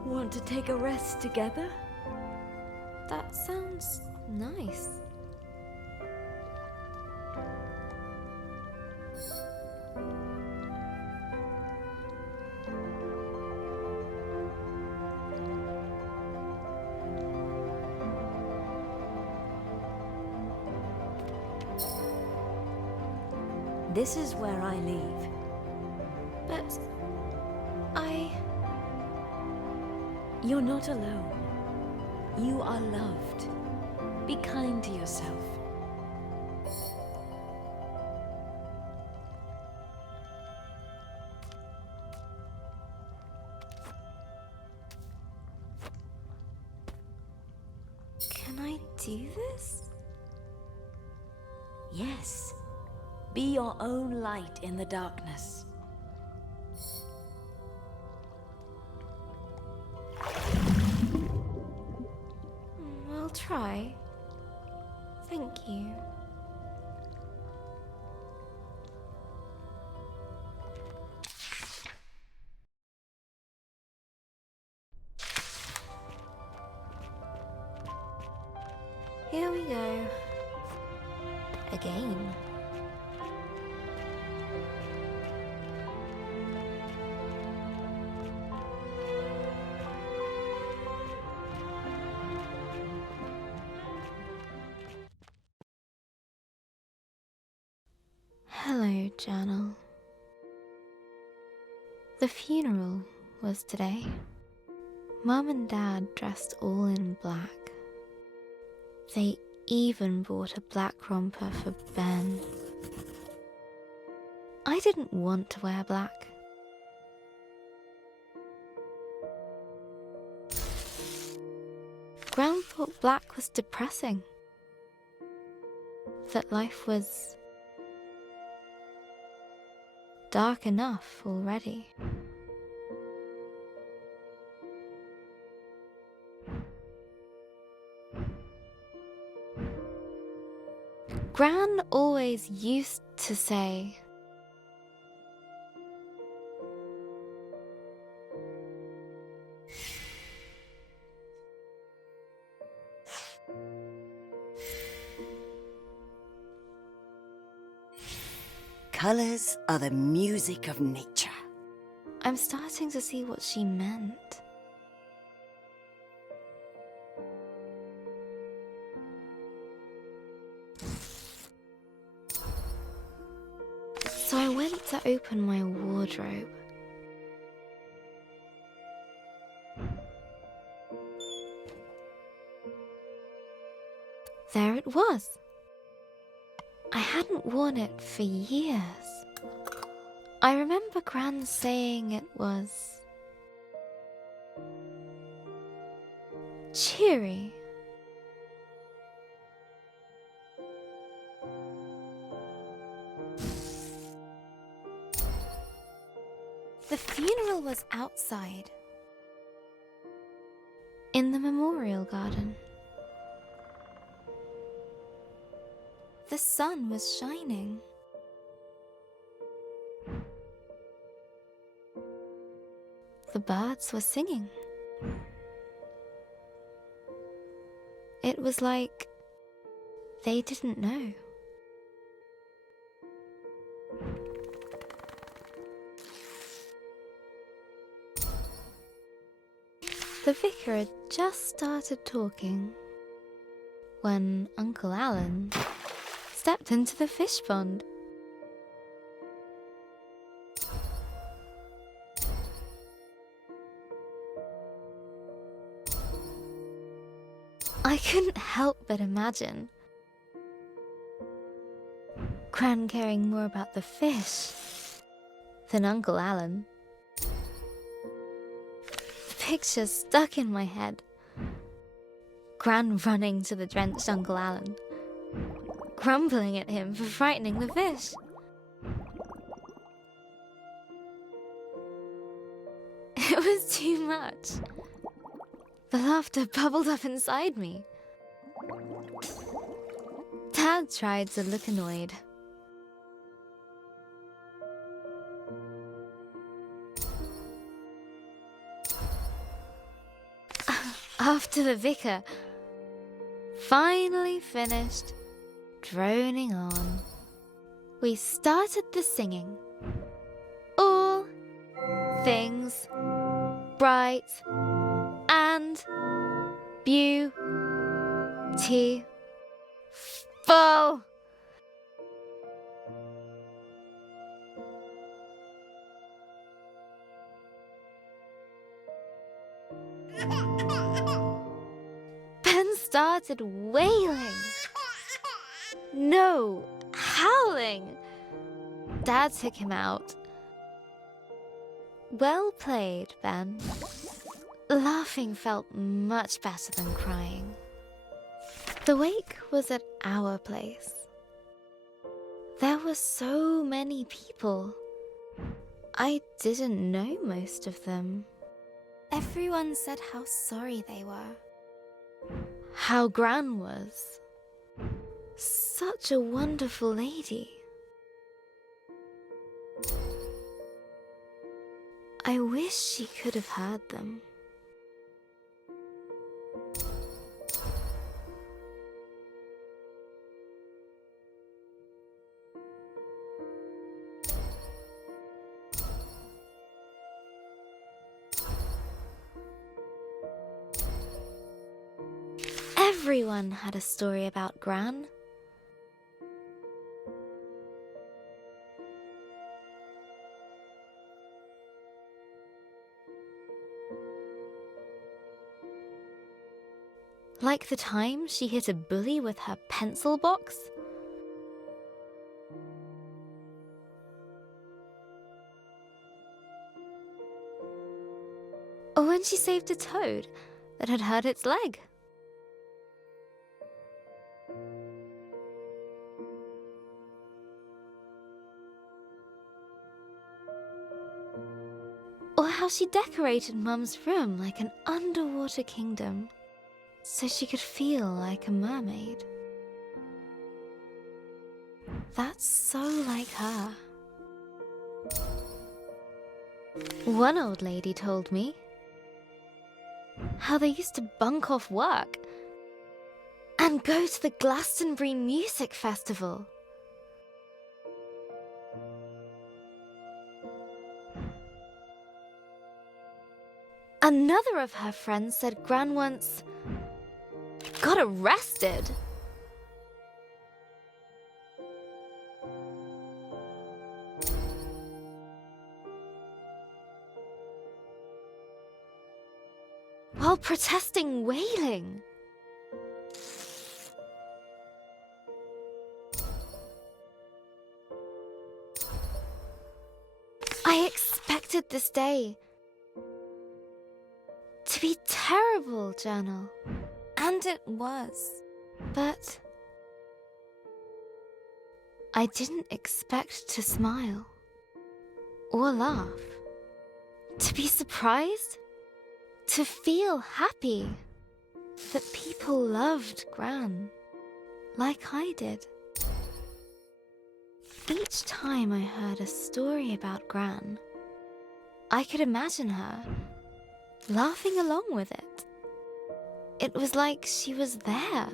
Want to take a rest together? That sounds nice. This is where I leave. But You're not alone. You are loved. Be kind to yourself. Can I do this? Yes. Be your own light in the darkness. I'll try. Thank you. Here we go. Again. Hello, journal. The funeral was today. Mum and Dad dressed all in black. They even bought a black romper for Ben. I didn't want to wear black. Gran thought black was depressing. That life was dark enough already. Gran always used to say, Colors are the music of nature. I'm starting to see what she meant. So I went to open my wardrobe. There it was. I hadn't worn it for years. I remember Gran saying it was cheery. The funeral was outside, in the memorial garden. The sun was shining. The birds were singing. It was like they didn't know. The vicar had just started talking when Uncle Alan stepped into the fish pond. I couldn't help but imagine Gran caring more about the fish than Uncle Alan. The picture stuck in my head. Gran running to the drenched Uncle Alan, grumbling at him for frightening the fish. It was too much. The laughter bubbled up inside me. Dad tried to look annoyed. After the vicar finally finished droning on, we started the singing. All things bright and beautiful. Ben started wailing. No, howling. Dad took him out. Well played, Ben. Laughing felt much better than crying. The wake was at our place. There were so many people. I didn't know most of them. Everyone said how sorry they were. How Gran was. Such a wonderful lady. I wish she could have heard them. Everyone had a story about Gran. Like the time she hit a bully with her pencil box. Or when she saved a toad that had hurt its leg. Or how she decorated Mum's room like an underwater kingdom, so she could feel like a mermaid. That's so like her. One old lady told me how they used to bunk off work and go to the Glastonbury Music Festival. Another of her friends said Gran once got arrested. While protesting whaling. I expected this day to be terrible, Journal. And it was. But I didn't expect to smile or laugh, to be surprised, to feel happy that people loved Gran like I did. Each time I heard a story about Gran, I could imagine her laughing along with it. It was like she was there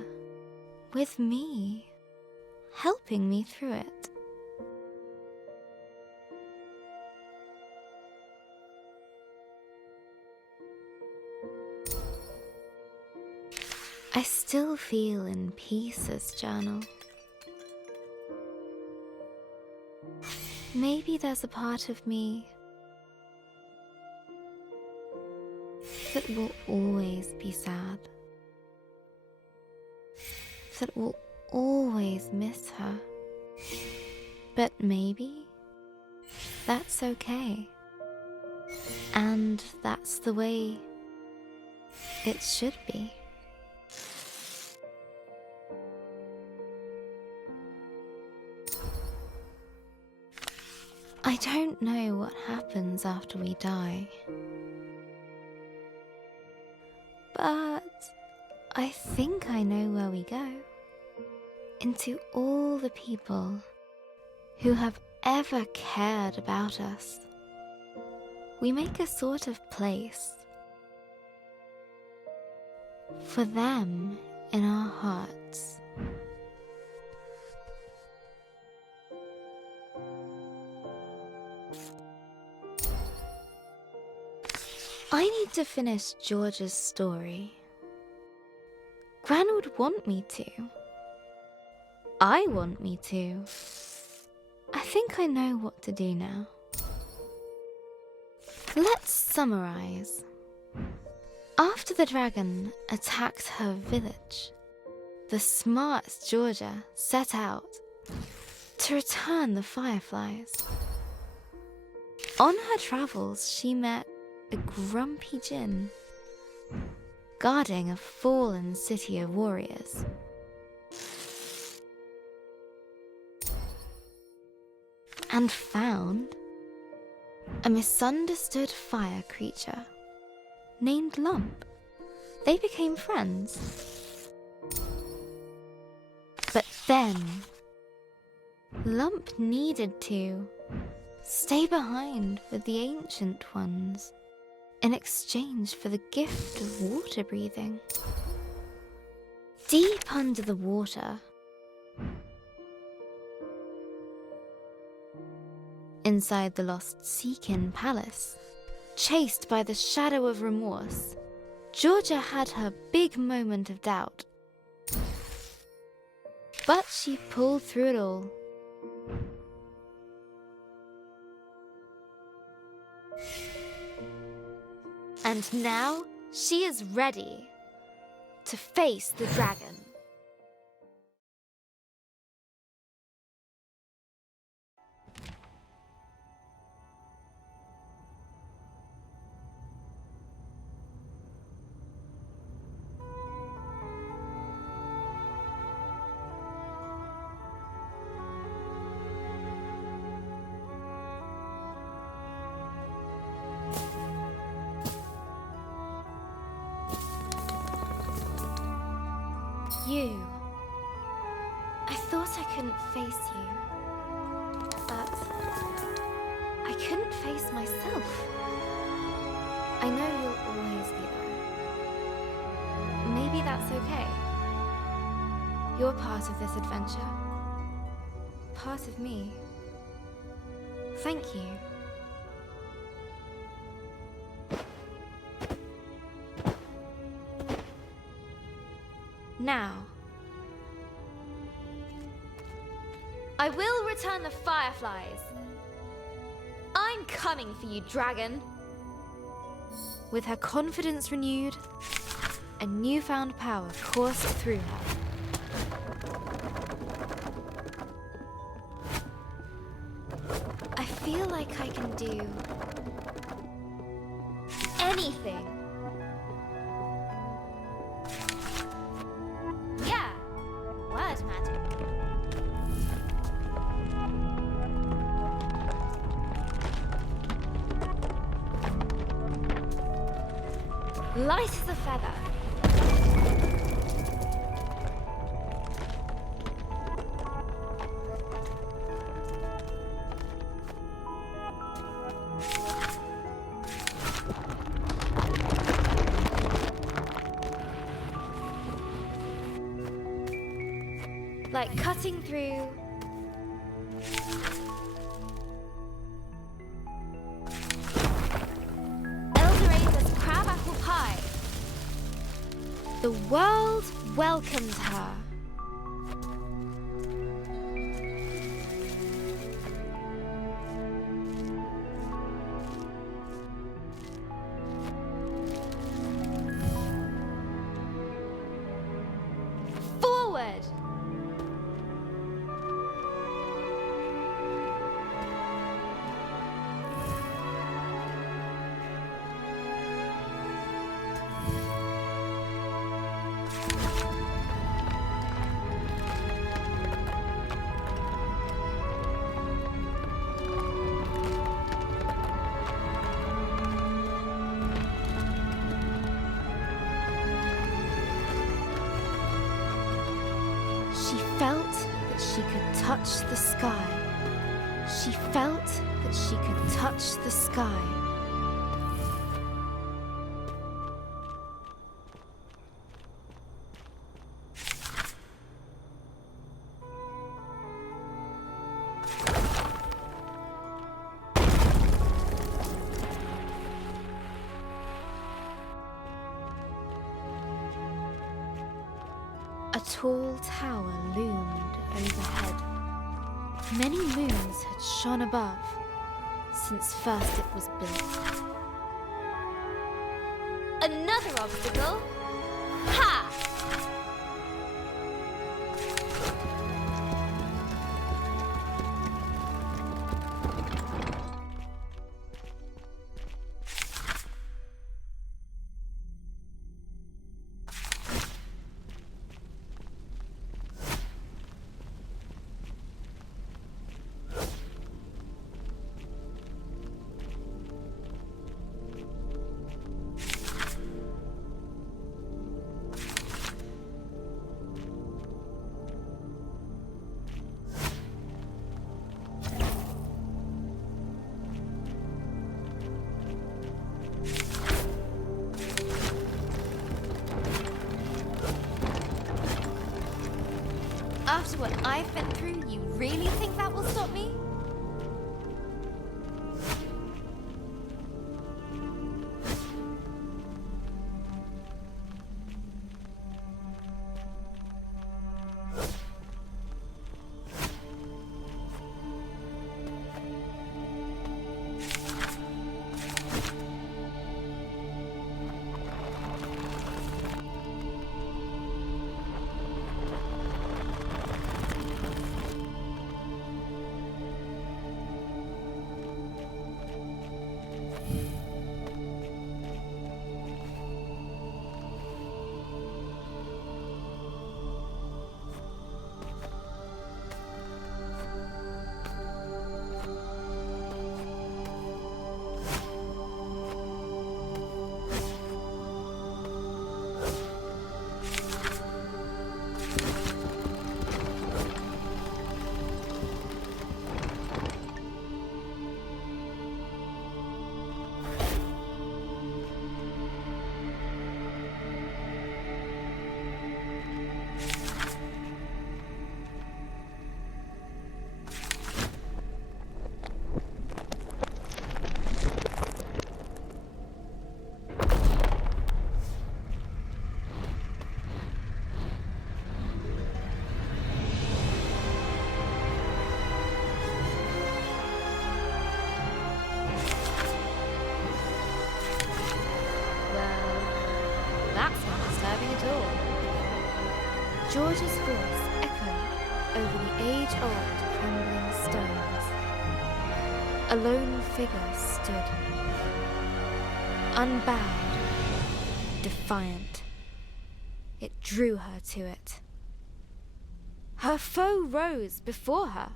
with me, helping me through it. I still feel in pieces, Journal. Maybe there's a part of me that will always be sad, that will always miss her. But maybe that's okay. And that's the way it should be. I don't know what happens after we die, but I think I know where we go. Into all the people who have ever cared about us. We make a sort of place for them in our hearts. I need to finish George's story. Gran would want me to. I want me to. I think I know what to do now. Let's summarize. After the dragon attacked her village, the smart Georgia set out to return the fireflies. On her travels, she met a grumpy djinn guarding a fallen city of warriors. And found a misunderstood fire creature named Lump. They became friends. But then Lump needed to stay behind with the ancient ones in exchange for the gift of water breathing. Deep under the water, inside the lost Seakin Palace, chased by the shadow of remorse, Georgia had her big moment of doubt. But she pulled through it all. And now she is ready to face the dragon. I thought I couldn't face you, but I couldn't face myself. I know you'll always be there. Maybe that's okay. You're part of this adventure. Part of me. Thank you. Now, I will return the fireflies. I'm coming for you, dragon. With her confidence renewed, a newfound power coursed through her. I feel like I can do anything. Yeah, word magic. Light as a feather. Like cutting through Eldorado's crabapple pie. The world welcomed her. Forward! She felt that she could touch the sky. She felt that she could touch the sky. A tall tower loomed overhead. Many moons had shone above since first it was built. Another obstacle? Ha! After what I've been through, you really think that will stop me? that's not disturbing at all. George's voice echoed over the age-old crumbling stones. A lone figure stood, unbowed, defiant. It drew her to it. Her foe rose before her.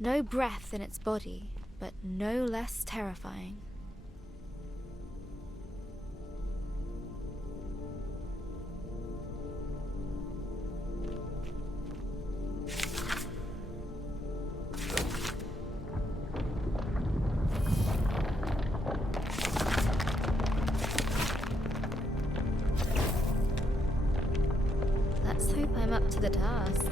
No breath in its body, but no less terrifying. Let's hope I'm up to the task.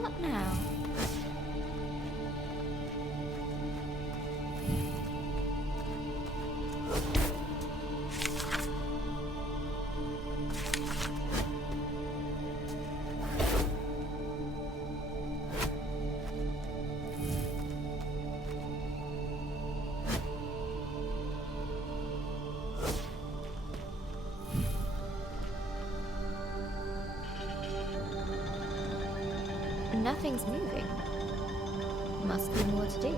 What now? Nothing's moving. Must be more to do.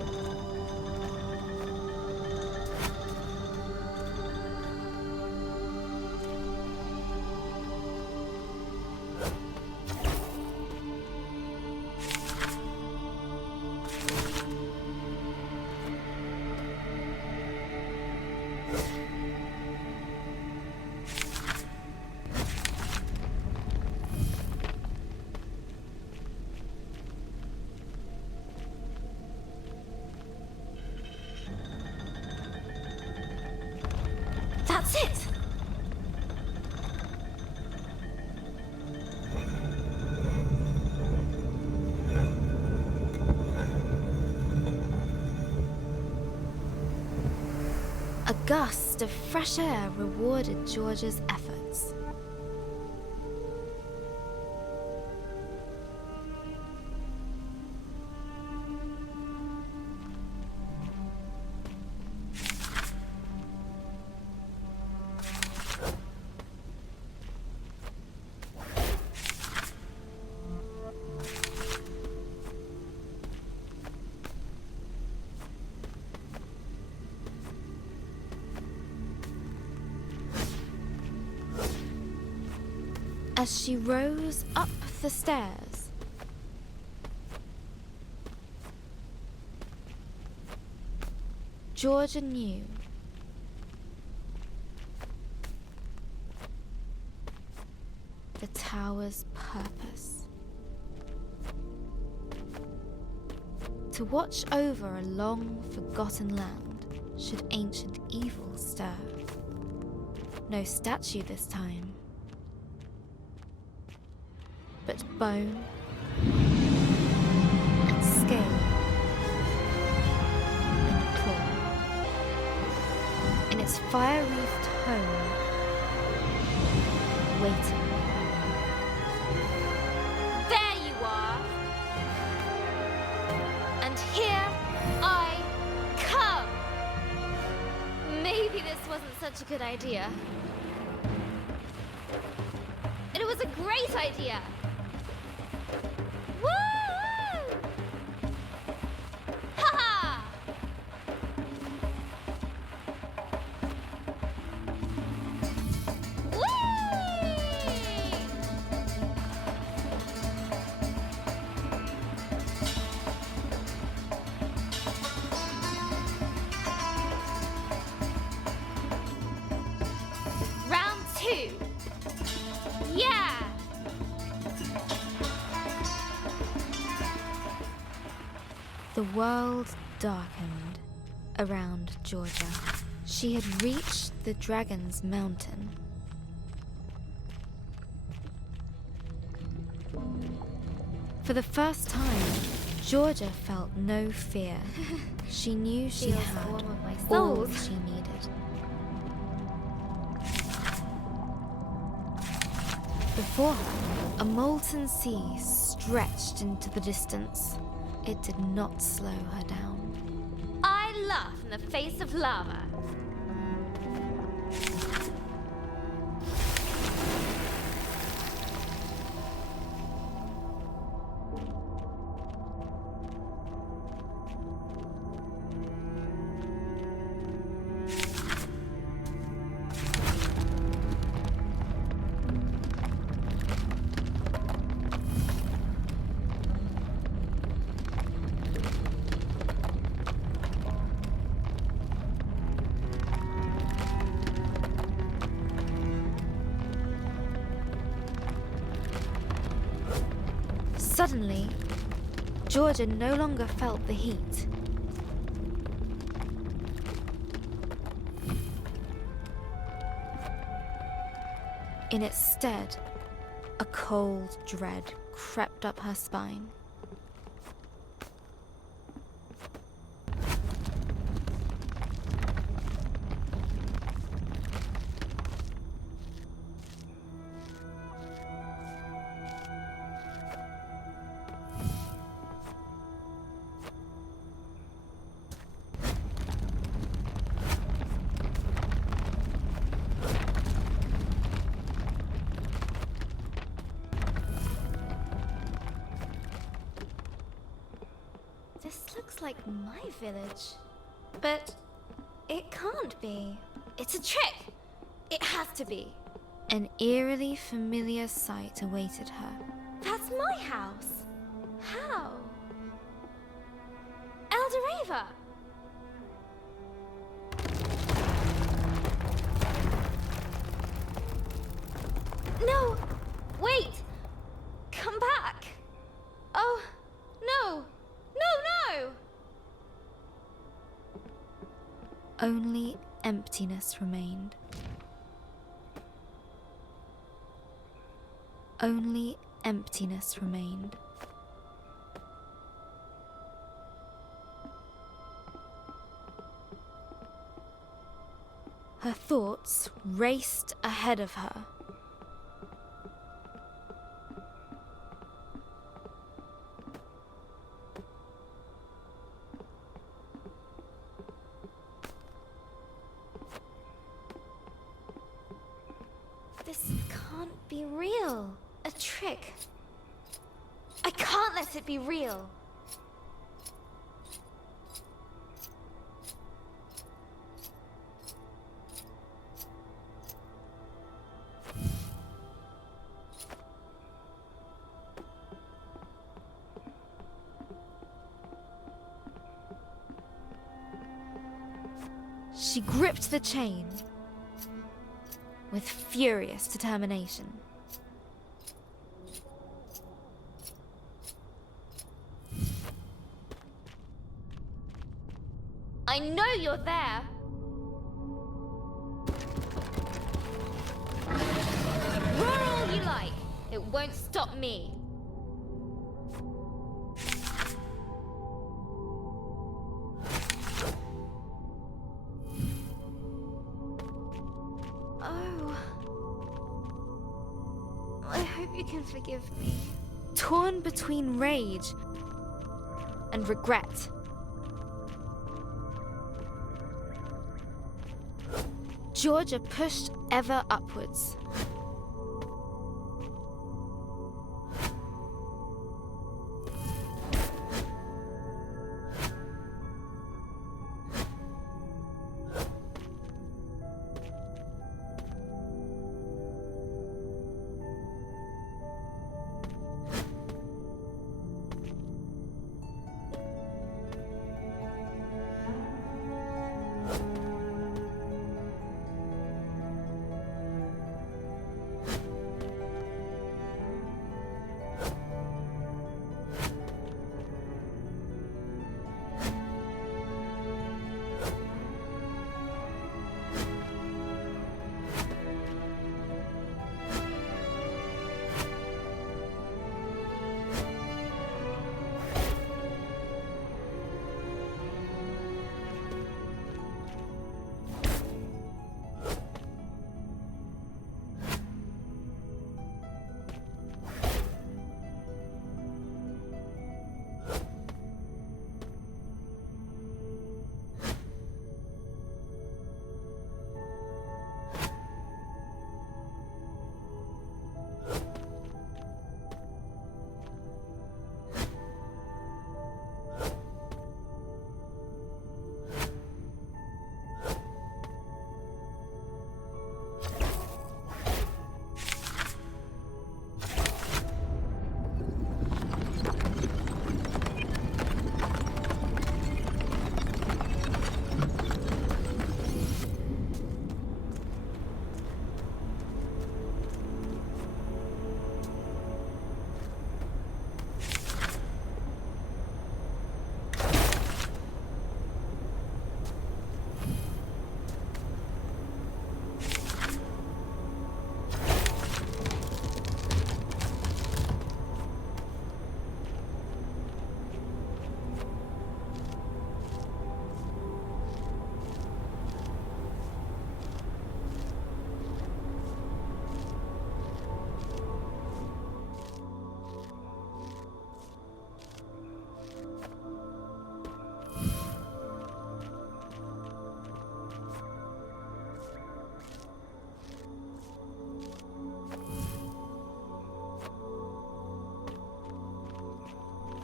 That's it! A gust of fresh air rewarded George's efforts. As she rose up the stairs, Georgia knew the tower's purpose: to watch over a long forgotten land should ancient evil stir. No statue this time, but bone and scale and claw. In its fire-wreathed home, waiting. There you are! And here I come! Maybe this wasn't such a good idea. It was a great idea! Woo! Ha-ha! Round 2. Yeah! The world darkened around Georgia. She had reached the Dragon's Mountain. For the first time, Georgia felt no fear. She knew she Feels had warm with my all soul. she needed. Before her, a molten sea stretched into the distance. It did not slow her down. I laugh in the face of lava. Suddenly, Georgia no longer felt the heat. In its stead, a cold dread crept up her spine. This looks like my village. But it can't be. It's a trick. It has to be. An eerily familiar sight awaited her. That's my house. How? Eldoreva! No! Wait! Come back! Oh, no! No, no! Only emptiness remained. Only emptiness remained. Her thoughts raced ahead of her. This can't be real. A trick. I can't let it be real. She gripped the chain with furious determination. I know you're there. Roar all you like. It won't stop me. Oh. I hope you can forgive me. Torn between rage and regret, Georgia pushed ever upwards.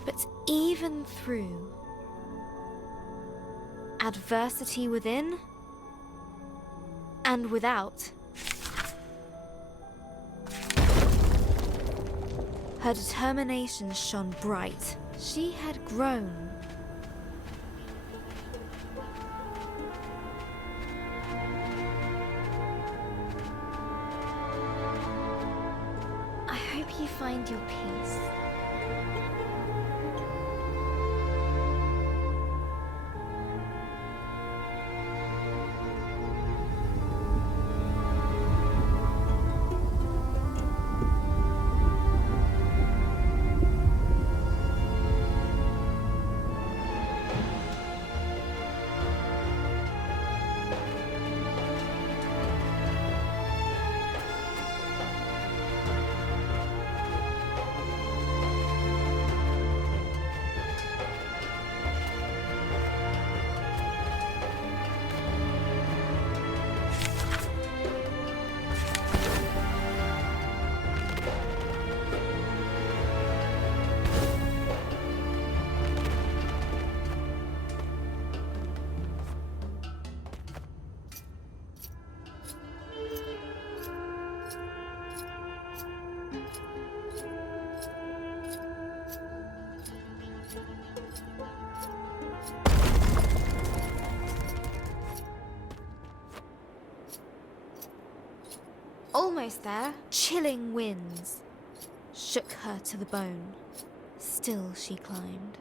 But even through adversity within and without, her determination shone bright. She had grown. I hope you find your peace. Almost there, chilling winds shook her to the bone. Still she climbed.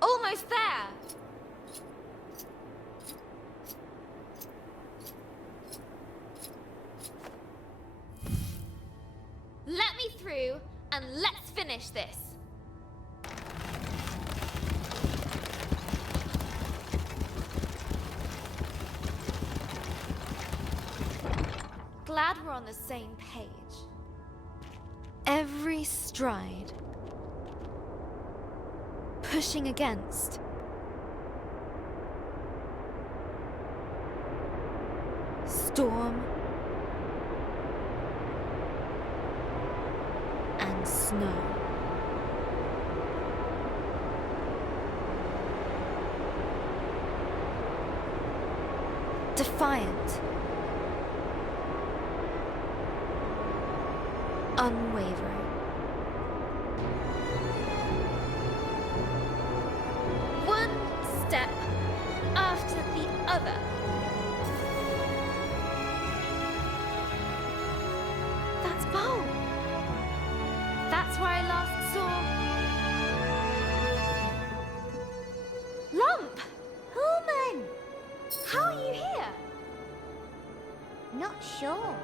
Almost there! Let me through and let's finish this. Glad we're on the same page. Every stride, pushing against, storm and snow. Defiant, unwavering. One step after the other. That's Bo. That's where I last saw Lump. Human! How are you here? Not sure.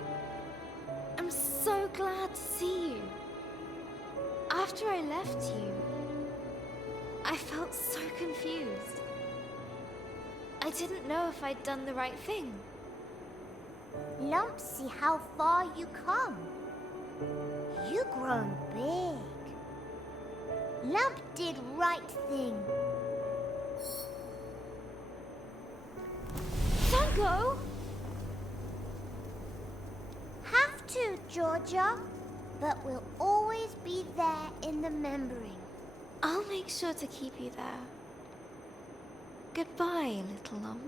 I'm so glad to see you. After I left you, I felt so confused. I didn't know if I'd done the right thing. Lump, see how far you come. You grown big. Lump did right thing. Don't go! Have to, Georgia. But we'll always be there in the remembering. I'll make sure to keep you there. Goodbye, little lump.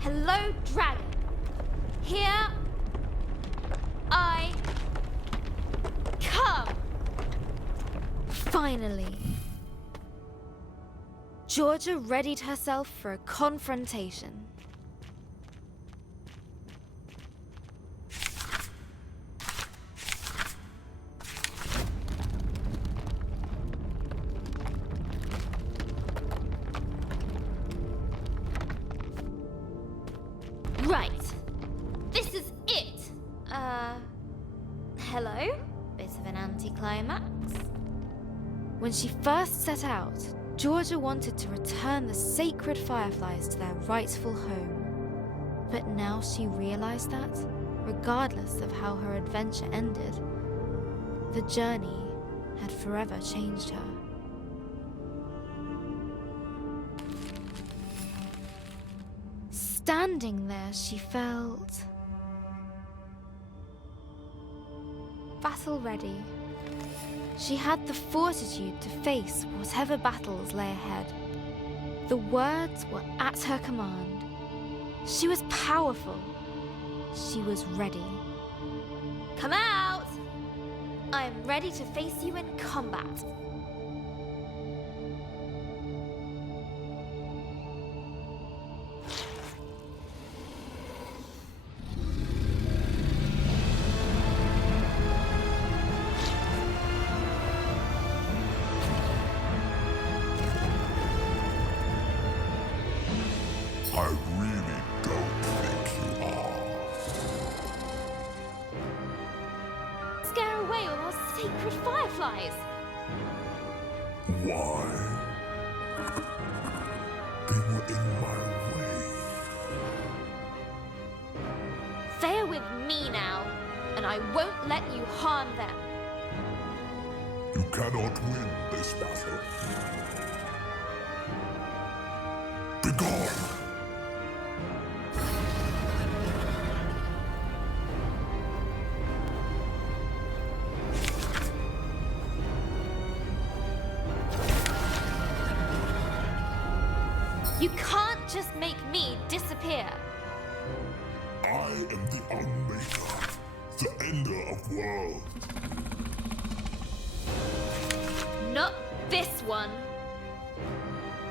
Hello, dragon. Here I come. Finally, Georgia readied herself for a confrontation. Right. This is it. Hello? Bit of an anticlimax. When she first set out, Georgia wanted to return the sacred fireflies to their rightful home. But now she realized that, regardless of how her adventure ended, the journey had forever changed her. Standing there, she felt battle ready. She had the fortitude to face whatever battles lay ahead. The words were at her command. She was powerful. She was ready. Come out! I am ready to face you in combat. I really don't think you are. Scare away all our sacred fireflies. Why? They were in my way. They're with me now, and I won't let you harm them. You cannot win this battle. Begone! You can't just make me disappear. I am the Unmaker, the Ender of worlds. Not this one.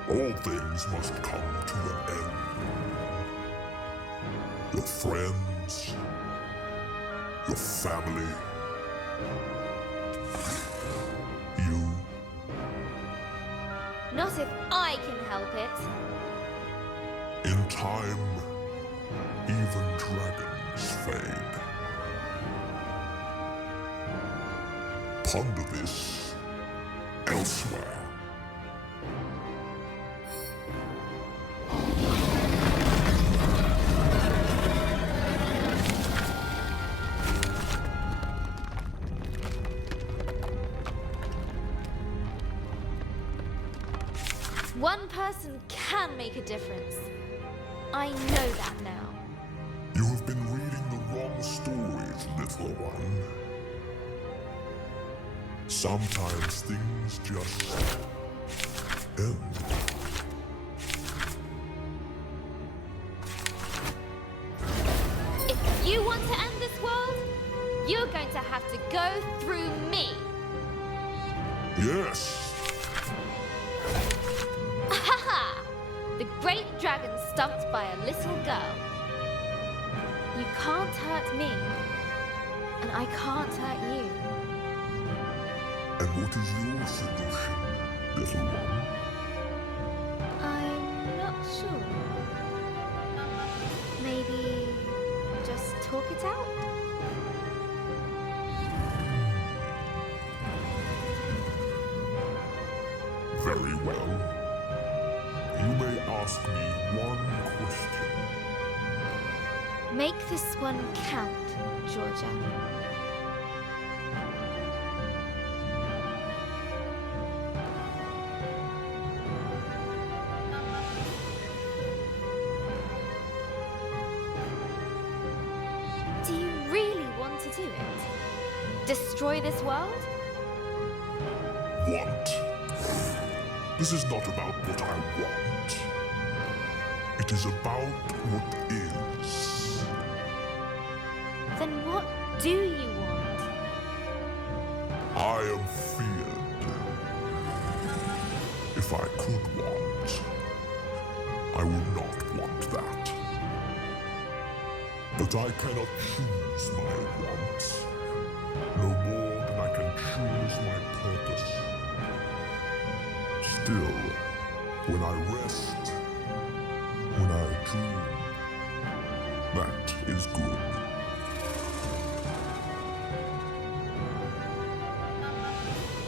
All things must come to an end. Your friends, your family, you. Not if I can help it. In time, even dragons fade. Ponder this elsewhere. One person can make a difference. I know that now. You have been reading the wrong stories, little one. Sometimes things just end. If you want to end this world, you're going to have to go through me. Yes. Haha! The great dragon stumped by a little girl. You can't hurt me, and I can't hurt you. And what is your solution, little one? I'm not sure. Maybe just talk it out? Very well. You may ask me one question. Make this one count, Georgia. Do you really want to do it? Destroy this world? Want. This is not about what I want. It is about what is. Then what do you want? I am feared. If I could want, I would not want that. But I cannot choose my wants, no more than I can choose my purpose. Still, when I rest, when I dream, that is good.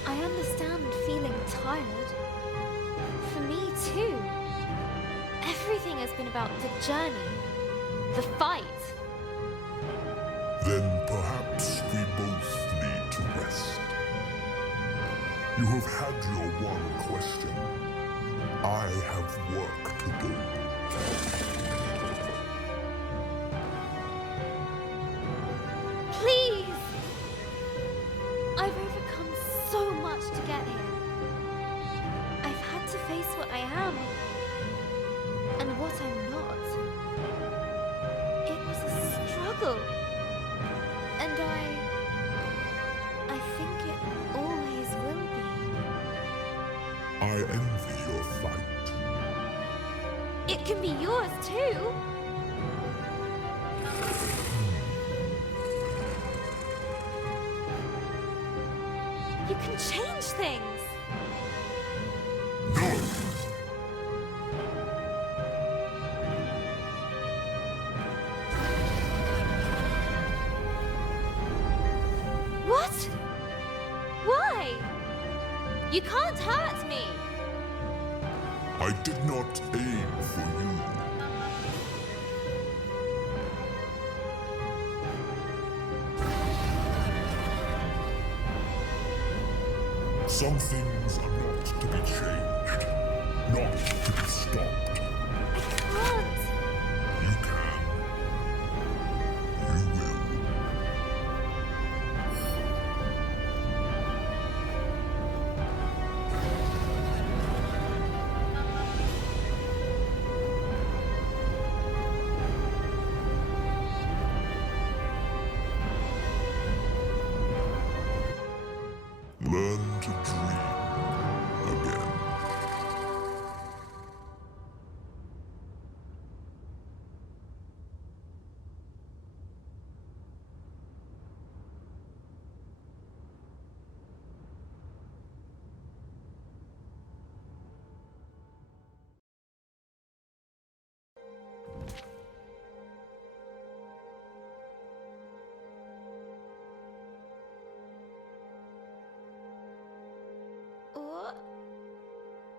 I understand feeling tired. For me too. Everything has been about the journey, the fight. Then perhaps we both need to rest. You have had your one question. I have work to do. Please! I've overcome so much to get here. I've had to face what I am and what I'm not. It was a struggle. And I think it always will be. I envy your fight. It can be yours too. You can change things. No! What? Why? You can't hurt me. I did not aim for you. Some things are not to be changed, not to be stopped. I can't. You can. You will. Learn to dream again.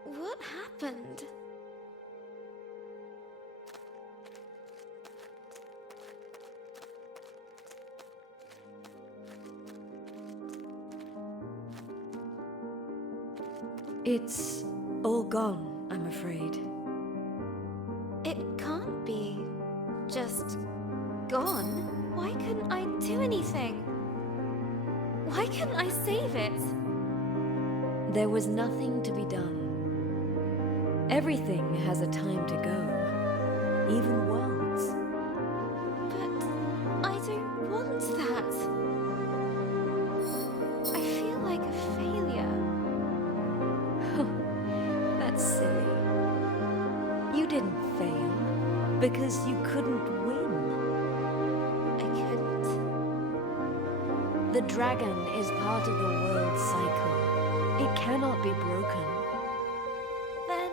What happened? It's all gone, I'm afraid. It can't be just gone. Why couldn't I do anything? Why couldn't I save it? There was nothing to be done. Everything has a time to go, even worlds. But I don't want that. I feel like a failure. That's silly. You didn't fail because you couldn't win. I couldn't. The dragon is part of the world's cycle. It cannot be broken. Then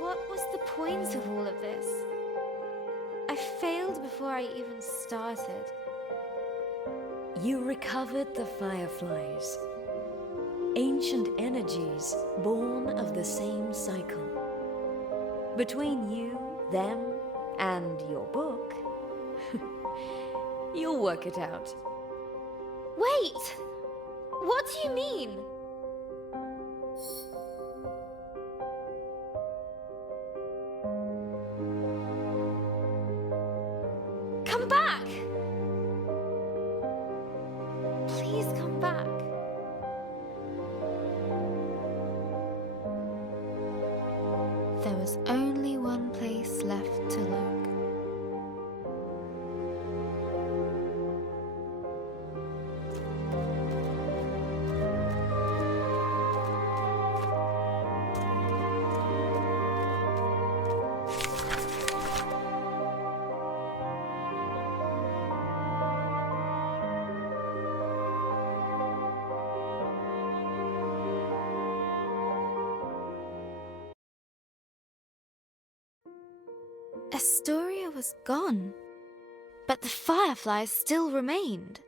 what was the point of all of this? I failed before I even started. You recovered the fireflies. Ancient energies born of the same cycle. Between you, them, and your book, you'll work it out. Wait! What do you mean? Come back! Please come back. There was only one place left to look. Astoria was gone, but the fireflies still remained,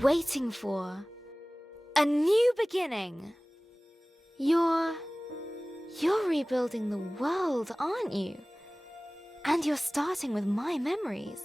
waiting for a new beginning. You're rebuilding the world, aren't you? And you're starting with my memories.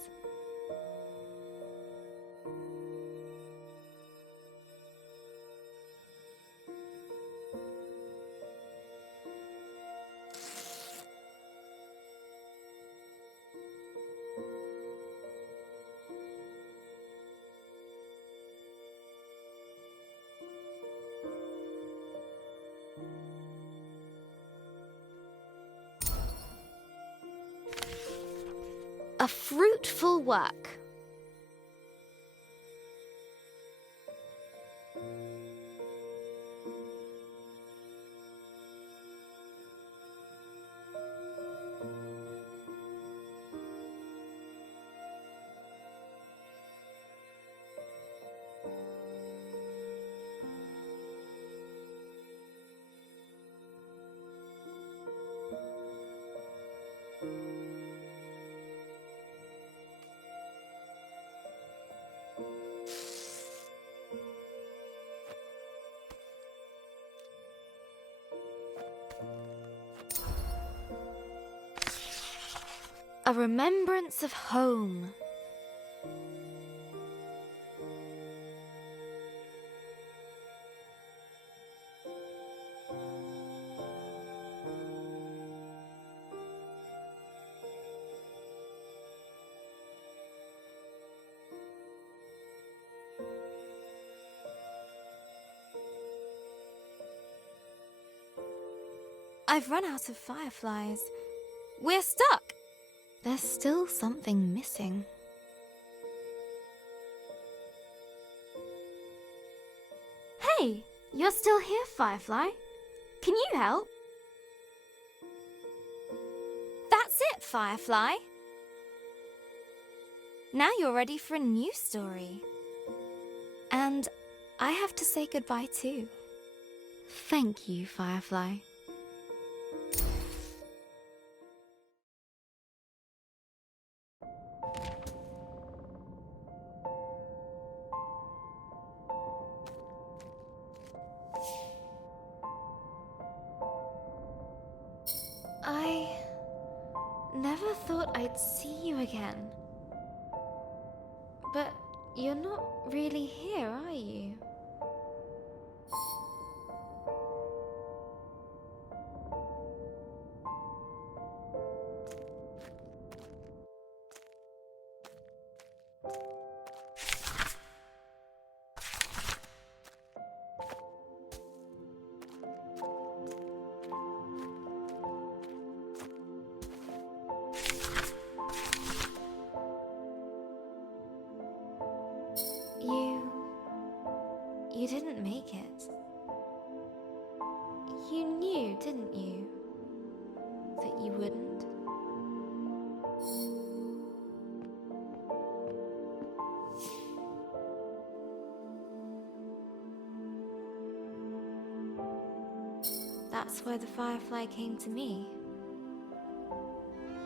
A fruitful work. A remembrance of home. I've run out of fireflies. We're stuck. There's still something missing. Hey, you're still here, Firefly. Can you help? That's it, Firefly. Now you're ready for a new story. And I have to say goodbye too. Thank you, Firefly. I never thought I'd see you again. But you're not really here, are you? You didn't make it. You knew, didn't you, that you wouldn't? That's why the Firefly came to me.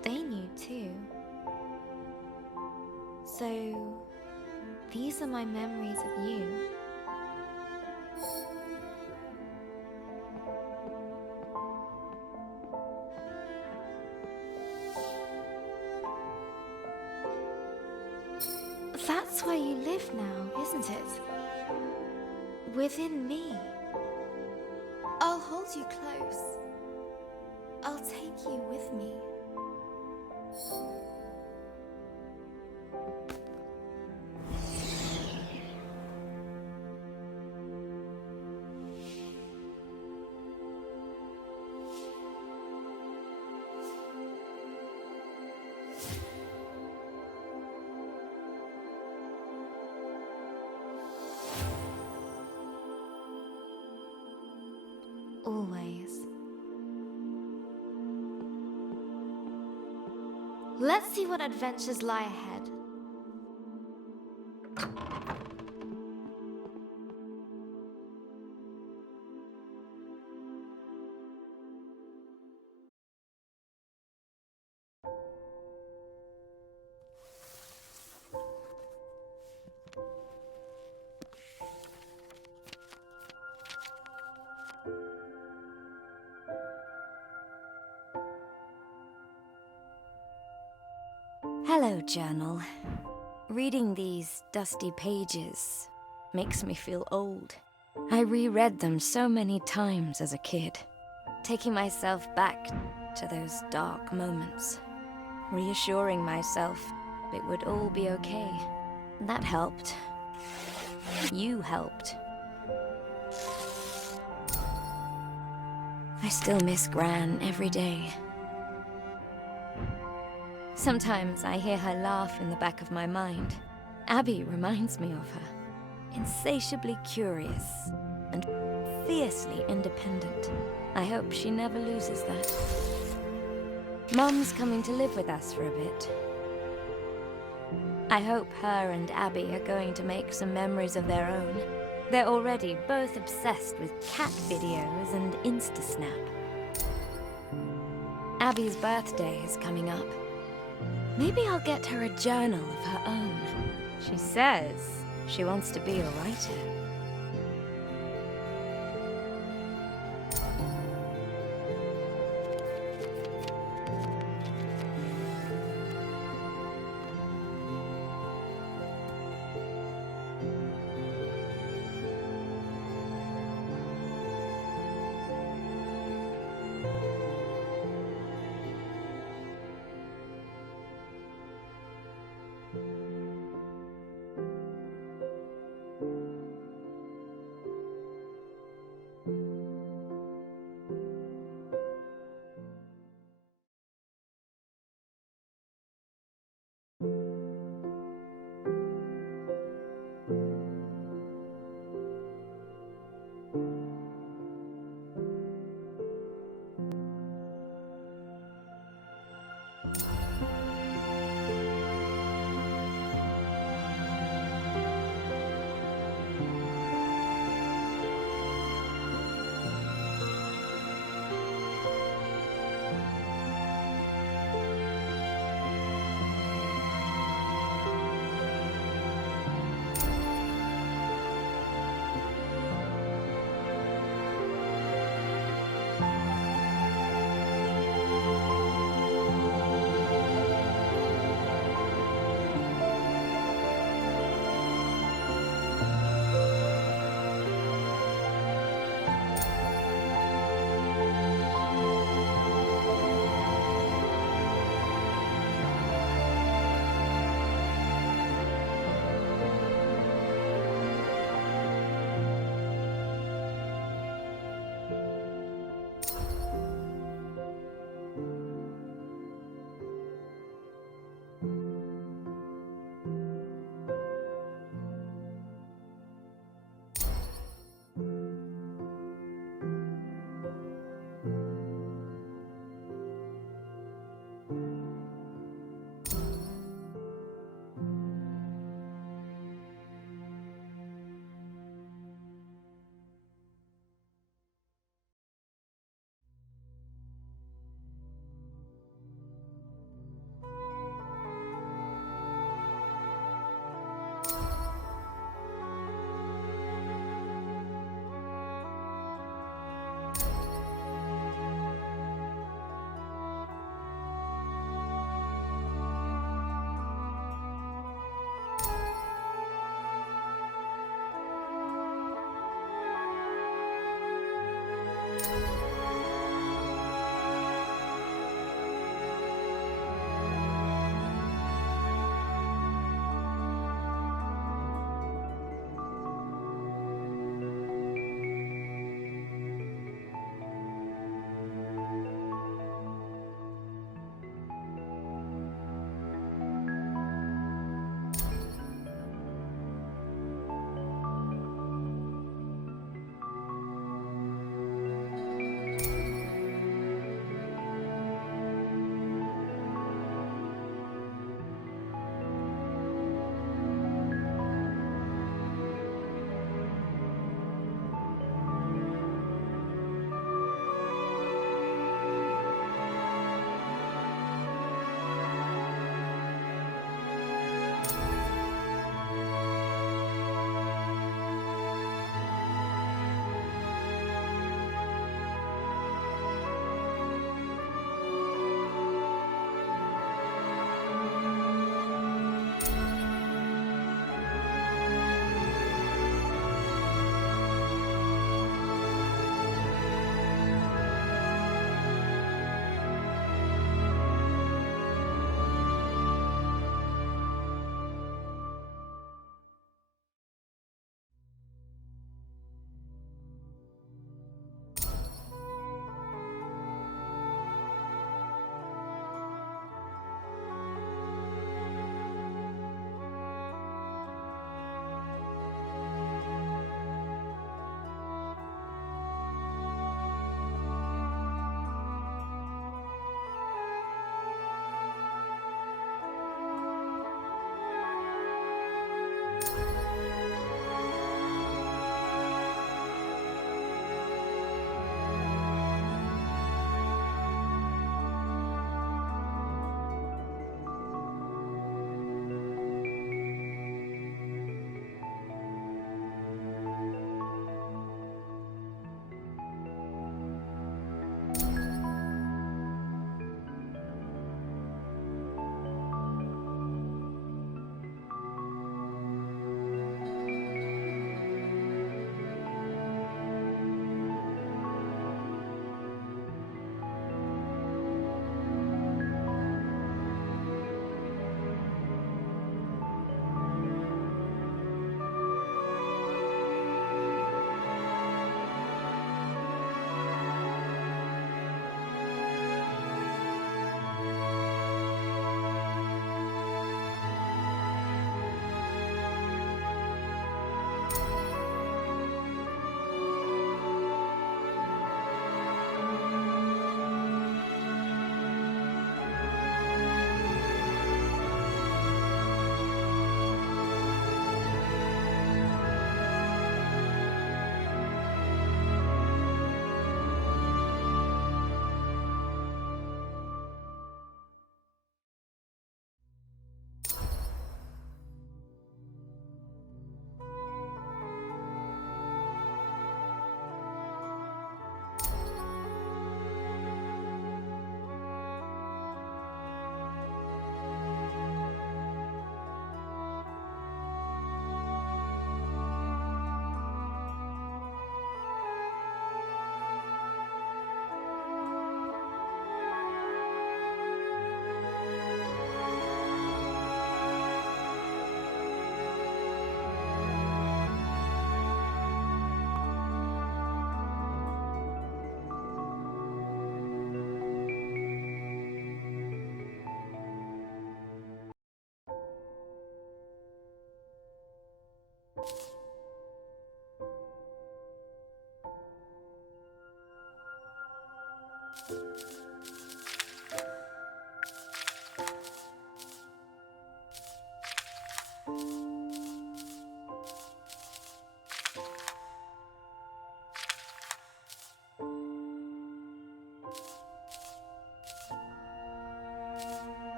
They knew too. So, these are my memories of you. That's where you live now, isn't it? Within me. I'll hold you close. I'll take you with me. Always. Let's see what adventures lie ahead. Hello, journal. Reading these dusty pages makes me feel old. I reread them so many times as a kid, taking myself back to those dark moments, reassuring myself it would all be okay. That helped. You helped. I still miss Gran every day. Sometimes I hear her laugh in the back of my mind. Abby reminds me of her. Insatiably curious and fiercely independent. I hope she never loses that. Mum's coming to live with us for a bit. I hope her and Abby are going to make some memories of their own. They're already both obsessed with cat videos and Instasnap. Abby's birthday is coming up. Maybe I'll get her a journal of her own. She says she wants to be a writer.